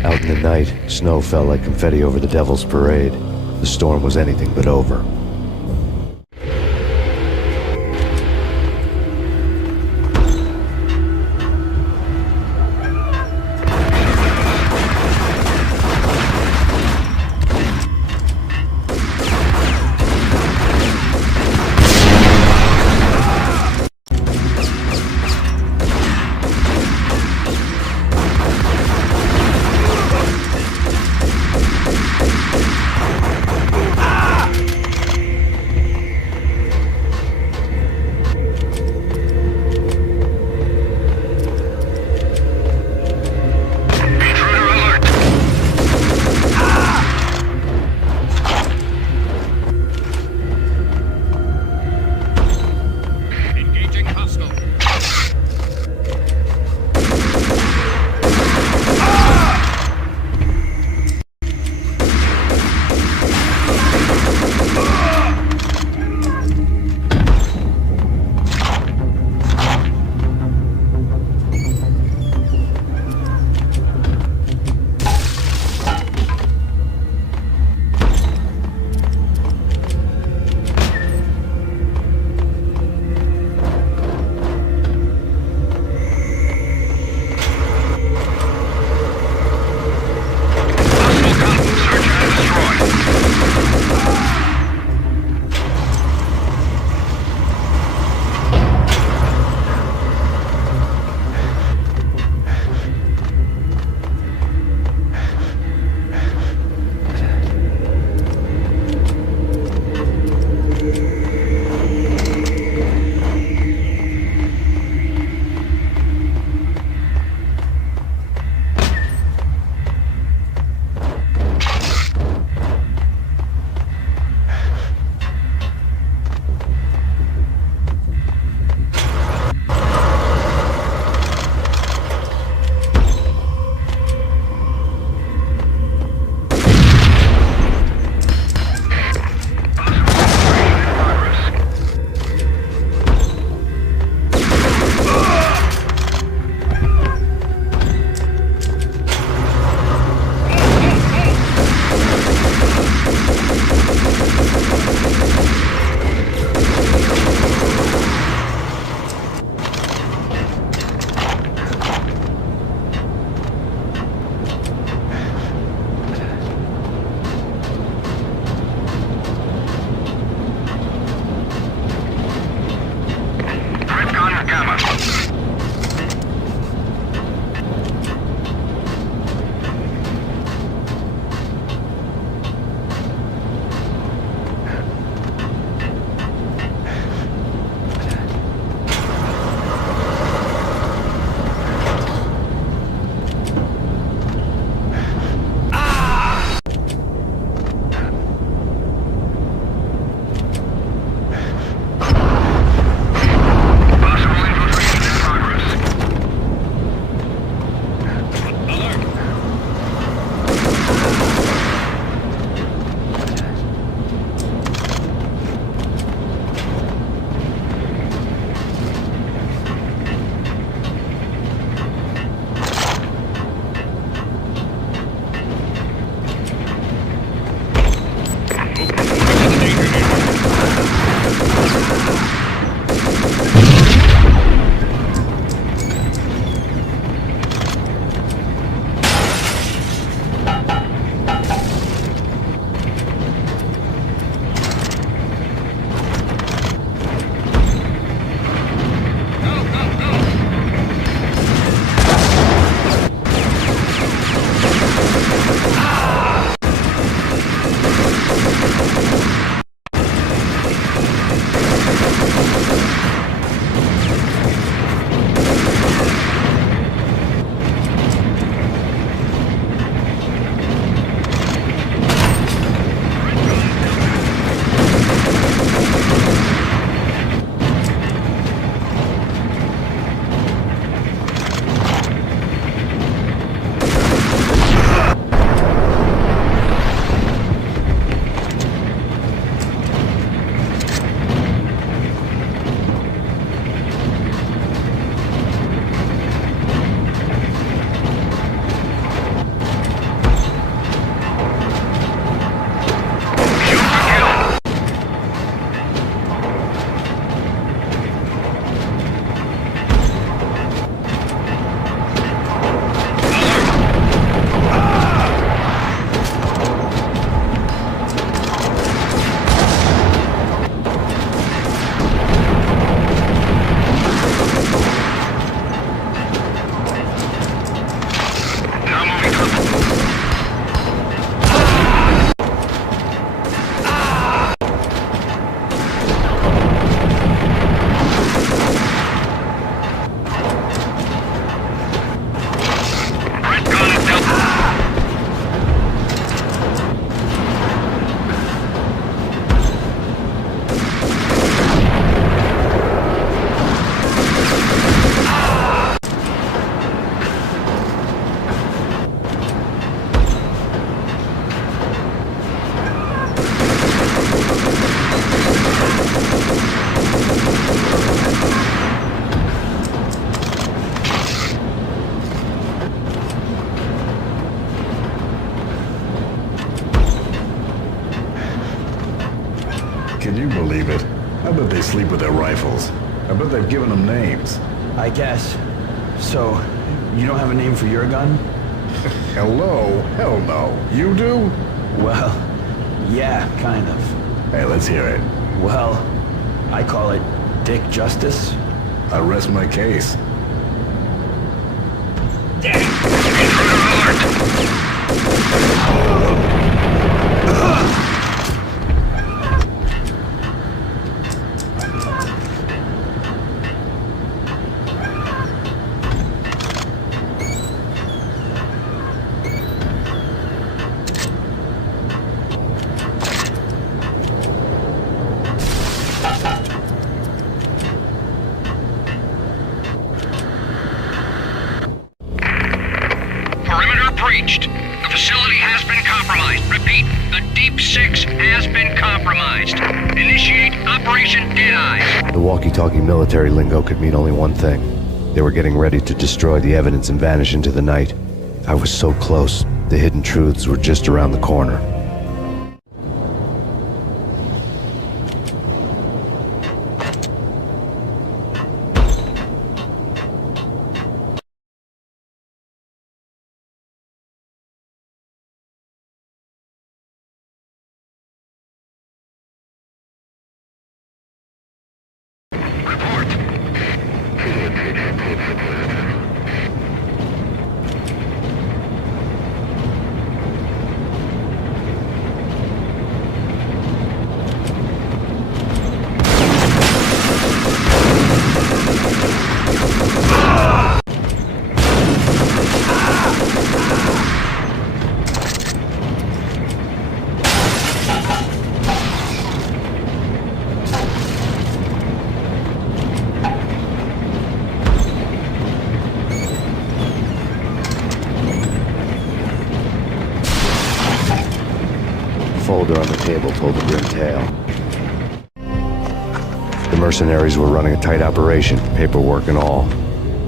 Out in the night, snow fell like confetti over the Devil's Parade. The storm was anything but over. Can you believe it? I bet they sleep with their rifles. I bet they've given them names. I guess. So, you don't have a name for your gun? Hello? Hell no. You do? Well, yeah, kind of. Hey, let's hear it. Well, I call it Dick Justice. I rest my case. Perimeter breached. The facility has been compromised. Repeat, the Deep Six has been compromised. Initiate Operation Deadeye. The walkie-talkie military lingo could mean only one thing. They were getting ready to destroy the evidence and vanish into the night. I was so close. The hidden truths were just around the corner. Folder on the table told a grim tale. The mercenaries were running a tight operation, paperwork and all.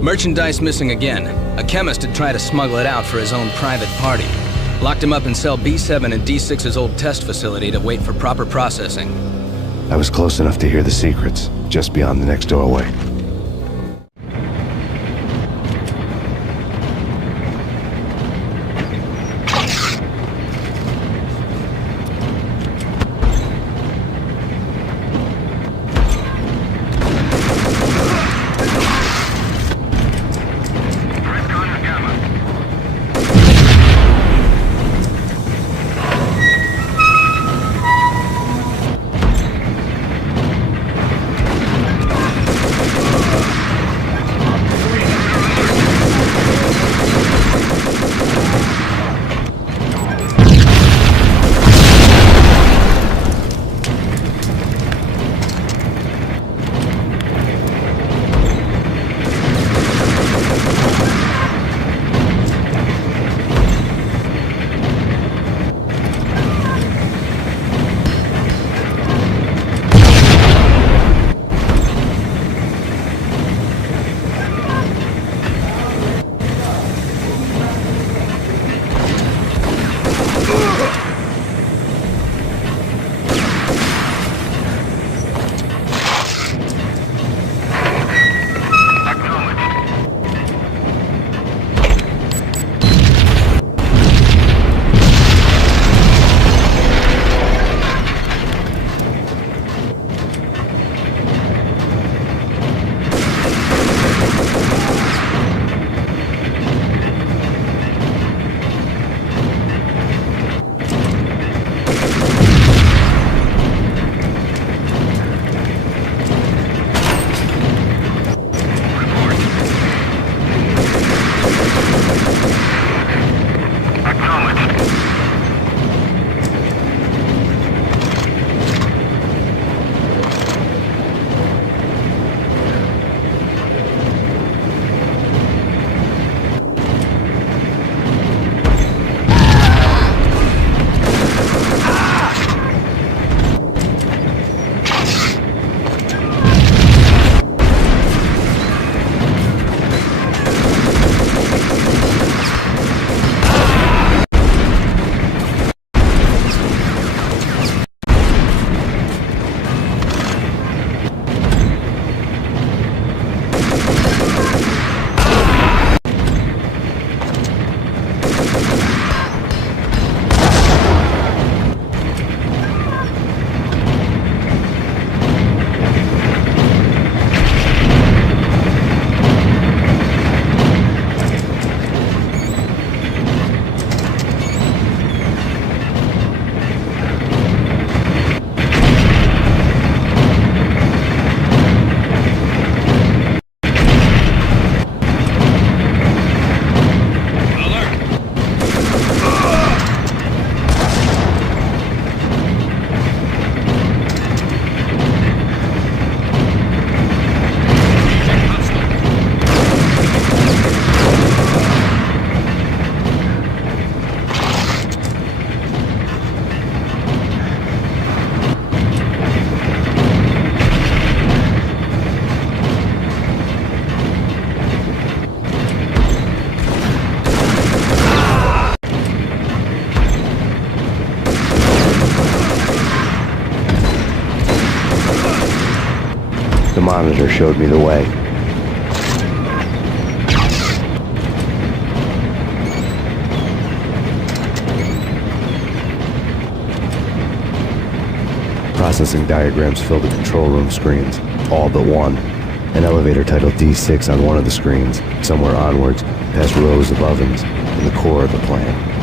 Merchandise missing again. A chemist had tried to smuggle it out for his own private party. Locked him up in cell B7 in D6's old test facility to wait for proper processing. I was close enough to hear the secrets, just beyond the next doorway. monitor showed me the way. Processing diagrams filled the control room screens, all but one. An elevator titled D6 on one of the screens, somewhere onwards, past rows of ovens, in the core of the plant.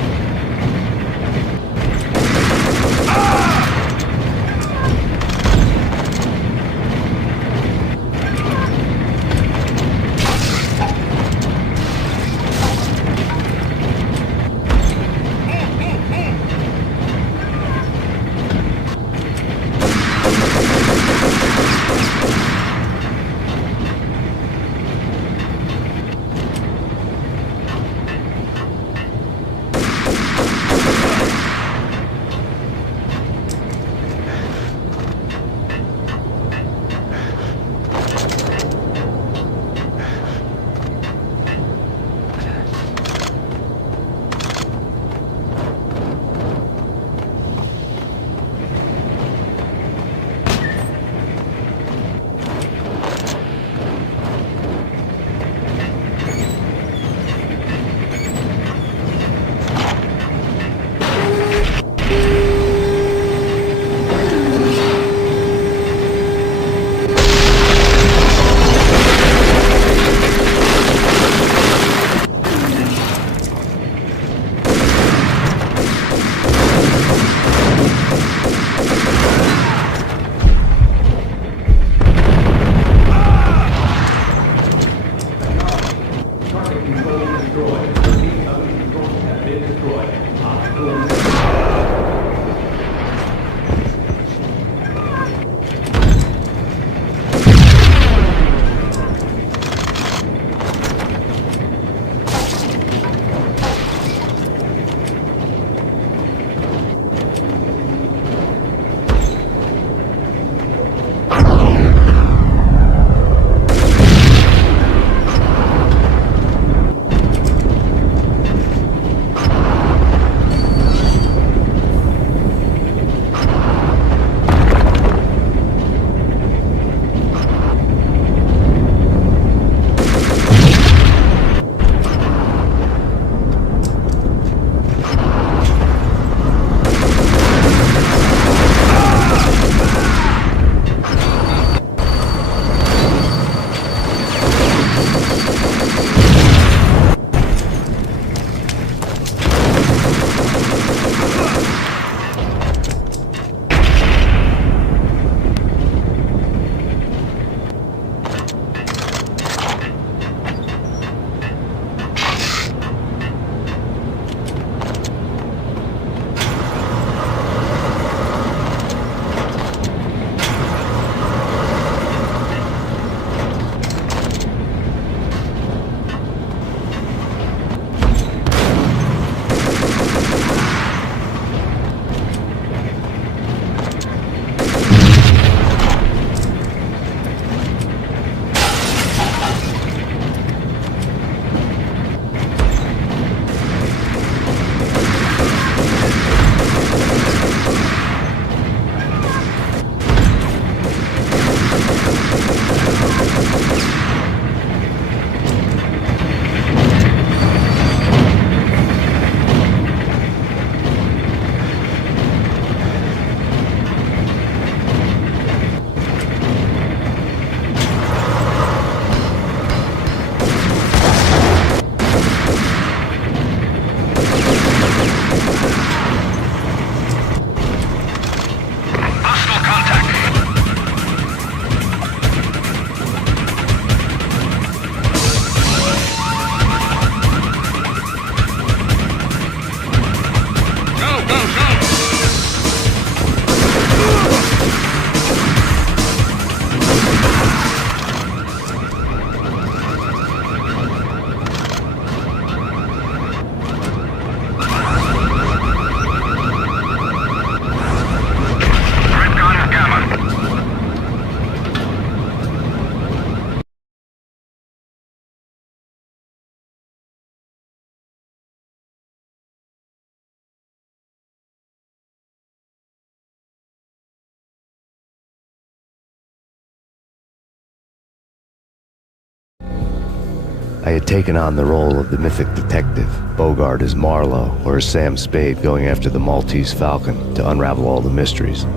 I had taken on the role of the mythic detective, Bogart as Marlowe, or as Sam Spade going after the Maltese Falcon to unravel all the mysteries.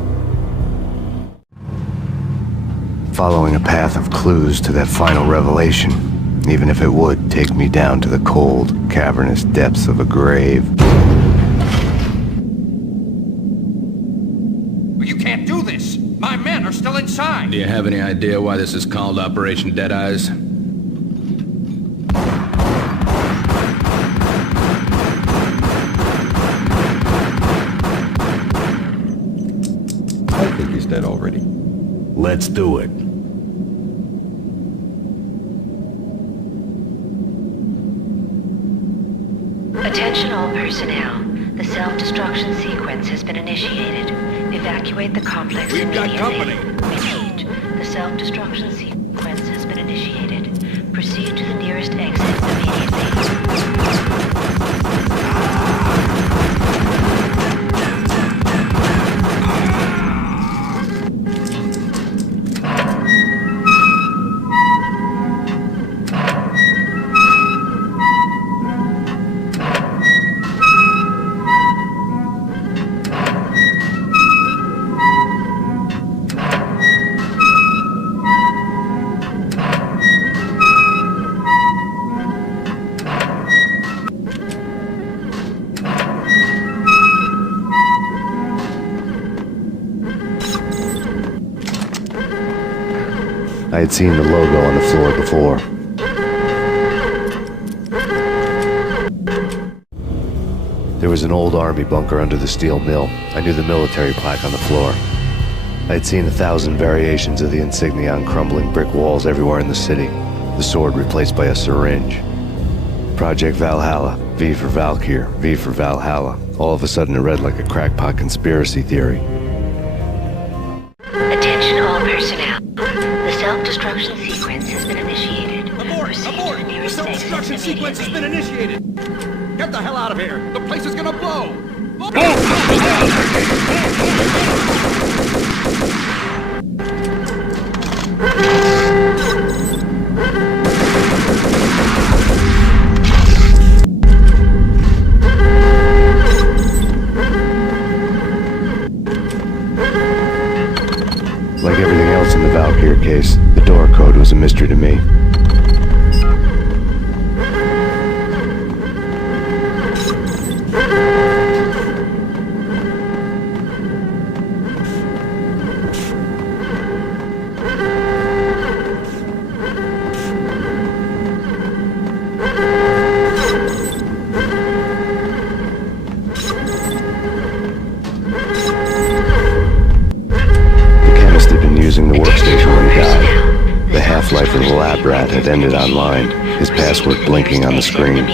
Following a path of clues to that final revelation, even if it would take me down to the cold, cavernous depths of a grave. You can't do this! My men are still inside! Do you have any idea why this is called Operation Dead Eyes? I think he's dead already. Let's do it. Attention all personnel. The self-destruction sequence has been initiated. Evacuate the complex immediately. We've got company. Repeat. The self-destruction sequence has been initiated. Proceed to the nearest exit immediately. I had seen the logo on the floor before. There was an old army bunker under the steel mill. I knew the military plaque on the floor. I had seen 1,000 variations of the insignia on crumbling brick walls everywhere in the city. The sword replaced by a syringe. Project Valhalla, V for Valkyr, V for Valhalla. All of a sudden it read like a crackpot conspiracy theory. Attention all personnel. The self-destruction sequence has been initiated. Abort! Abort! The self-destruction sequence has been initiated! Get the hell out of here! The place is gonna blow! Like everything else in the Valkyr case, the door code was a mystery to me. Using the workstation when he died. The half-life of the lab rat had ended online, his password blinking on the screen.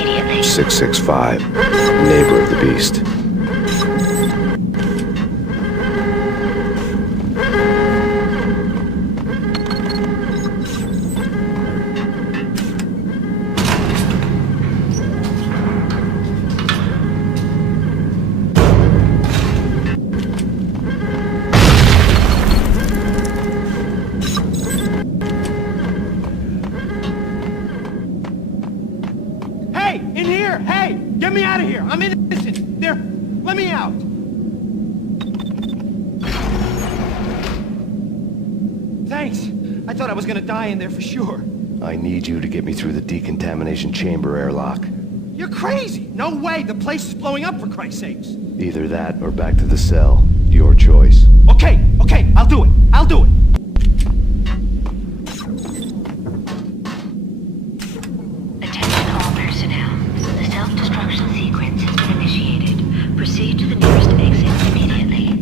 665, neighbor of the beast. Get me out of here! I'm innocent! There! Let me out! Thanks! I thought I was gonna die in there for sure. I need you to get me through the decontamination chamber airlock. You're crazy! No way! The place is blowing up, for Christ's sakes! Either that or back to the cell. Your choice. Okay, I'll do it! I'll do it! Attention all personnel. The self-destruction sequence has been initiated. Proceed to the nearest exit immediately.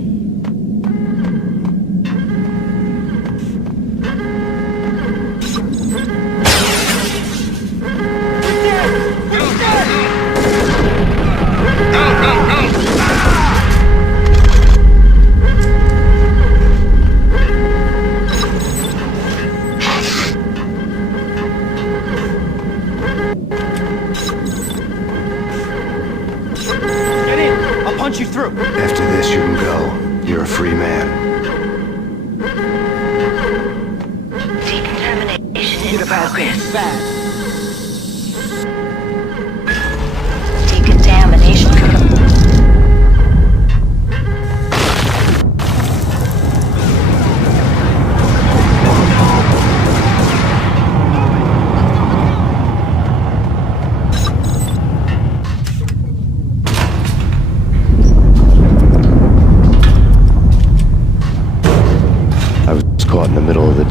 Punch you through. After this, you can go. You're a free man. Decontamination in progress. Bad.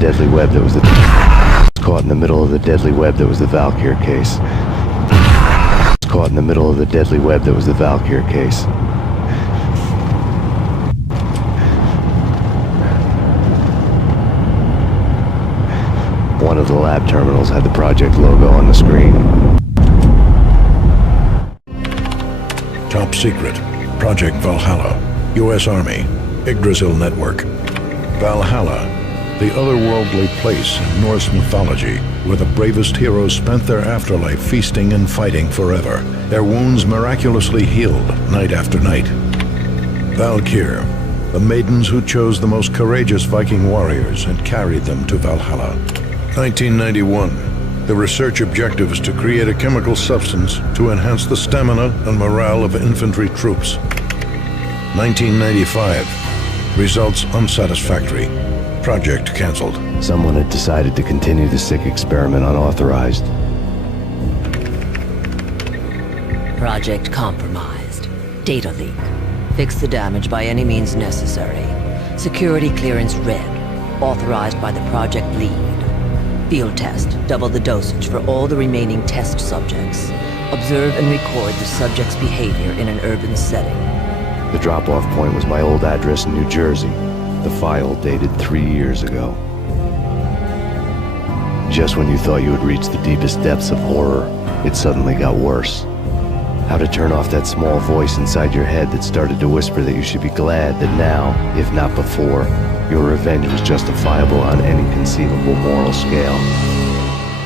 deadly web that was the... Caught in the middle of the deadly web that was the Valkyr case. Caught in the middle of the deadly web that was the Valkyr case. One of the lab terminals had the project logo on the screen. Top secret. Project Valhalla. U.S. Army. Yggdrasil Network. Valhalla. The otherworldly place in Norse mythology where the bravest heroes spent their afterlife feasting and fighting forever, their wounds miraculously healed night after night. Valkyr. The maidens who chose the most courageous Viking warriors and carried them to Valhalla. 1991. The research objective is to create a chemical substance to enhance the stamina and morale of infantry troops. 1995. Results unsatisfactory. Project canceled. Someone had decided to continue the sick experiment unauthorized. Project compromised. Data leak. Fix the damage by any means necessary. Security clearance red. Authorized by the project lead. Field test. Double the dosage for all the remaining test subjects. Observe and record the subject's behavior in an urban setting. The drop-off point was my old address in New Jersey. The file dated 3 years ago. Just when you thought you had reached the deepest depths of horror, it suddenly got worse. How to turn off that small voice inside your head that started to whisper that you should be glad that now, if not before, your revenge was justifiable on any conceivable moral scale.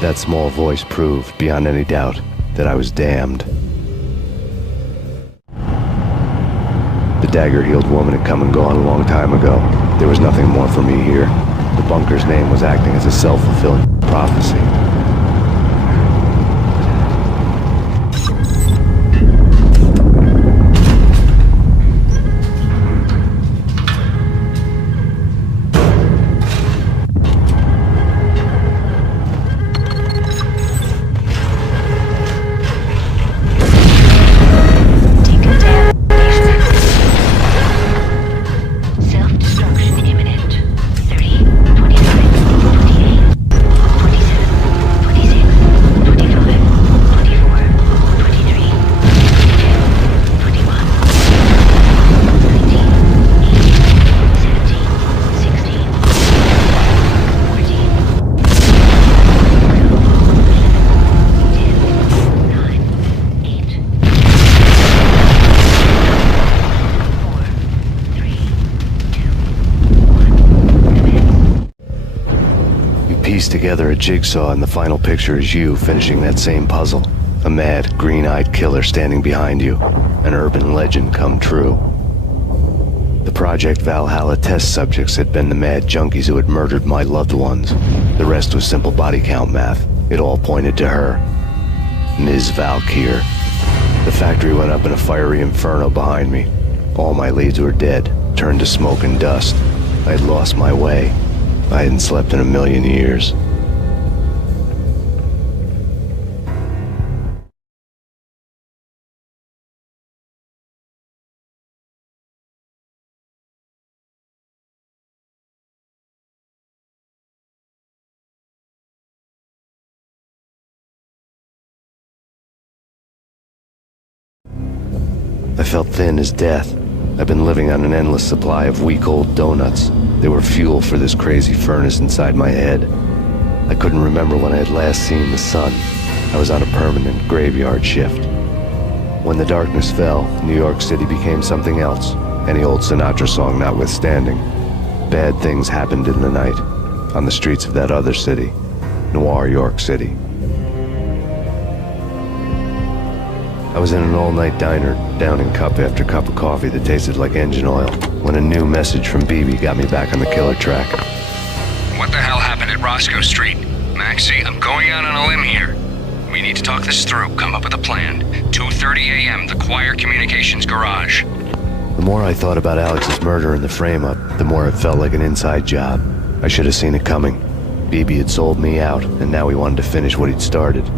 That small voice proved, beyond any doubt, that I was damned. The dagger-heeled woman had come and gone a long time ago. There was nothing more for me here. The bunker's name was acting as a self-fulfilling prophecy. Piece together a jigsaw, and the final picture is you finishing that same puzzle. A mad, green-eyed killer standing behind you. An urban legend come true. The Project Valhalla test subjects had been the mad junkies who had murdered my loved ones. The rest was simple body count math. It all pointed to her. Ms. Valkyr. The factory went up in a fiery inferno behind me. All my leads were dead, turned to smoke and dust. I had lost my way. I hadn't slept in a million years. I felt thin as death. I've been living on an endless supply of week-old donuts. They were fuel for this crazy furnace inside my head. I couldn't remember when I had last seen the sun. I was on a permanent graveyard shift. When the darkness fell, New York City became something else, any old Sinatra song notwithstanding. Bad things happened in the night, on the streets of that other city, Noir York City. I was in an all-night diner, downing cup after cup of coffee that tasted like engine oil, when a new message from BB got me back on the killer track. What the hell happened at Roscoe Street? Maxie, I'm going out on a limb here. We need to talk this through, come up with a plan. 2:30 a.m., the Choir Communications Garage. The more I thought about Alex's murder and the frame-up, the more it felt like an inside job. I should have seen it coming. BB had sold me out, and now he wanted to finish what he'd started.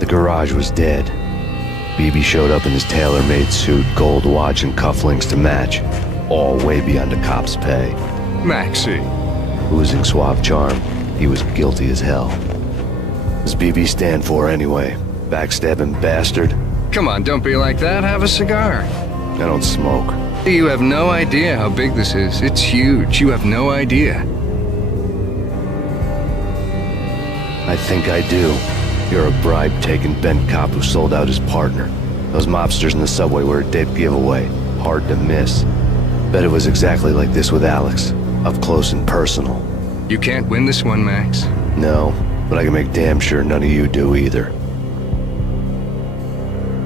The garage was dead. BB showed up in his tailor-made suit, gold watch, and cufflinks to match, all way beyond a cop's pay. Maxie. Oozing suave charm, he was guilty as hell. What's BB stand for anyway? Backstabbing bastard? Come on, don't be like that. Have a cigar. I don't smoke. You have no idea how big this is. It's huge. You have no idea. I think I do. You're a bribe-taking bent cop who sold out his partner. Those mobsters in the subway were a dead giveaway. Hard to miss. Bet it was exactly like this with Alex. Up close and personal. You can't win this one, Max. No, but I can make damn sure none of you do either.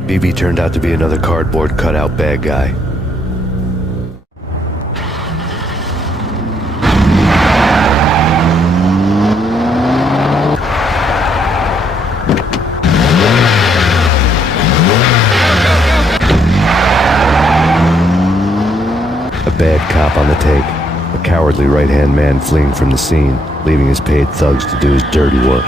BB turned out to be another cardboard cutout bad guy. A bad cop on the take. A cowardly right-hand man fleeing from the scene, leaving his paid thugs to do his dirty work.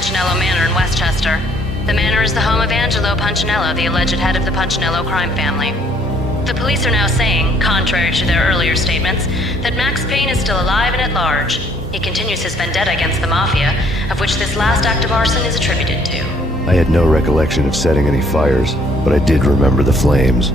Punchinello Manor in Westchester. The manor is the home of Angelo Punchinello, the alleged head of the Punchinello crime family. The police are now saying, contrary to their earlier statements, that Max Payne is still alive and at large. He continues his vendetta against the Mafia, of which this last act of arson is attributed to. I had no recollection of setting any fires, but I did remember the flames.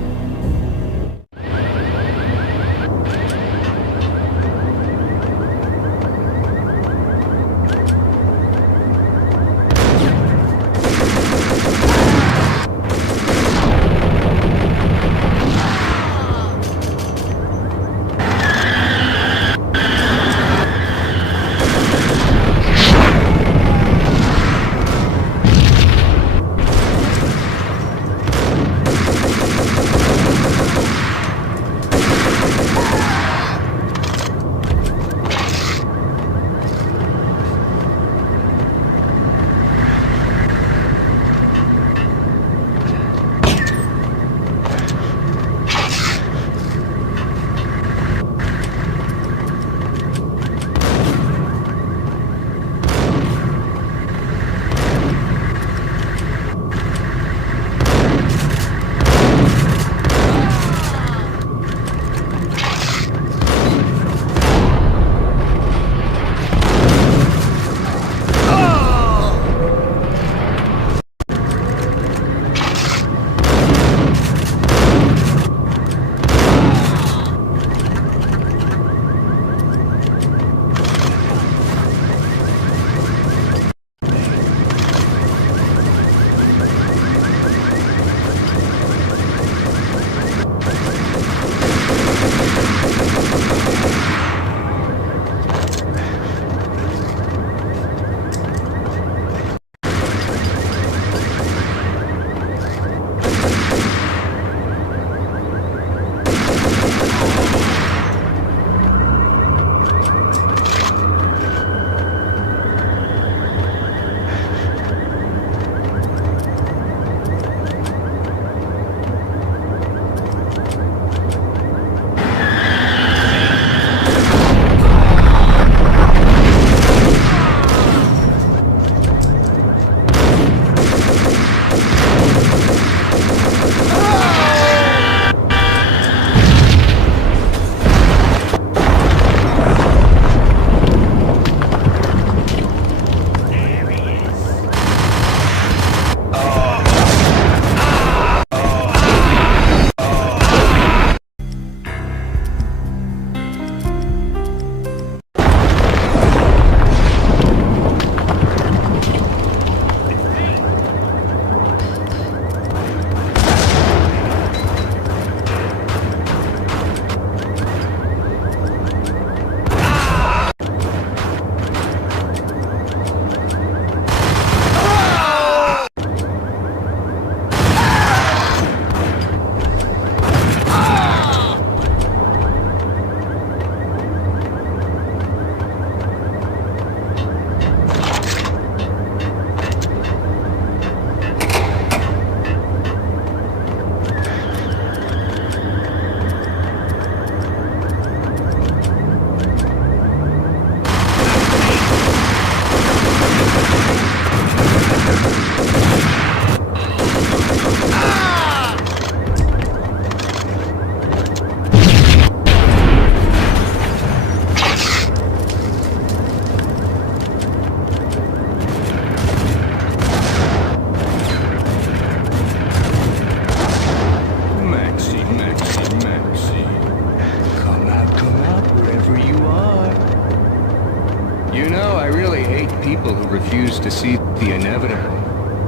people who refuse to see the inevitable,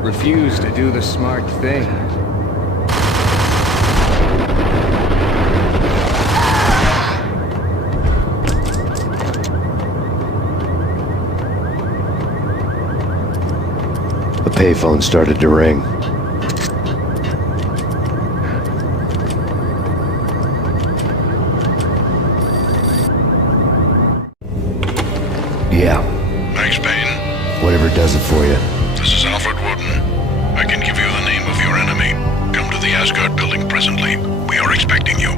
refuse to do the smart thing. The payphone started to ring. Yeah. Thanks, Payne. Whatever does it for you. This is Alfred Woden. I can give you the name of your enemy. Come to the Asgard building presently. We are expecting you.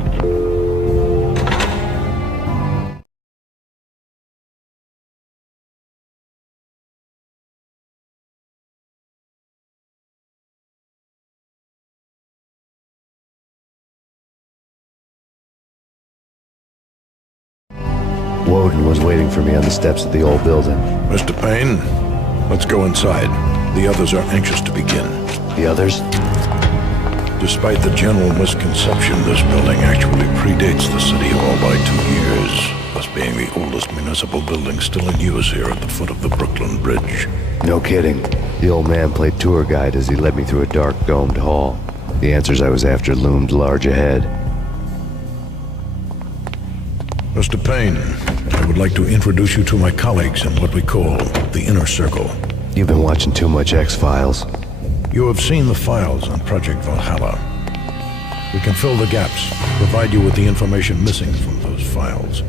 Woden was waiting for me on the steps of the old building. Mr. Payne, let's go inside. The others are anxious to begin. The others? Despite the general misconception, this building actually predates the City Hall by 2 years, thus being the oldest municipal building still in use here at the foot of the Brooklyn Bridge. No kidding. The old man played tour guide as he led me through a dark domed hall. The answers I was after loomed large ahead. Mr. Payne, I would like to introduce you to my colleagues in what we call the Inner Circle. You've been watching too much X-Files. You have seen the files on Project Valhalla. We can fill the gaps, provide you with the information missing from those files.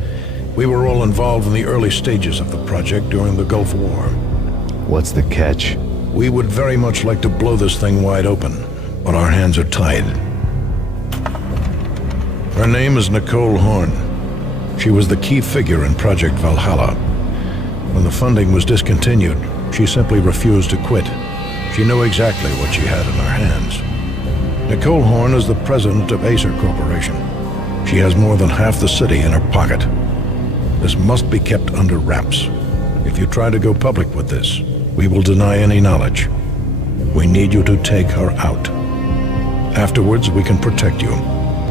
We were all involved in the early stages of the project during the Gulf War. What's the catch? We would very much like to blow this thing wide open, but our hands are tied. Her name is Nicole Horn. She was the key figure in Project Valhalla. When the funding was discontinued, she simply refused to quit. She knew exactly what she had in her hands. Nicole Horn is the president of Acer Corporation. She has more than half the city in her pocket. This must be kept under wraps. If you try to go public with this, we will deny any knowledge. We need you to take her out. Afterwards, we can protect you.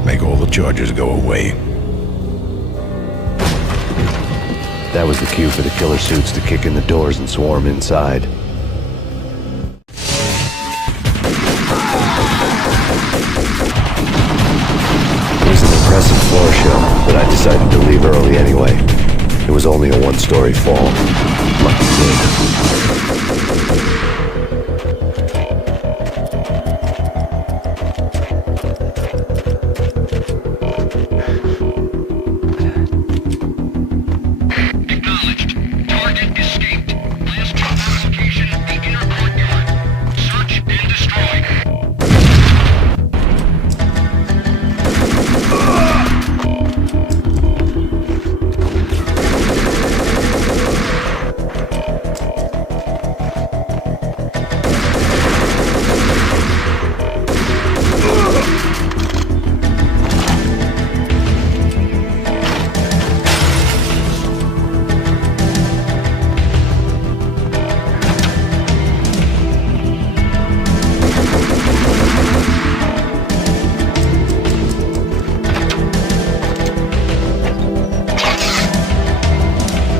Make all the charges go away. That was the cue for the killer suits to kick in the doors and swarm inside. It was an impressive floor show, but I decided to leave early anyway. It was only a one-story fall. Lucky me.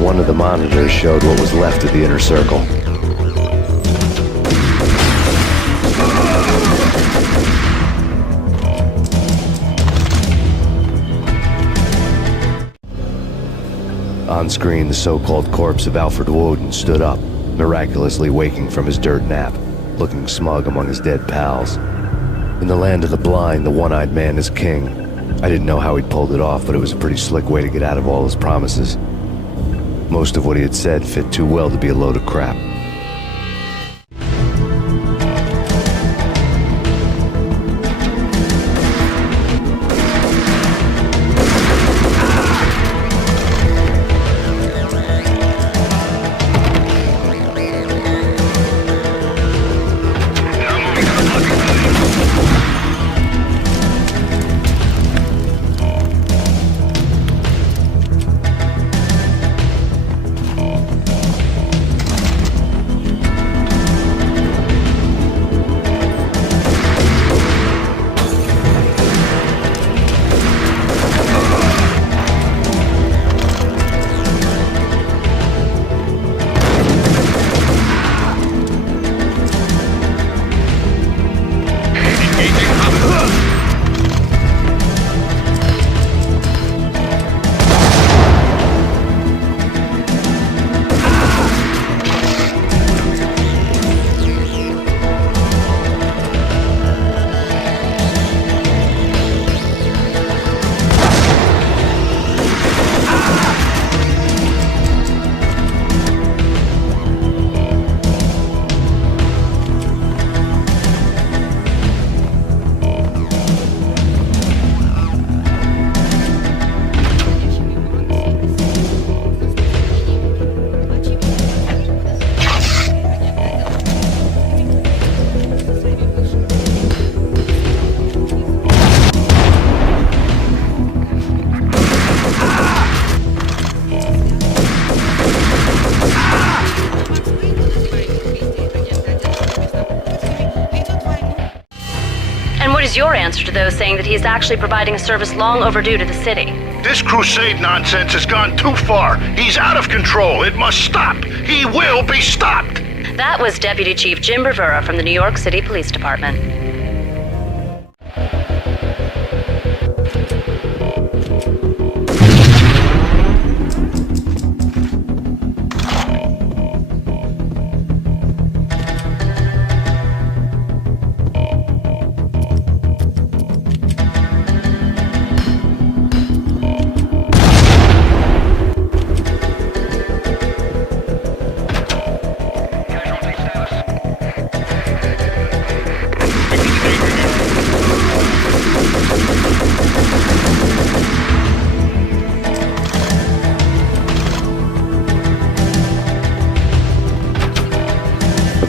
One of the monitors showed what was left of the Inner Circle. On screen, the so-called corpse of Alfred Woden stood up, miraculously waking from his dirt nap, looking smug among his dead pals. In the land of the blind, the one-eyed man is king. I didn't know how he'd pulled it off, but it was a pretty slick way to get out of all his promises. Most of what he had said fit too well to be a load of crap. is your answer to those saying that he is actually providing a service long overdue to the city? This crusade nonsense has gone too far. He's out of control. It must stop. He will be stopped. That was Deputy Chief Jim Bravura from the New York City Police Department.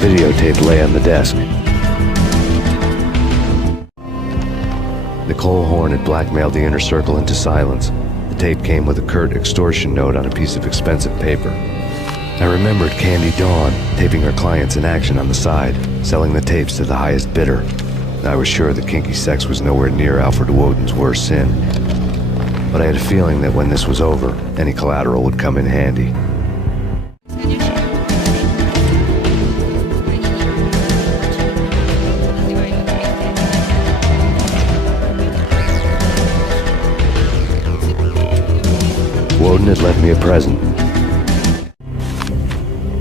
Videotape lay on the desk. Nicole Horn had blackmailed the inner circle into silence. The tape came with a curt extortion note on a piece of expensive paper. I remembered Candy Dawn taping her clients in action on the side, selling the tapes to the highest bidder. I was sure that kinky sex was nowhere near Alfred Woden's worst sin. But I had a feeling that when this was over, any collateral would come in handy. Woden had left me a present.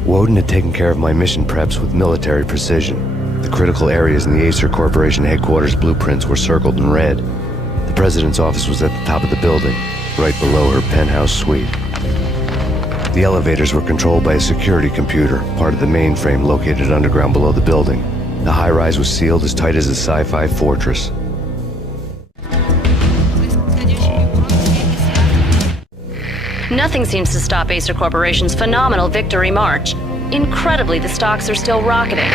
Woden had taken care of my mission preps with military precision. The critical areas in the Acer Corporation headquarters blueprints were circled in red. The president's office was at the top of the building, right below her penthouse suite. The elevators were controlled by a security computer, part of the mainframe located underground below the building. The high-rise was sealed as tight as a sci-fi fortress. Nothing seems to stop Acer Corporation's phenomenal victory march. Incredibly, the stocks are still rocketing.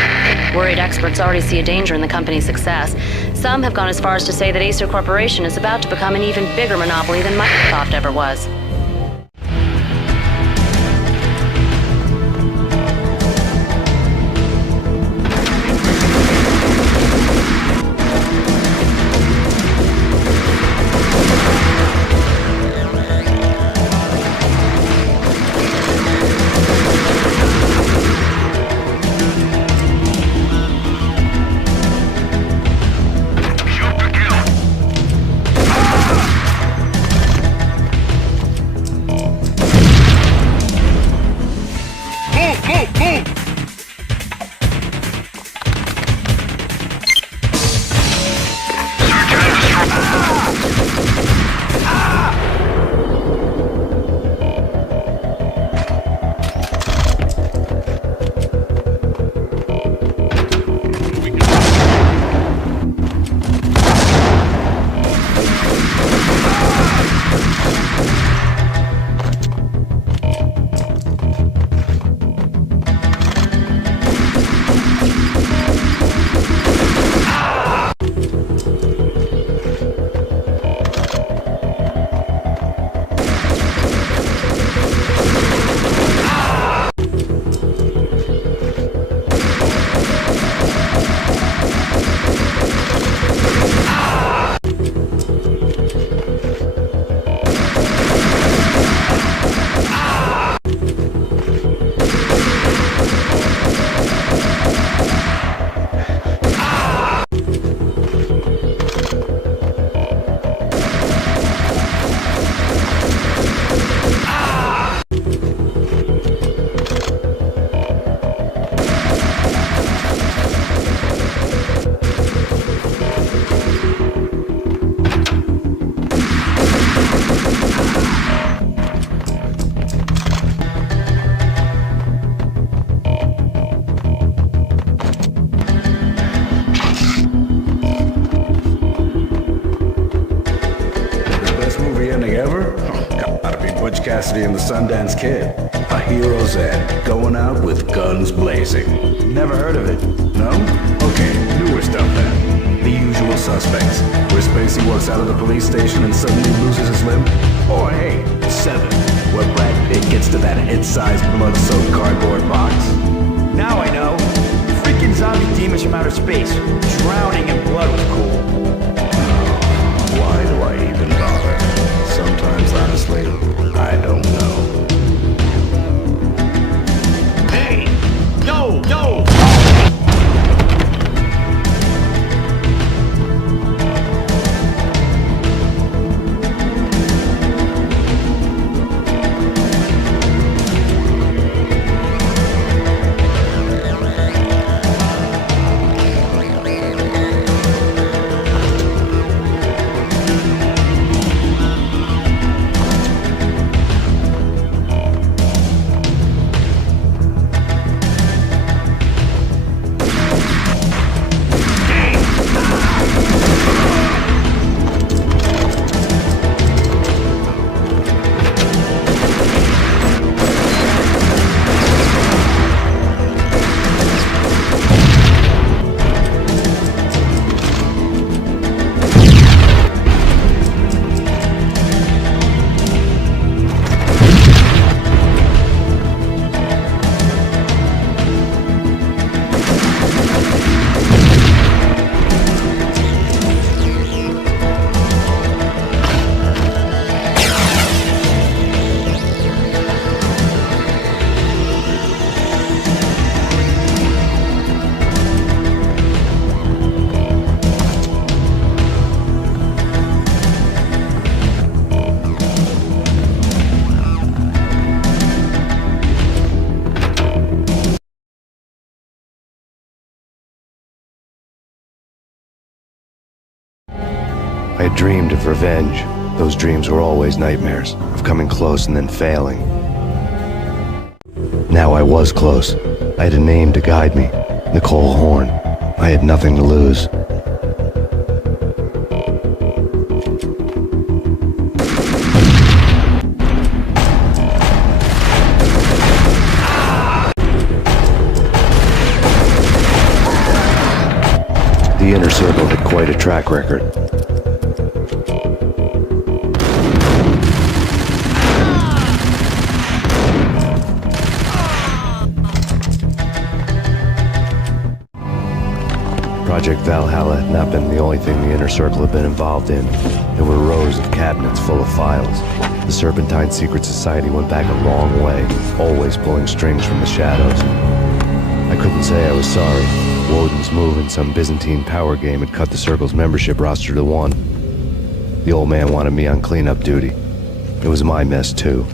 Worried experts already see a danger in the company's success. Some have gone as far as to say that Acer Corporation is about to become an even bigger monopoly than Microsoft ever was. Cassidy and the Sundance Kid. A hero's end, going out with guns blazing. Never heard of it? No? Okay, newer stuff then. The Usual Suspects, where Spacey walks out of the police station and suddenly loses his limb. Or hey, Seven, where Brad Pitt gets to that head-sized blood-soaked cardboard box. Now I know. Freaking zombie demons from outer space. Drowning in blood was cool. I had dreamed of revenge. Those dreams were always nightmares, of coming close and then failing. Now I was close. I had a name to guide me, Nicole Horn. I had nothing to lose. The Inner Circle had quite a track record. Project Valhalla had not been the only thing the Inner Circle had been involved in. There were rows of cabinets full of files. The Serpentine Secret Society went back a long way, always pulling strings from the shadows. I couldn't say I was sorry. Woden's move in some Byzantine power game had cut the Circle's membership roster to 1. The old man wanted me on cleanup duty. It was my mess, too.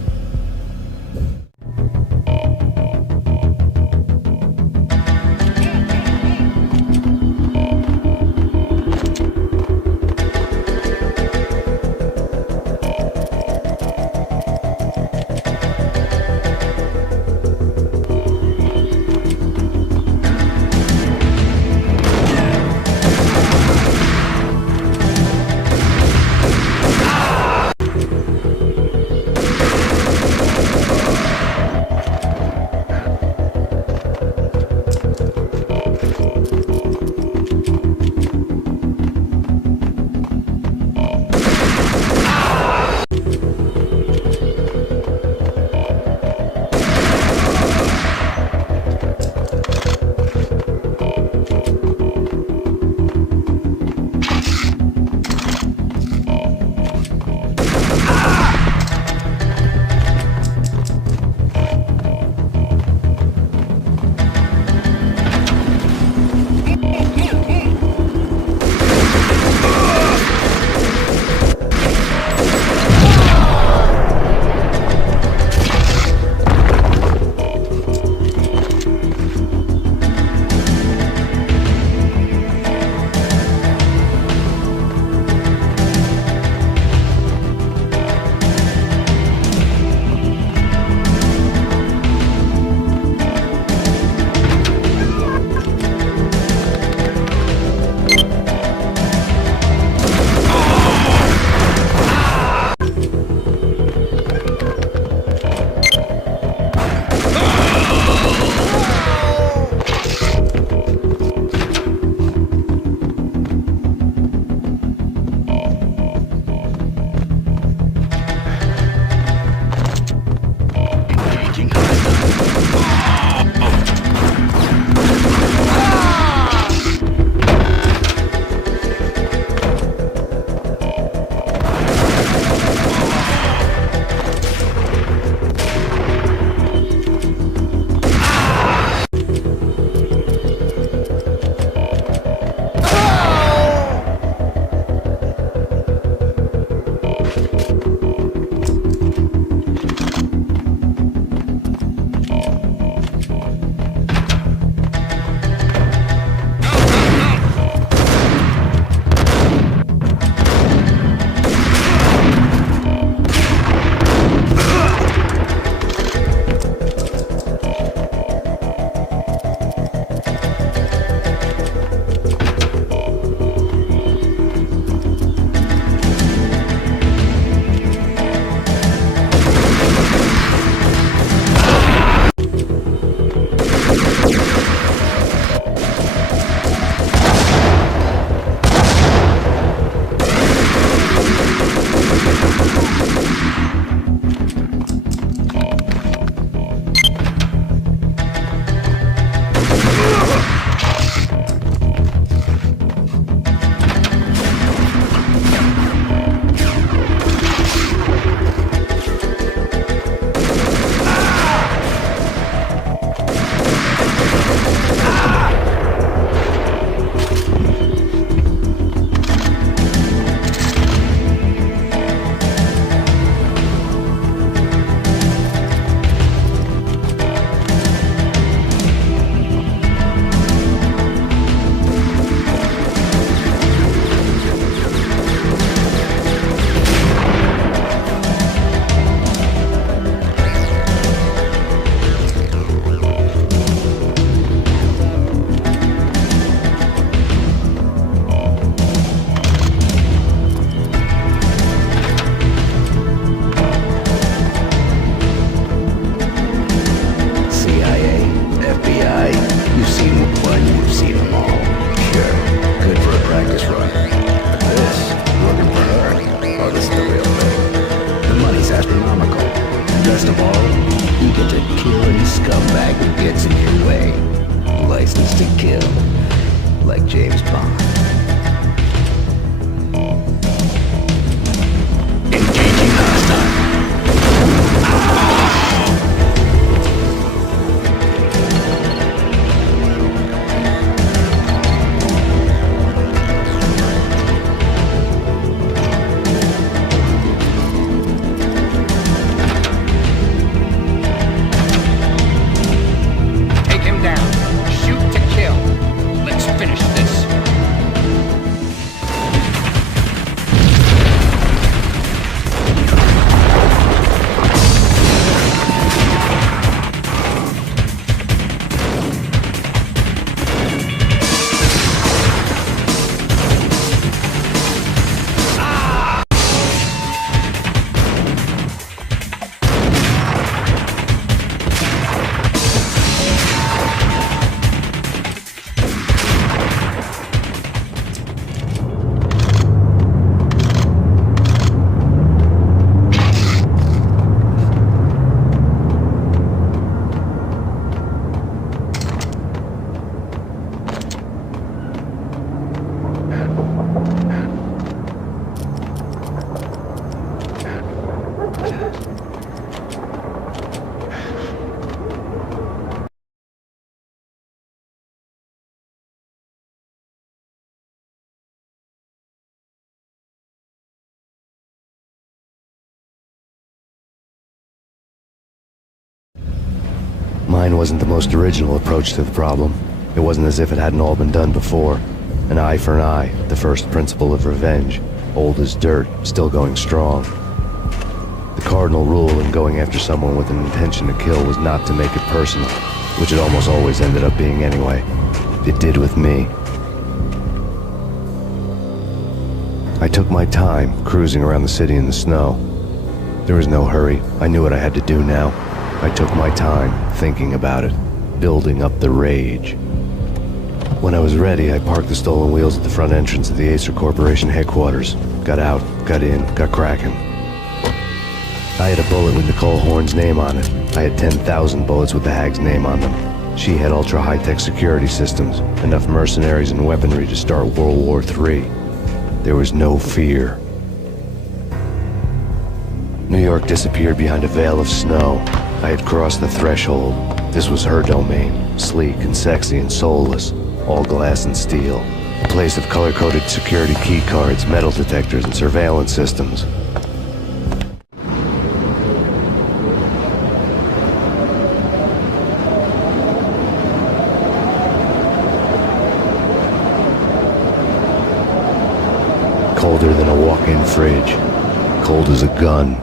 best of all, you get to kill any scumbag who gets in your way. License to kill, like James Bond. Engaging hostile. Take him down. Shoot to kill. Let's finish this. Mine wasn't the most original approach to the problem. It wasn't as if it hadn't all been done before. An eye for an eye, the first principle of revenge. Old as dirt, still going strong. The cardinal rule in going after someone with an intention to kill was not to make it personal, which it almost always ended up being anyway. It did with me. I took my time, cruising around the city in the snow. There was no hurry. I knew what I had to do now. I took my time, thinking about it, building up the rage. When I was ready, I parked the stolen wheels at the front entrance of the Acer Corporation headquarters. Got out, got in, got cracking. I had a bullet with Nicole Horn's name on it. I had 10,000 bullets with the Hag's name on them. She had ultra-high-tech security systems, enough mercenaries and weaponry to start World War III. There was no fear. New York disappeared behind a veil of snow. I had crossed the threshold. This was her domain, sleek and sexy and soulless, all glass and steel. A place of color-coded security key cards, metal detectors, and surveillance systems. Colder than a walk-in fridge. Cold as a gun.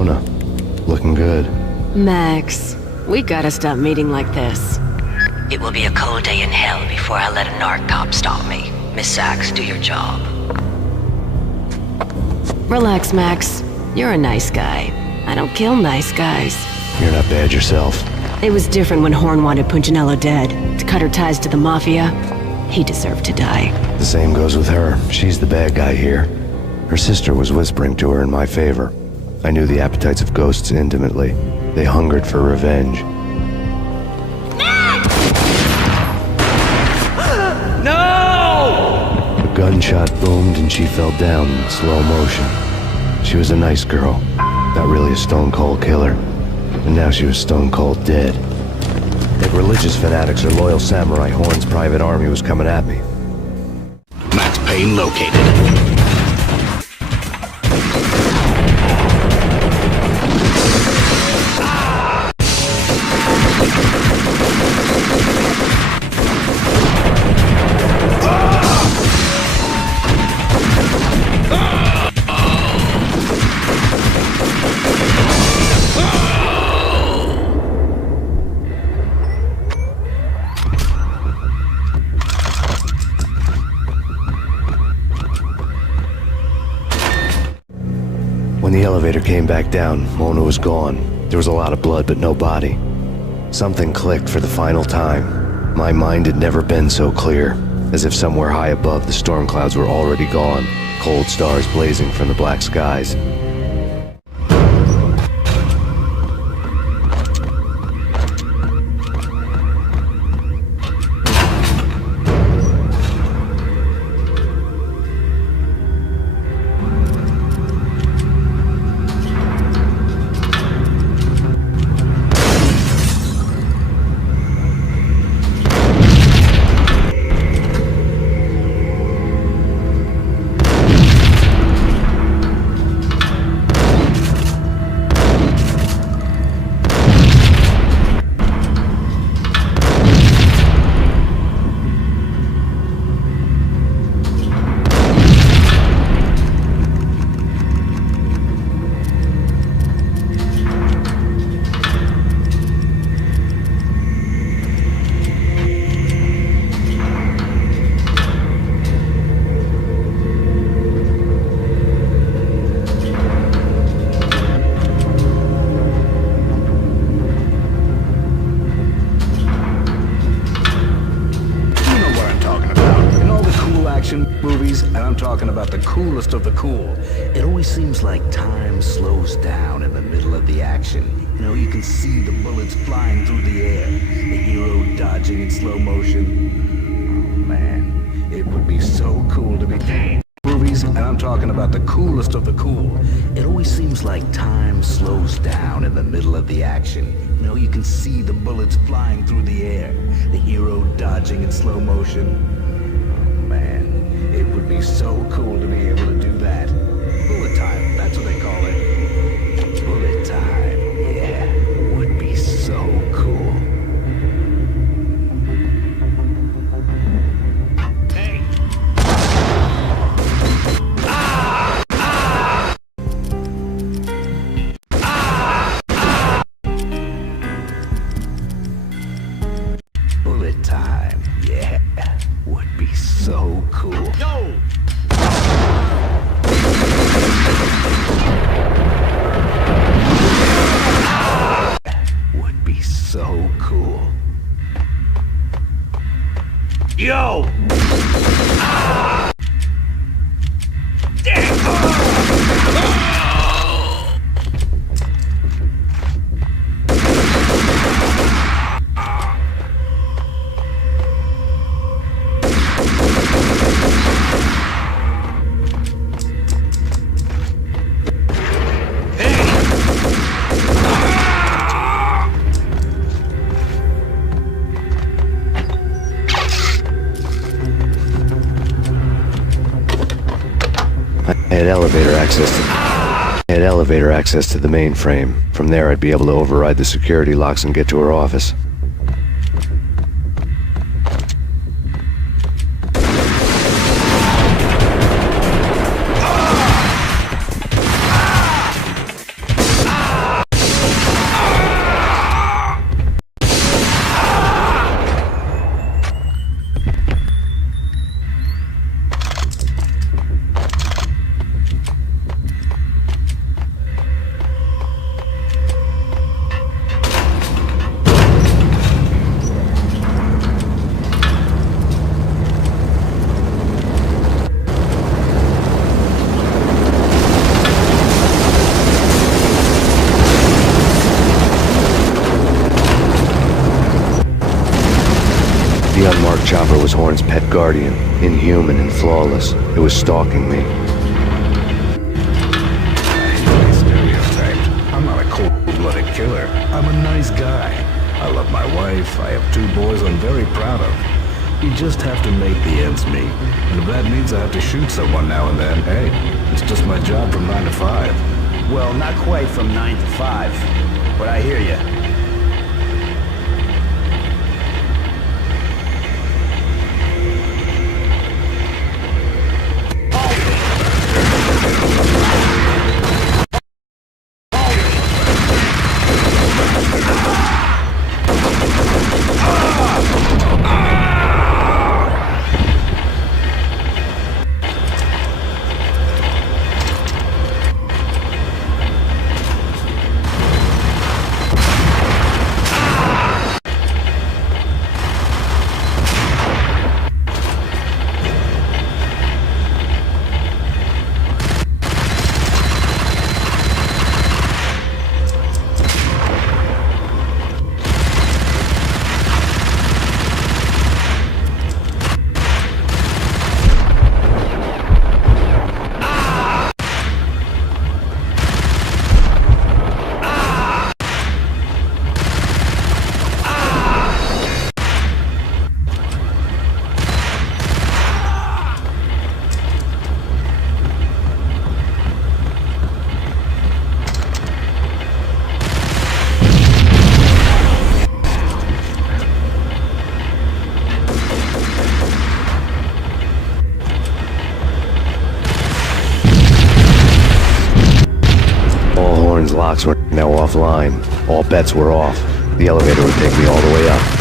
Mona. Looking good. Max, we gotta stop meeting like this. It will be a cold day in hell before I let a narc cop stop me. Miss Sachs, do your job. Relax, Max. You're a nice guy. I don't kill nice guys. You're not bad yourself. It was different when Horn wanted Punchinello dead. To cut her ties to the Mafia, he deserved to die. The same goes with her. She's the bad guy here. Her sister was whispering to her in my favor. I knew the appetites of ghosts intimately. They hungered for revenge. No! A gunshot boomed and she fell down in slow motion. She was a nice girl, not really a stone-cold killer. And now she was stone-cold dead. Like religious fanatics or loyal samurai, Horn's private army was coming at me. Max Payne located. When the elevator came back down, Mona was gone. There was a lot of blood, but no body. Something clicked for the final time. My mind had never been so clear, as if somewhere high above the storm clouds were already gone, cold stars blazing from the black skies. Movies, and I'm talking about the coolest of the cool. It always seems like time slows down in the middle of the action. You know, you can see the bullets flying through the air, the hero dodging in slow motion. Oh man, it would be so cool to be movies, and I'm talking about the coolest of the cool. It always seems like time slows down in the middle of the action. You know, you can see the bullets flying through the air, the hero dodging in slow motion. It would be so cool to be able to do that. Bullet time, that's what they call it. Bullet time, yeah, would be so cool. Hey! Bullet time, yeah, would be so cool. Yo! Would be so cool. Yo! I had elevator access to the mainframe. From there, I'd be able to override the security locks and get to her office. The unmarked chopper was Horn's pet guardian, inhuman and flawless. It was stalking me. I'm not a cold-blooded killer. I'm a nice guy. I love my wife. I have 2 boys I'm very proud of. You just have to make the ends meet. And if that means I have to shoot someone now and then, hey, it's just my job from 9 to 5. Well, not quite from 9 to 5, but I hear you. Locks were now offline. All bets were off. The elevator would take me all the way up.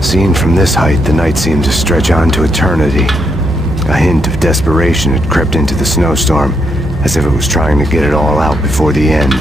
Seen from this height, the night seemed to stretch on to eternity. A hint of desperation had crept into the snowstorm, as if it was trying to get it all out before the end.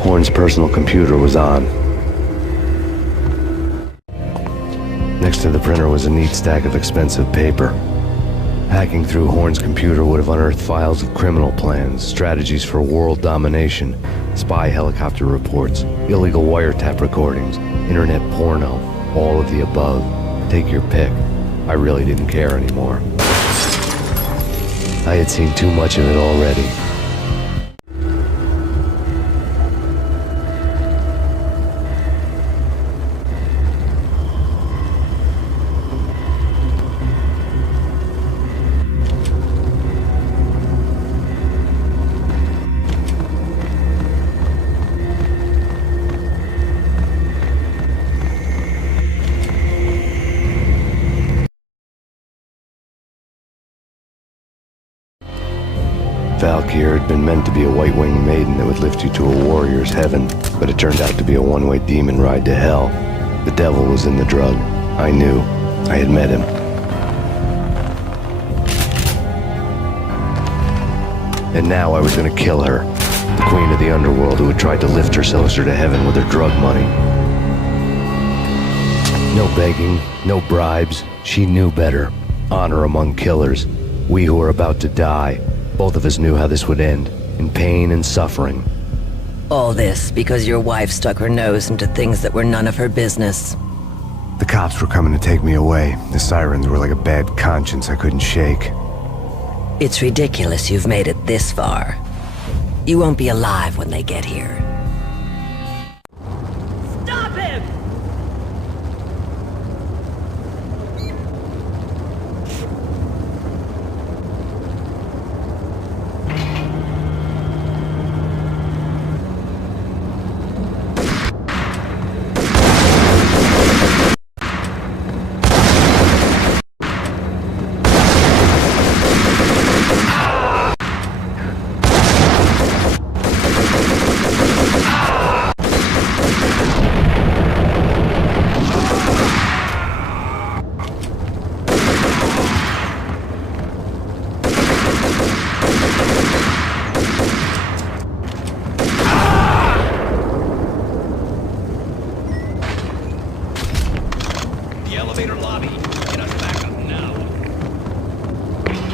Horn's personal computer was on. Next to the printer was a neat stack of expensive paper. Hacking through Horn's computer would have unearthed files of criminal plans, strategies for world domination, spy helicopter reports, illegal wiretap recordings, internet porno, all of the above. Take your pick. I really didn't care anymore. I had seen too much of it already. Valkyr had been meant to be a white-winged maiden that would lift you to a warrior's heaven, but it turned out to be a one-way demon ride to hell. The devil was in the drug. I knew. I had met him. And now I was gonna kill her. The queen of the underworld who had tried to lift her sister to heaven with her drug money. No begging, no bribes. She knew better. Honor among killers. We who were about to die. Both of us knew how this would end. In pain and suffering. All this because your wife stuck her nose into things that were none of her business. The cops were coming to take me away. The sirens were like a bad conscience I couldn't shake. It's ridiculous you've made it this far. You won't be alive when they get here. Stop him!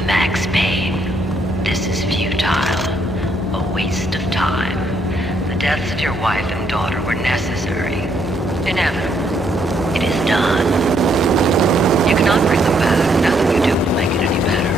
Max Payne, this is futile. A waste of time. The deaths of your wife and daughter were necessary. Inevitable. It is done. You cannot bring them back. Nothing you do will make it any better.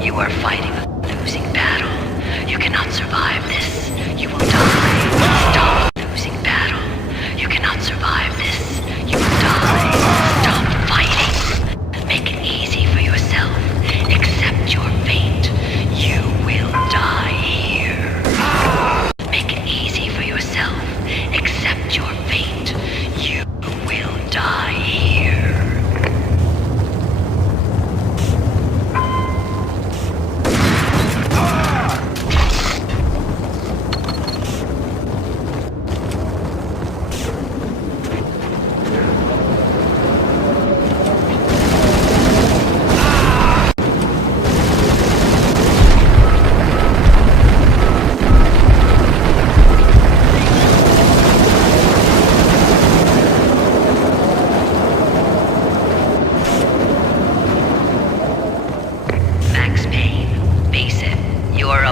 You are fighting a losing battle. You cannot survive this. You will die. Stop losing battle. You cannot survive this. You will die. Stop fighting. Make it easy for yourself. Accept your fate. You will die here. Make it easy for yourself. Accept your fate. You will die here.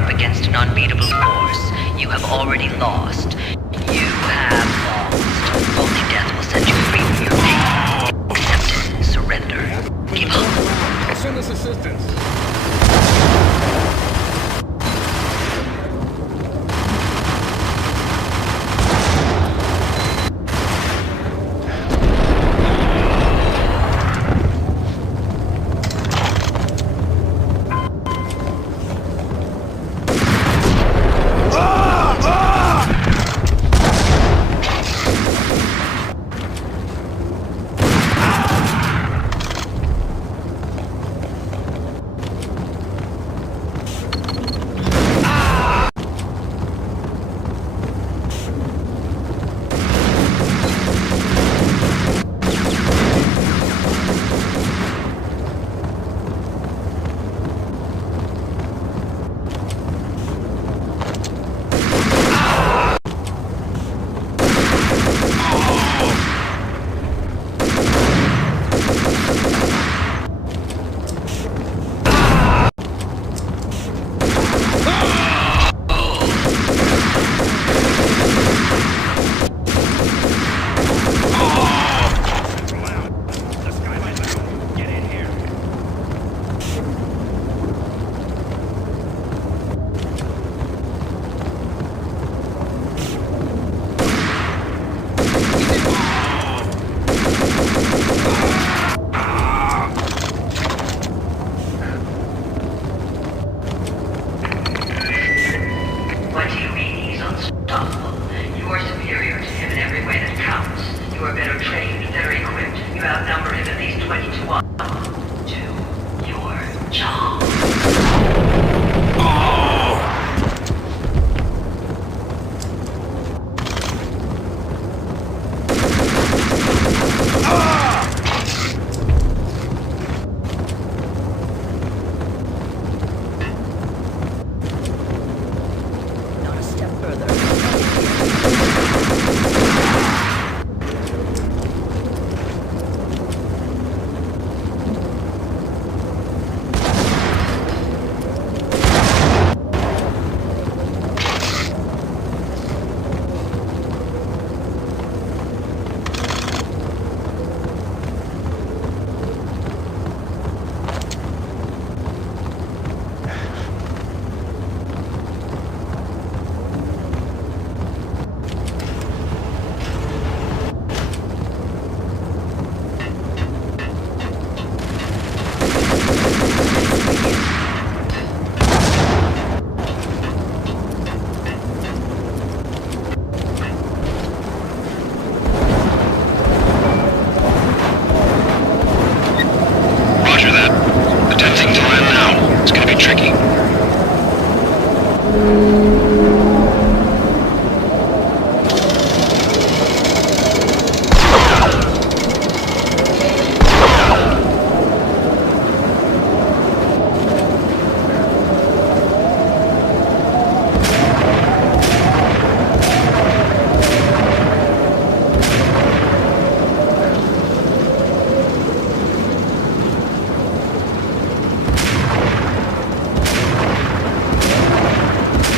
Against an unbeatable force. You have already lost. You have lost. Only death will set you free from your pain. Accept it. Surrender. Give up. I'll send us assistance.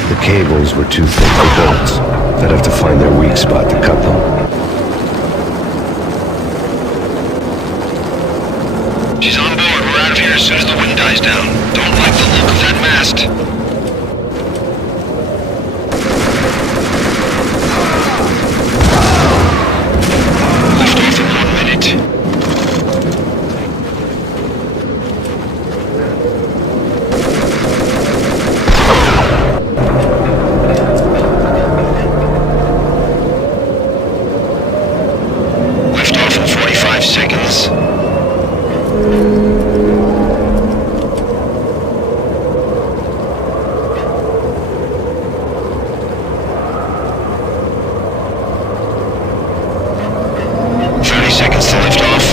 The cables were too thick for bolts. I'd have to find their weak spot to cut them. She's on board. We're out of here as soon as the wind dies down. Don't like the look of that mast. Lift off in 1 minute. Lift off in 45 seconds. Seconds to lift off.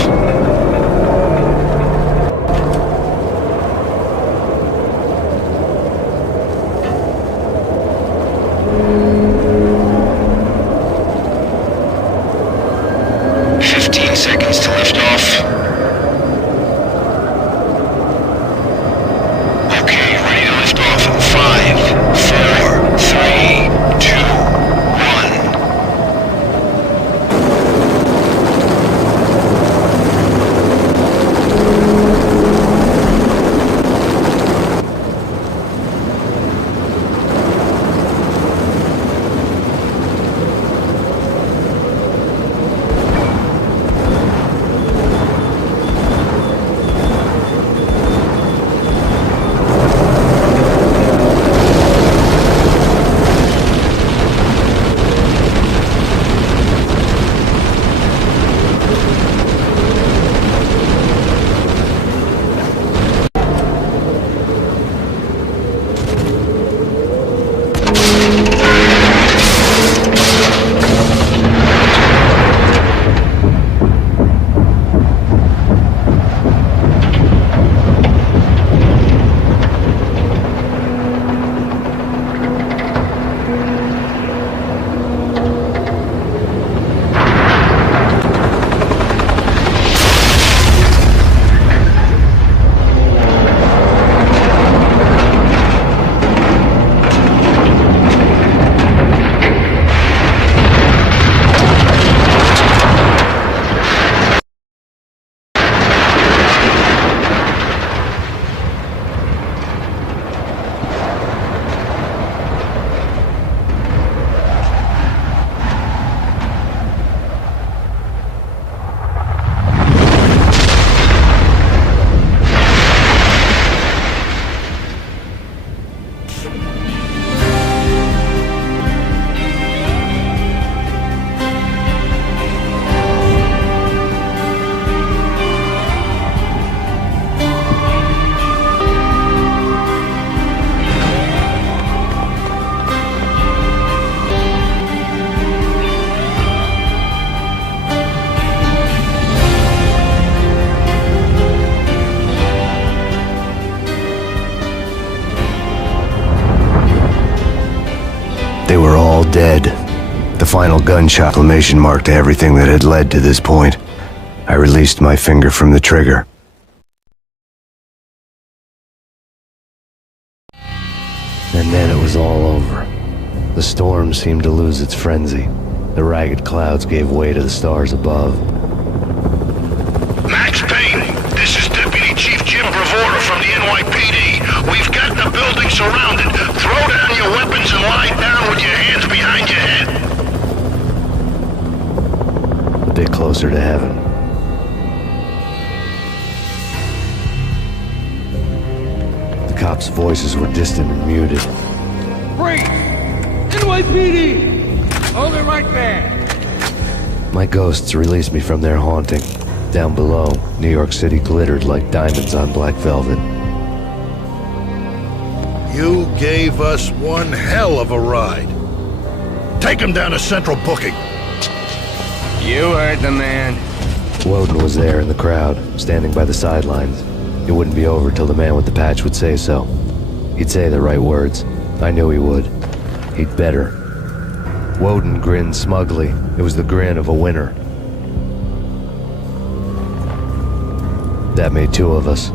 dead. The final gunshot exclamation mark to everything that had led to this point. I released my finger from the trigger. And then it was all over. The storm seemed to lose its frenzy. The ragged clouds gave way to the stars above. Max Payne, this is Deputy Chief Jim Bravura from the NYPD. We've got the building surrounded. Throw down your weapons and lie down with your hands behind your head. A bit closer to heaven. The cops' voices were distant and muted. Freeze! NYPD! Hold it right there! My ghosts released me from their haunting. Down below, New York City glittered like diamonds on black velvet. You gave us one hell of a ride. Take him down to Central Booking. You heard the man. Woden was there in the crowd, standing by the sidelines. It wouldn't be over till the man with the patch would say so. He'd say the right words. I knew he would. He'd better. Woden grinned smugly. It was the grin of a winner. That made two of us.